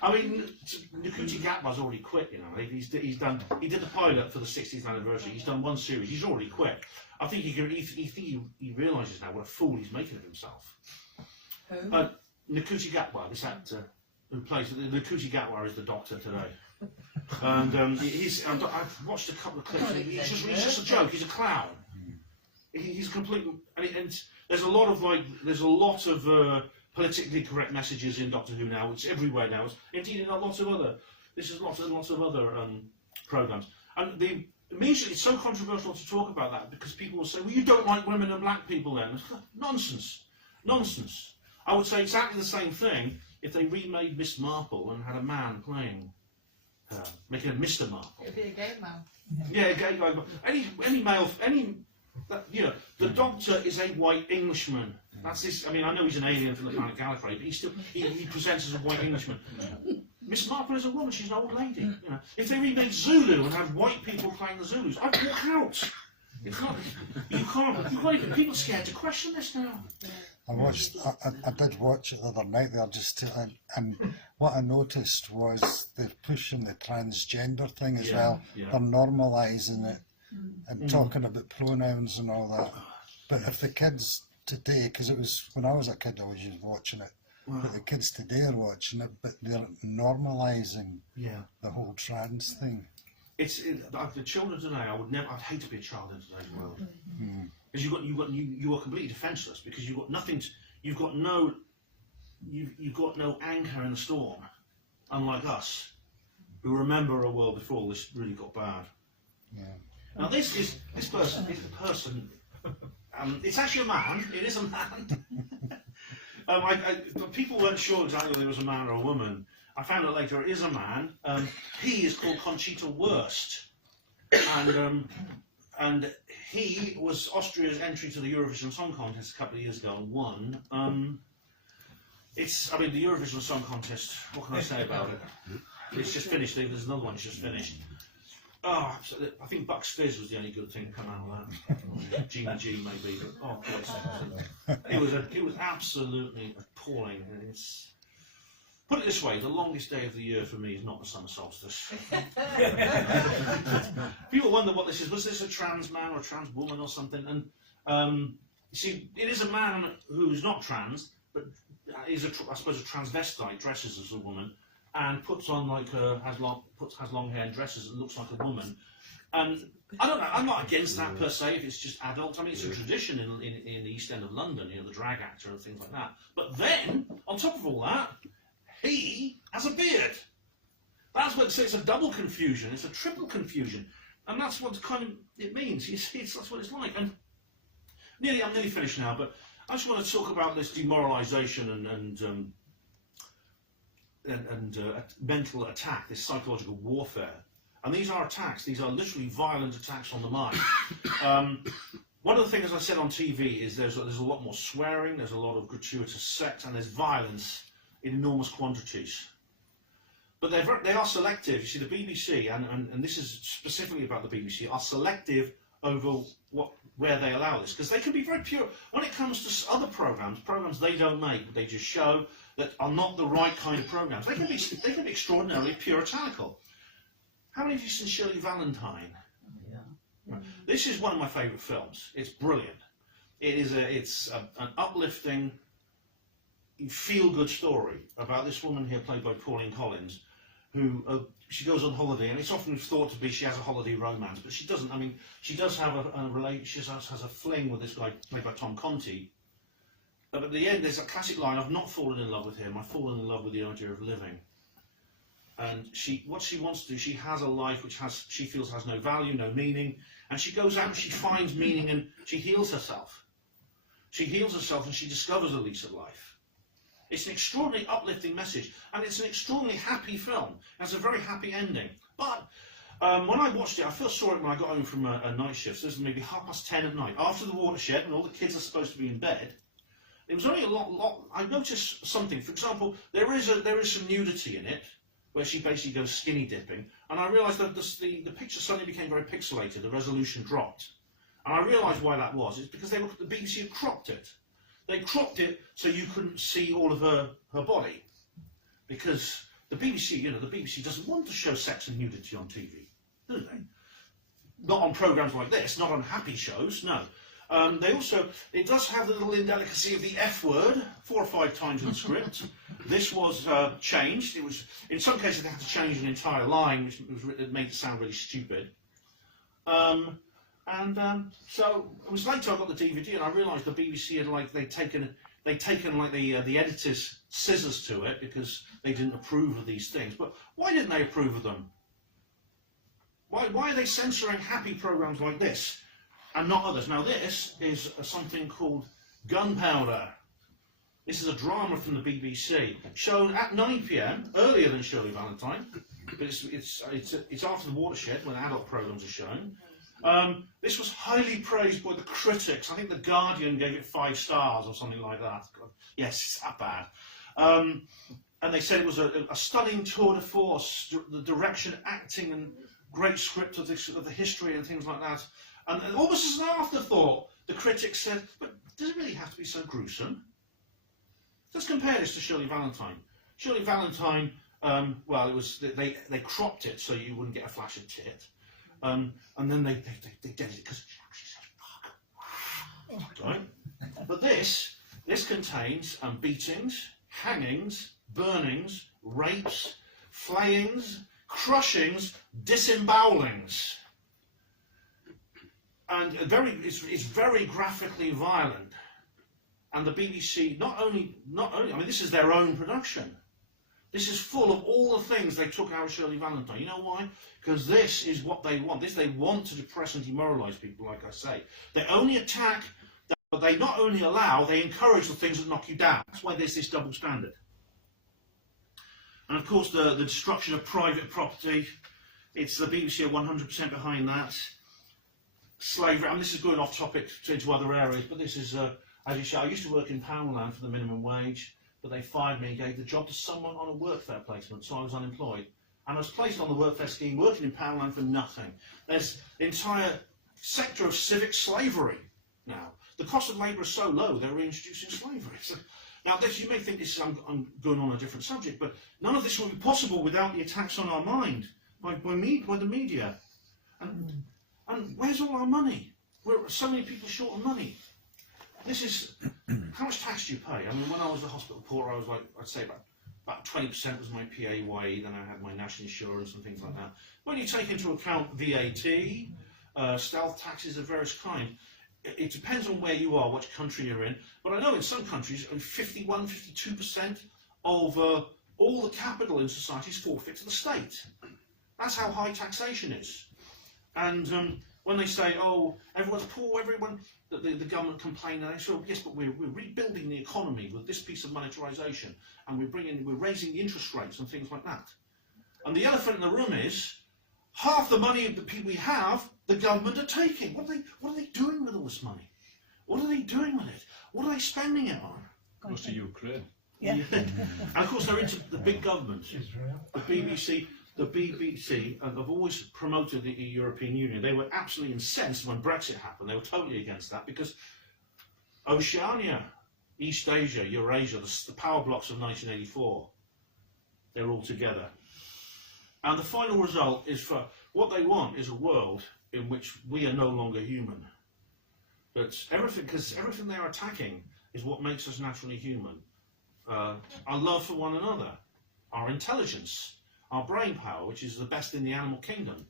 I mean, Nkuti Gatwa's already quit, you know. He did the pilot for the 60th anniversary. He's done one series. He's already quit. I think he realises now what a fool he's making of himself. Who? Nkuti Gatwa, this actor who plays Nkuti Gatwa is the Doctor today. And I've watched a couple of clips. He's just a joke. He's a clown. He's completely. And there's a lot of politically correct messages in Doctor Who now. It's everywhere now. Indeed, in lots of other. This is lots and lots of other programs. And immediately, it's so controversial to talk about that because people will say, "Well, you don't like women and black people, then?" Nonsense, nonsense. I would say exactly the same thing if they remade Miss Marple and had a man playing her, making it Mr. Marple. It'd be a gay man. Yeah, a gay guy. Any male, you know, the Doctor is a white Englishman. That's this. I mean, I know he's an alien from the planet Gallifrey, but he presents as a white Englishman. Miss Marple is a woman. She's an old lady. You know, if they remade Zulu and had white people playing the Zulus, I'd walk out. It's not. You can't. People are scared to question this now. I did watch it the other night there and what I noticed was they're pushing the transgender thing as well. Yeah. They're normalising it and talking about pronouns and all that. But if the kids today, because it was when I was a kid, I was just watching it. Wow. But the kids today are watching it, but they're normalising the whole trans thing. The children today. I'd hate to be a child in today's world. Because you are completely defenceless because you've got nothing. You've got no anchor in the storm, unlike us, who remember a world before this really got bad. Yeah. Now this person is the person. It's actually a man. It is a man. People weren't sure exactly whether it was a man or a woman. I found out later it is a man. He is called Conchita Wurst, and he was Austria's entry to the Eurovision Song Contest a couple of years ago and won. The Eurovision Song Contest, what can I say about it? It's just finished. There's another one that's just finished. I think Bucks Fizz was the only good thing to come out of that. Gina G maybe, but it was absolutely appalling. Put it this way, the longest day of the year for me is not the summer solstice. People wonder what this is. Was this a trans man or a trans woman or something? And see, it is a man who's not trans, but is I suppose a transvestite, dresses as a woman, and puts on has long hair and dresses and looks like a woman. And I don't know. I'm not against that per se. If it's just adult, I mean, it's a tradition in the East End of London. You know, the drag actor and things like that. But then, on top of all that, he has a beard. That's what it's a double confusion. It's a triple confusion, and that's what it means. You see, that's what it's like. And I'm nearly finished now, but I just want to talk about this demoralisation and mental attack, this psychological warfare. And these are attacks. These are literally violent attacks on the mind. One of the things I said on TV is there's a lot more swearing, there's a lot of gratuitous sex, and there's violence in enormous quantities. But they are selective. You see, the BBC, and this is specifically about the BBC, are selective over where they allow this, because they can be very pure. When it comes to other programs they don't make, they just show that are not the right kind of programs. They can be extraordinarily puritanical. How many of you seen Shirley Valentine? Yeah. Right. This is one of my favourite films. It's brilliant. It's an uplifting, feel-good story about this woman here played by Pauline Collins, who she goes on holiday, and it's often thought to be she has a holiday romance, but she doesn't. I mean, she does have she has a fling with this guy played by Tom Conti. But at the end, there's a classic line: "I've not fallen in love with him. I've fallen in love with the idea of living." And what she wants to do, she has a life which she feels has no value, no meaning, and she goes out and she finds meaning and she heals herself. She heals herself and she discovers a lease of life. It's an extraordinarily uplifting message, and it's an extraordinarily happy film. It has a very happy ending. But when I watched it, I first saw it when I got home from a night shift. So this was maybe 10:30 at night, after the watershed, when all the kids are supposed to be in bed. It was only a lot. I noticed something. For example, there is some nudity in it, where she basically goes skinny dipping, and I realised that the picture suddenly became very pixelated, the resolution dropped. And I realised why that was. It's because the BBC had cropped it. They cropped it so you couldn't see all of her body. Because the BBC, the BBC doesn't want to show sex and nudity on TV, do they? Not on programmes like this, not on happy shows, no. It does have the little indelicacy of the F word 4 or 5 times in the script. This was changed. It was, in some cases they had to change an entire line, which it made it sound really stupid. So it was later I got the DVD and I realised the BBC had they'd taken the editor's scissors to it because they didn't approve of these things. But why didn't they approve of them? Why are they censoring happy programmes like this and not others? Now this is something called Gunpowder. This is a drama from the BBC, shown at 9 PM, earlier than Shirley Valentine, but it's after the Watershed when adult programmes are shown. This was highly praised by the critics. I think The Guardian gave it 5 stars or something like that. Yes, it's that bad. And they said it was a stunning tour de force, the direction, acting and great script of the history and things like that. And almost as an afterthought, the critics said, but does it really have to be so gruesome? Let's compare this to Shirley Valentine. Shirley Valentine, well, it was they cropped it so you wouldn't get a flash of tit. And then they did it because she's so fuck. Right? But this contains beatings, hangings, burnings, rapes, flayings, crushings, disembowelings. And it's very graphically violent. And the BBC not only I mean this is their own production. This is full of all the things they took out of Shirley Valentine. You know why? Because this is what they want. They want to depress and demoralise people, like I say. They only attack, but they not only allow, they encourage the things that knock you down. That's why there's this double standard. And of course the destruction of private property, it's the BBC are 100% behind that. Slavery, I mean this is going off topic into other areas, but this is, as you say, I used to work in Poundland for the minimum wage. But they fired me and gave the job to someone on a workfare placement, so I was unemployed. And I was placed on the workfare scheme, working in Poundland for nothing. There's the entire sector of civic slavery now. The cost of labour is so low, they're reintroducing slavery. So, now, you may think this is, I'm going on a different subject, but none of this would be possible without the attacks on our mind by the media. And where's all our money? We're so many people short of money. This is, how much tax do you pay? I mean, when I was a hospital porter, I was like, I'd say about 20% was my PAYE, then I had my national insurance and things like that. When you take into account VAT, stealth taxes of various kinds, it depends on where you are, which country you're in. But I know in some countries, 51, 52% of all the capital in society is forfeit to the state. That's how high taxation is. And when they say, oh, everyone's poor, the government complain, and they say, oh, yes, but we're rebuilding the economy with this piece of monetarisation, and we're raising the interest rates and things like that. And the elephant in the room is, half the money that we have, the government are taking. What are they doing with all this money? What are they doing with it? What are they spending it on? Goes to Ukraine. Yeah. And of course they're into the big governments. The BBC have always promoted the European Union. They were absolutely incensed when Brexit happened. They were totally against that because Oceania, East Asia, Eurasia, the power blocks of 1984, they're all together. And the final result is for what they want is a world in which we are no longer human. But because everything they're attacking is what makes us naturally human. Our love for one another, our intelligence, our brain power, which is the best in the animal kingdom.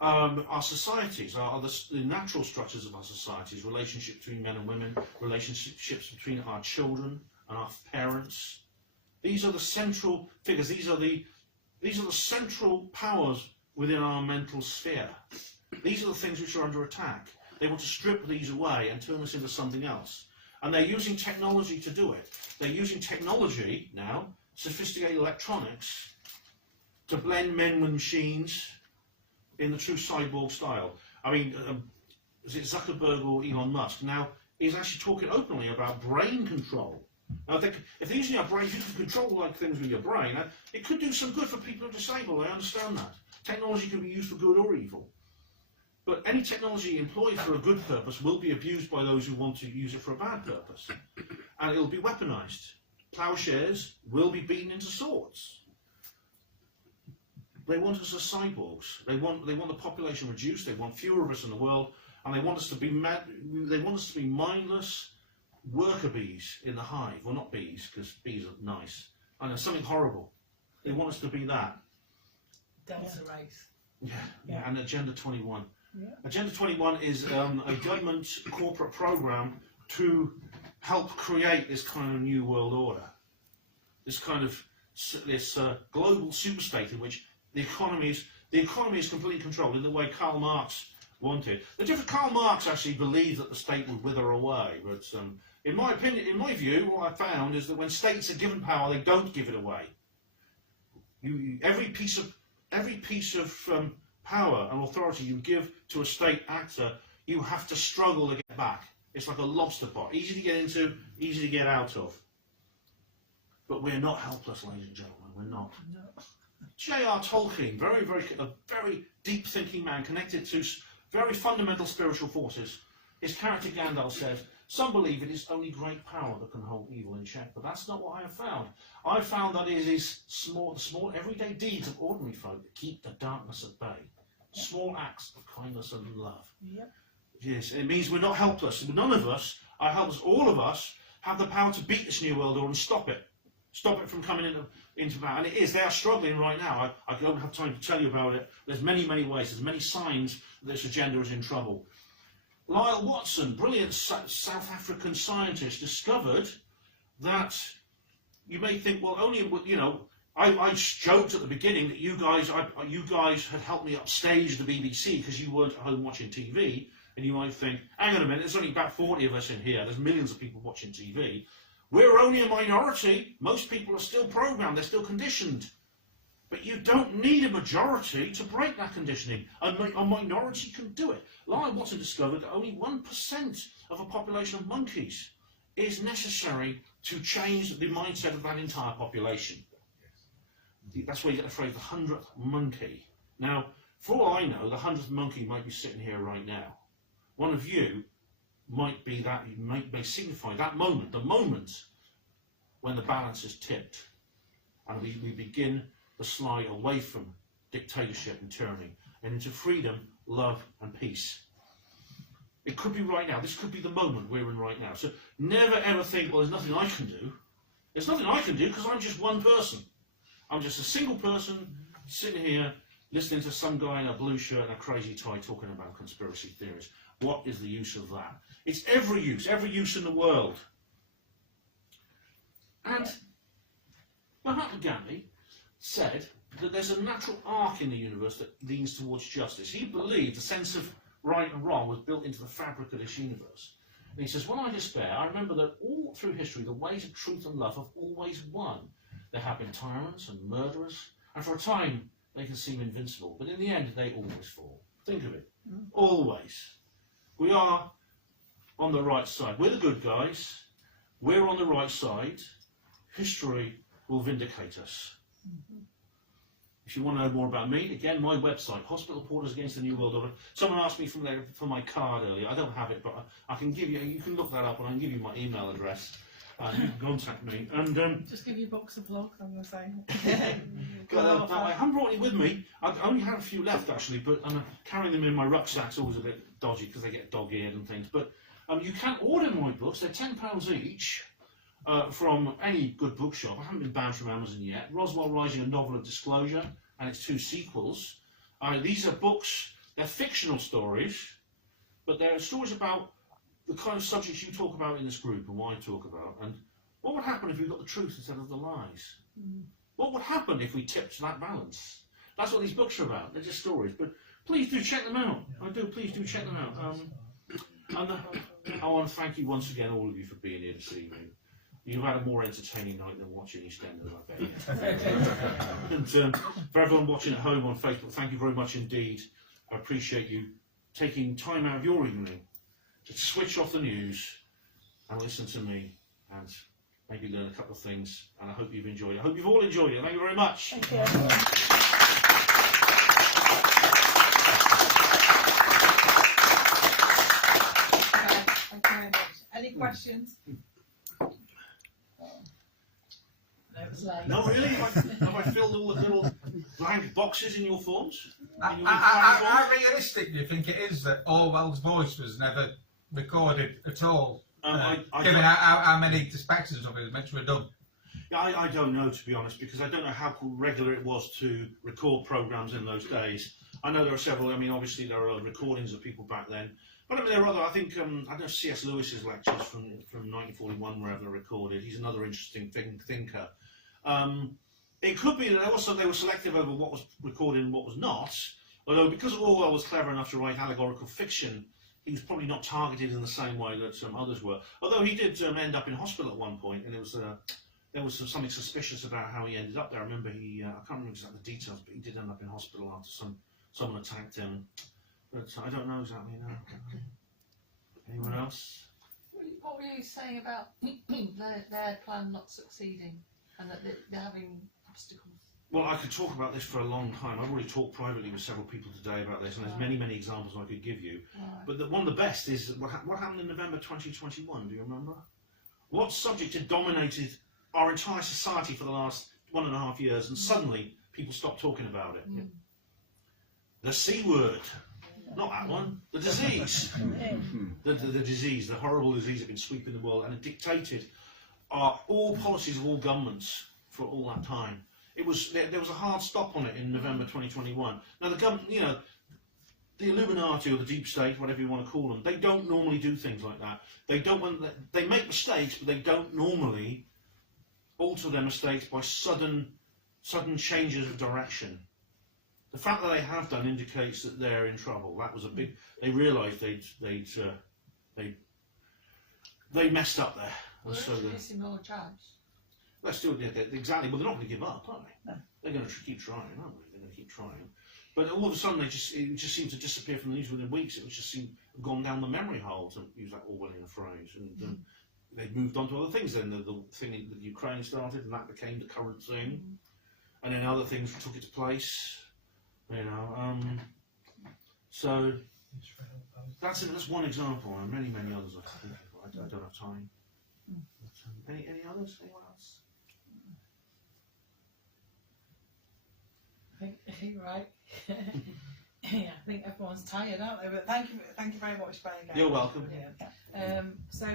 Our societies, the natural structures of our societies, relationships between men and women, relationships between our children and our parents. These are the central figures. These are the central powers within our mental sphere. These are the things which are under attack. They want to strip these away and turn us into something else. And they're using technology to do it. They're using technology now, sophisticated electronics, to blend men with machines in the true cyborg style. I mean, is it Zuckerberg or Elon Musk now is actually talking openly about brain control. Now, if they're using our brains, you can control like things with your brain. And it could do some good for people who are disabled. I understand that. Technology can be used for good or evil. But any technology employed for a good purpose will be abused by those who want to use it for a bad purpose. And it'll be weaponised. Ploughshares will be beaten into swords. They want us as cyborgs. They want the population reduced. They want fewer of us in the world, and they want us to be mindless worker bees in the hive. Well, not bees, because bees are nice. I know, something horrible. They want us to be that. Delta race. Yeah. And Agenda 21. Yeah. Agenda 21 is a government corporate program to help create this kind of new world order. This kind of global superstate in which the economy is completely controlled in the way Karl Marx wanted. Karl Marx actually believed that the state would wither away, but in my opinion, in my view, what I found is that when states are given power, they don't give it away. Every piece of power and authority you give to a state actor, you have to struggle to get back. It's like a lobster pot, easy to get into, easy to get out of. But we're not helpless, ladies and gentlemen. We're not. No. J.R. Tolkien, a very deep-thinking man connected to very fundamental spiritual forces. His character Gandalf says, "Some believe it is only great power that can hold evil in check," but that's not what I have found. I found that it is small everyday deeds of ordinary folk that keep the darkness at bay. Small acts of kindness and love. Yep. Yes, it means we're not helpless. None of us are helpless. All of us have the power to beat this new world order and stop it. Stop it from coming into power. And it is. They are struggling right now. I don't have time to tell you about it. There's many ways. There's many signs that this agenda is in trouble. Lyle Watson, brilliant South African scientist, discovered that you may think, well, only, you know, I joked at the beginning that you guys had helped me upstage the BBC because you weren't at home watching TV, and you might think, hang on a minute, there's only about 40 of us in here. There's millions of people watching TV. We're only a minority. Most people are still programmed. They're still conditioned. But you don't need a majority to break that conditioning. A minority can do it. Lyle Watson discovered that only 1% of a population of monkeys is necessary to change the mindset of that entire population. That's where you get the phrase, the 100th monkey. Now, for all I know, the 100th monkey might be sitting here right now. One of you might be that, may signify that moment, the moment when the balance is tipped and we begin the slide away from dictatorship and tyranny and into freedom, love and peace. It could be right now. This could be the moment we're in right now. So never ever think, well, there's nothing I can do. There's nothing I can do because I'm just one person. I'm just a single person sitting here listening to some guy in a blue shirt and a crazy tie talking about conspiracy theories. What is the use of that? It's every use in the world. And Mahatma Gandhi said that there's a natural arc in the universe that leans towards justice. He believed the sense of right and wrong was built into the fabric of this universe. And he says, when I despair, I remember that all through history, the ways of truth and love have always won. There have been tyrants and murderers, and for a time they can seem invincible, but in the end they always fall. Think of it. Always. We are on the right side. We're the good guys. We're on the right side. History will vindicate us. If you want to know more about me, again, my website, Hospital Porters Against the New World Order. Someone asked me for my card earlier. I don't have it, but I can give you can look that up and I can give you my email address. You can contact me. And just give you a box of vlogs, I'm going to say. I haven't brought any with me. I only have a few left actually, but carrying them in my rucksack's always a bit dodgy because they get dog-eared and things. But you can order my books. They're £10 each from any good bookshop. I haven't been banned from Amazon yet. Roswell Rising, a novel of disclosure, and its 2 sequels. These are books. They're fictional stories, but they're stories about the kind of subjects you talk about in this group and what I talk about. And what would happen if we got the truth instead of the lies? What would happen if we tipped that balance? That's what these books are about. They're just stories. But please do check them out. Please do check them out. And I want to thank you once again, all of you, for being here this evening. You've had a more entertaining night than watching EastEnders, I bet. And for everyone watching at home on Facebook, thank you very much indeed. I appreciate you taking time out of your evening to switch off the news and listen to me and maybe learn a couple of things, and I hope you've enjoyed it. I hope you've all enjoyed it. Thank you very much. Thank you. Thank you very much. Any questions? No, it was late. No, really? Have I filled all the little blank boxes in your forms? How realistic do you think it is that Orwell's voice was never recorded at all? Given how many dispatches of it meant to have done? Yeah, I don't know, to be honest, because I don't know how regular it was to record programmes in those days. I know there are several. I mean, obviously there are recordings of people back then. But I mean, there are other. I think I know C.S. Lewis's lectures from 1941 were ever recorded. He's another interesting thinker. It could be that also they were selective over what was recorded and what was not. Although because Orwell was clever enough to write allegorical fiction, he was probably not targeted in the same way that some others were. Although he did end up in hospital at one point, and it was there was something suspicious about how he ended up there. I remember I can't remember exactly the details, but he did end up in hospital after someone attacked him. But I don't know exactly now. Anyone else? What were you saying about their plan not succeeding and that they're having obstacles? Well, I could talk about this for a long time. I've already talked privately with several people today about this, and there's many, many examples I could give you. Right. But one of the best is what happened in November 2021. Do you remember? What subject had dominated our entire society for the last 1.5 years, and suddenly people stopped talking about it? Mm. The C word. Not that one. The disease. the disease, the horrible disease that had been sweeping the world, and it dictated all policies of all governments for all that time. There was a hard stop on it in November 2021. Now the government, the Illuminati or the deep state, whatever you want to call them, they don't normally do things like that. They make mistakes, but they don't normally alter their mistakes by sudden changes of direction. The fact that they have done indicates that they're in trouble. That was a big. They realised they messed up there. We're So introducing more jabs. let's do it exactly. Well, they're not going to give up, are they? No. They're going to keep trying, aren't they? They're going to keep trying. But all of a sudden, it just seemed to disappear from the news within weeks. It was just seemed gone down the memory hole, to use that Orwellian phrase, and they moved on to other things. Then the thing that Ukraine started, and that became the current thing, and then other things took its place. So that's one example, and many others. I don't have time. But, any others? Anyone else? I think you're right. Yeah, I think everyone's tired, aren't they? But thank you very much, Ben. Again. You're welcome. Yeah. So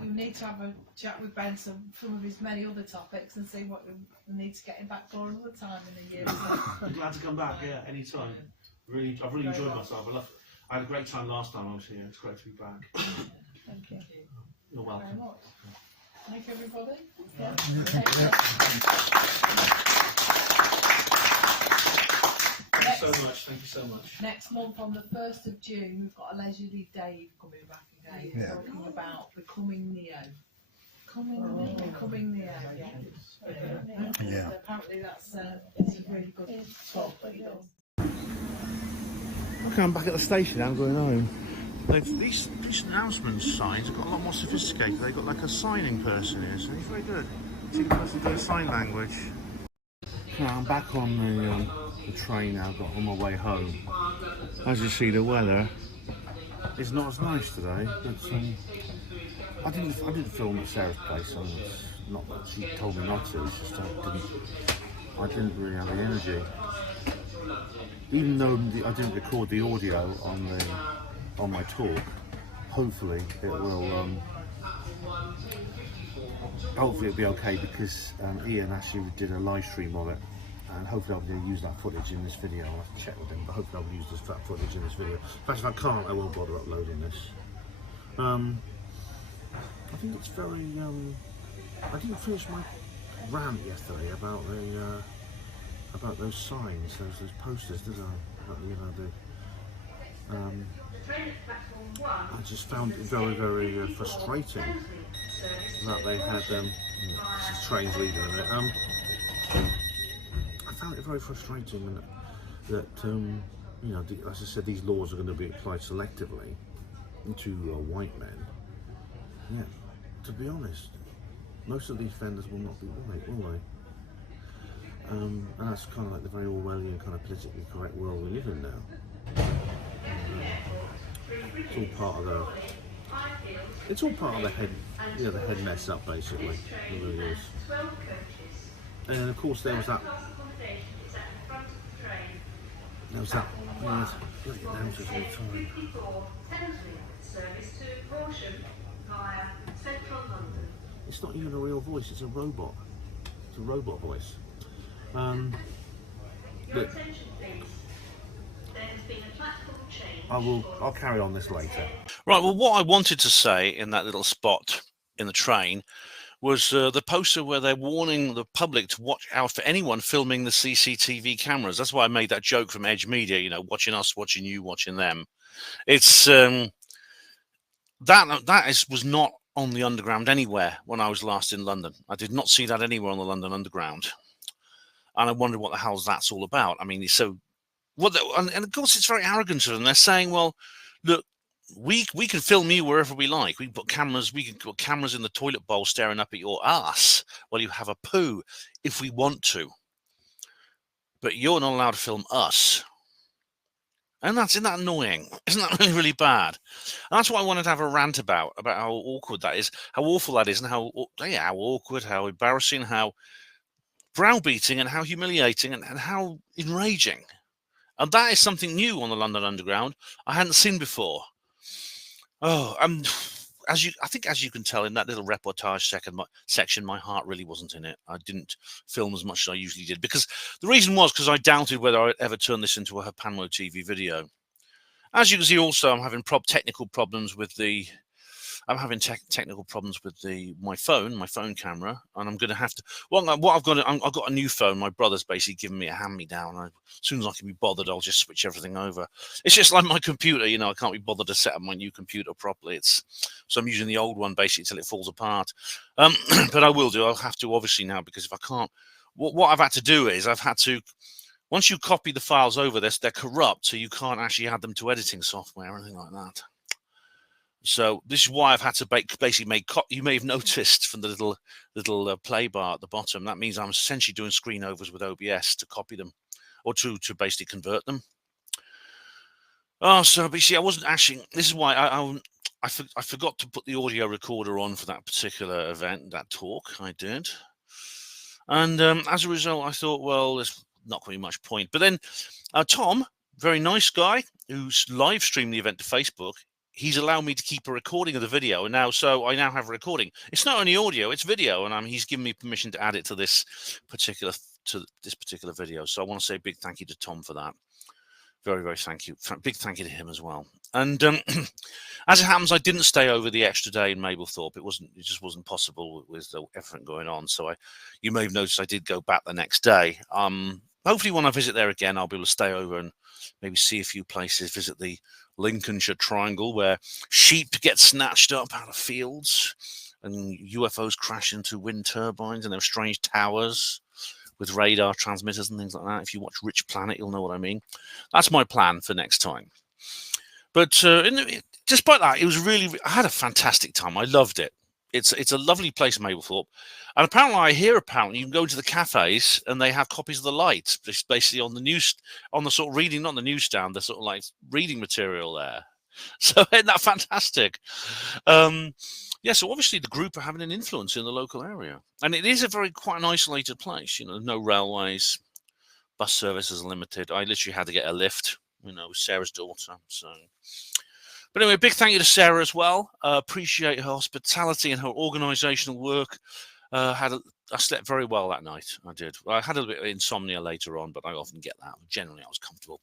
you need to have a chat with Ben some of his many other topics and see what we need to get him back for another time in a year. I'm glad to come back. Yeah, anytime. I've really enjoyed myself. I had a great time last time I was here. It's great to be back. Thank you. You're welcome. Very much. Thank you, everybody. Yeah. Thank you so much. Thank you so much. Next month on the 1st of June, we've got a Leisurely Dave coming back again, talking about becoming Neo. Becoming Neo, yeah. Apparently that's it's a really good talk that he does. Okay, I'm back at the station now, I'm going home. These announcement signs have got a lot more sophisticated. They've got like a signing person here, so he's very good. See the person doing sign language. Okay, I'm back on the train now, got on my way home. As you see, the weather is not as nice today, but I didn't film at Sarah's place. Not that she told me not to, it's just I didn't really have the energy. Even though I didn't record the audio on my talk, hopefully it will. Hopefully it'll be okay, because Ian actually did a live stream of it, and hopefully I'll be able to use that footage in this video. I'll have to check with him, but hopefully I'll use this footage in this video. In fact, if I can't, I won't bother uploading this. I think it's very. I didn't finish my rant yesterday about those signs, those posters, did I? I just found it very frustrating that they had. This is trains leaving a minute. I found it very frustrating that as I said, these laws are going to be applied selectively to white men. Yeah, to be honest, Most of these fenders will not be white, will they? And that's kind of like the very Orwellian kind of politically correct world we live in now. It's all part of the. It's all part of the head, you know, the head mess up basically. It really is. And of course there was that. There was that. Look at announcers all the time. It's not even a real voice. It's a robot. It's a robot voice. But I'll carry on this later. Right, well, what I wanted to say in that little spot in the train was the poster where they're warning the public to watch out for anyone filming the CCTV cameras. That's why I made that joke from Edge Media, you know, watching us, watching you, watching them. It's was not on the Underground anywhere when I was last in London. I did not see that anywhere on the London Underground. And I wonder what the hell's that's all about. I mean, it's so... and of course, it's very arrogant of them. They're saying, well, look, we can film you wherever we like. We can put cameras in the toilet bowl staring up at your ass while you have a poo if we want to. But you're not allowed to film us. And isn't that annoying? Isn't that really, really bad? And that's what I wanted to have a rant about how awkward that is, how awful that is, and how awkward, how embarrassing, how browbeating, and how humiliating, and how enraging. And that is something new on the London Underground I hadn't seen before. Oh, I think as you can tell in that little reportage section, my heart really wasn't in it. I didn't film as much as I usually did because the reason was because I doubted whether I'd ever turn this into a Panmo TV video. As you can see, also I'm having technical problems with the. I'm having technical problems with my phone camera, and I'm going to have to. Well, what I've got a new phone. My brother's basically given me a hand-me-down. As soon as I can be bothered, I'll just switch everything over. It's just like my computer, you know. I can't be bothered to set up my new computer properly. So I'm using the old one basically until it falls apart. But I will do. I'll have to obviously now because if I can't, what I've had to do is I've had to. Once you copy the files over, they're corrupt, so you can't actually add them to editing software or anything like that. So this is why I've had to basically make. You may have noticed from the little play bar at the bottom. That means I'm essentially doing screen overs with OBS to copy them, or to basically convert them. Oh, so but see, I wasn't actually. This is why I forgot to put the audio recorder on for that particular event, that talk I did, and as a result, I thought, well, there's not going to be much point. But then Tom, very nice guy, who's live streamed the event to Facebook. He's allowed me to keep a recording of the video, and now I now have a recording. It's not only audio; it's video, and he's given me permission to add it to this particular video. So I want to say a big thank you to Tom for that. Very, very thank you. Big thank you to him as well. And as it happens, I didn't stay over the extra day in Mablethorpe. It just wasn't possible with everything going on. So you may have noticed I did go back the next day. Hopefully, when I visit there again, I'll be able to stay over and maybe see a few places. Visit the Lincolnshire Triangle, where sheep get snatched up out of fields and UFOs crash into wind turbines, and there are strange towers with radar transmitters and things like that. If you watch Rich Planet, you'll know what I mean. That's my plan for next time. But despite that, I had a fantastic time. I loved it. It's a lovely place, Mablethorpe. And apparently you can go to the cafes and they have copies of the Light, basically on the sort of reading, not the newsstand, the sort of like reading material there. So isn't that fantastic? Yeah, so obviously the group are having an influence in the local area. And it is quite an isolated place, you know, no railways, bus services are limited. I literally had to get a lift, you know, with Sarah's daughter, so... But anyway, big thank you to Sarah as well. Appreciate her hospitality and her organisational work. I slept very well that night. I did. I had a little bit of insomnia later on, but I often get that. Generally, I was comfortable.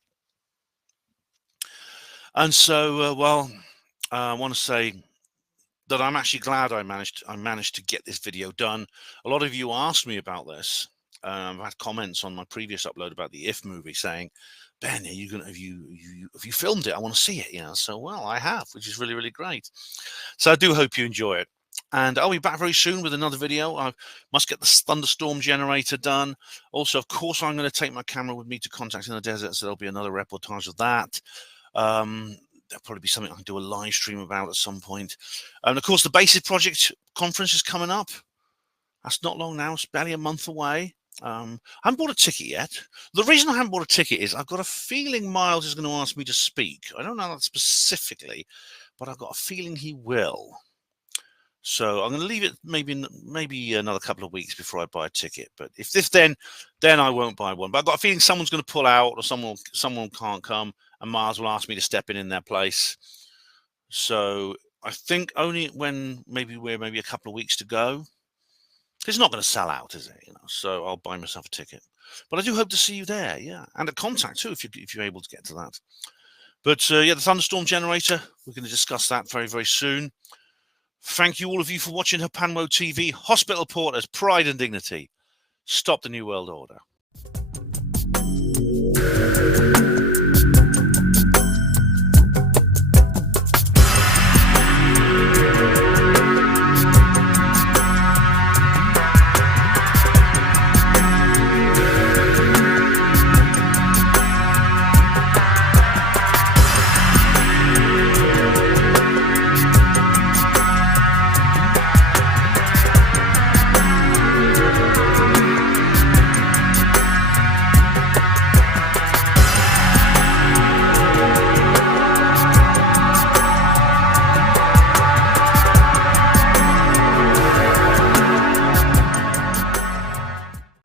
And so, I want to say that I'm actually glad I managed to get this video done. A lot of you asked me about this. I've had comments on my previous upload about the If movie saying, Ben, have you filmed it? I want to see it, you know. So, well, I have, which is really, really great. So I do hope you enjoy it. And I'll be back very soon with another video. I must get the thunderstorm generator done. Also, of course, I'm going to take my camera with me to Contact in the Desert, so there'll be another reportage of that. There'll probably be something I can do a live stream about at some point. And, of course, the Basis Project conference is coming up. That's not long now. It's barely a month away. I haven't bought a ticket yet. The reason I haven't bought a ticket is I've got a feeling Miles is going to ask me to speak. I don't know that specifically, but I've got a feeling he will. So I'm going to leave it maybe another couple of weeks before I buy a ticket. But if this then I won't buy one. But I've got a feeling someone's going to pull out, or someone can't come, and Miles will ask me to step in their place. So I think only when maybe a couple of weeks to go. It's not going to sell out, is it? So I'll buy myself a ticket. But I do hope to see you there, yeah, and at Contact too, if you're able to get to that. But yeah, the thunderstorm generator. We're going to discuss that very, very soon. Thank you all of you for watching Hapanwo TV. Hospital Porters, pride and dignity. Stop the New World Order.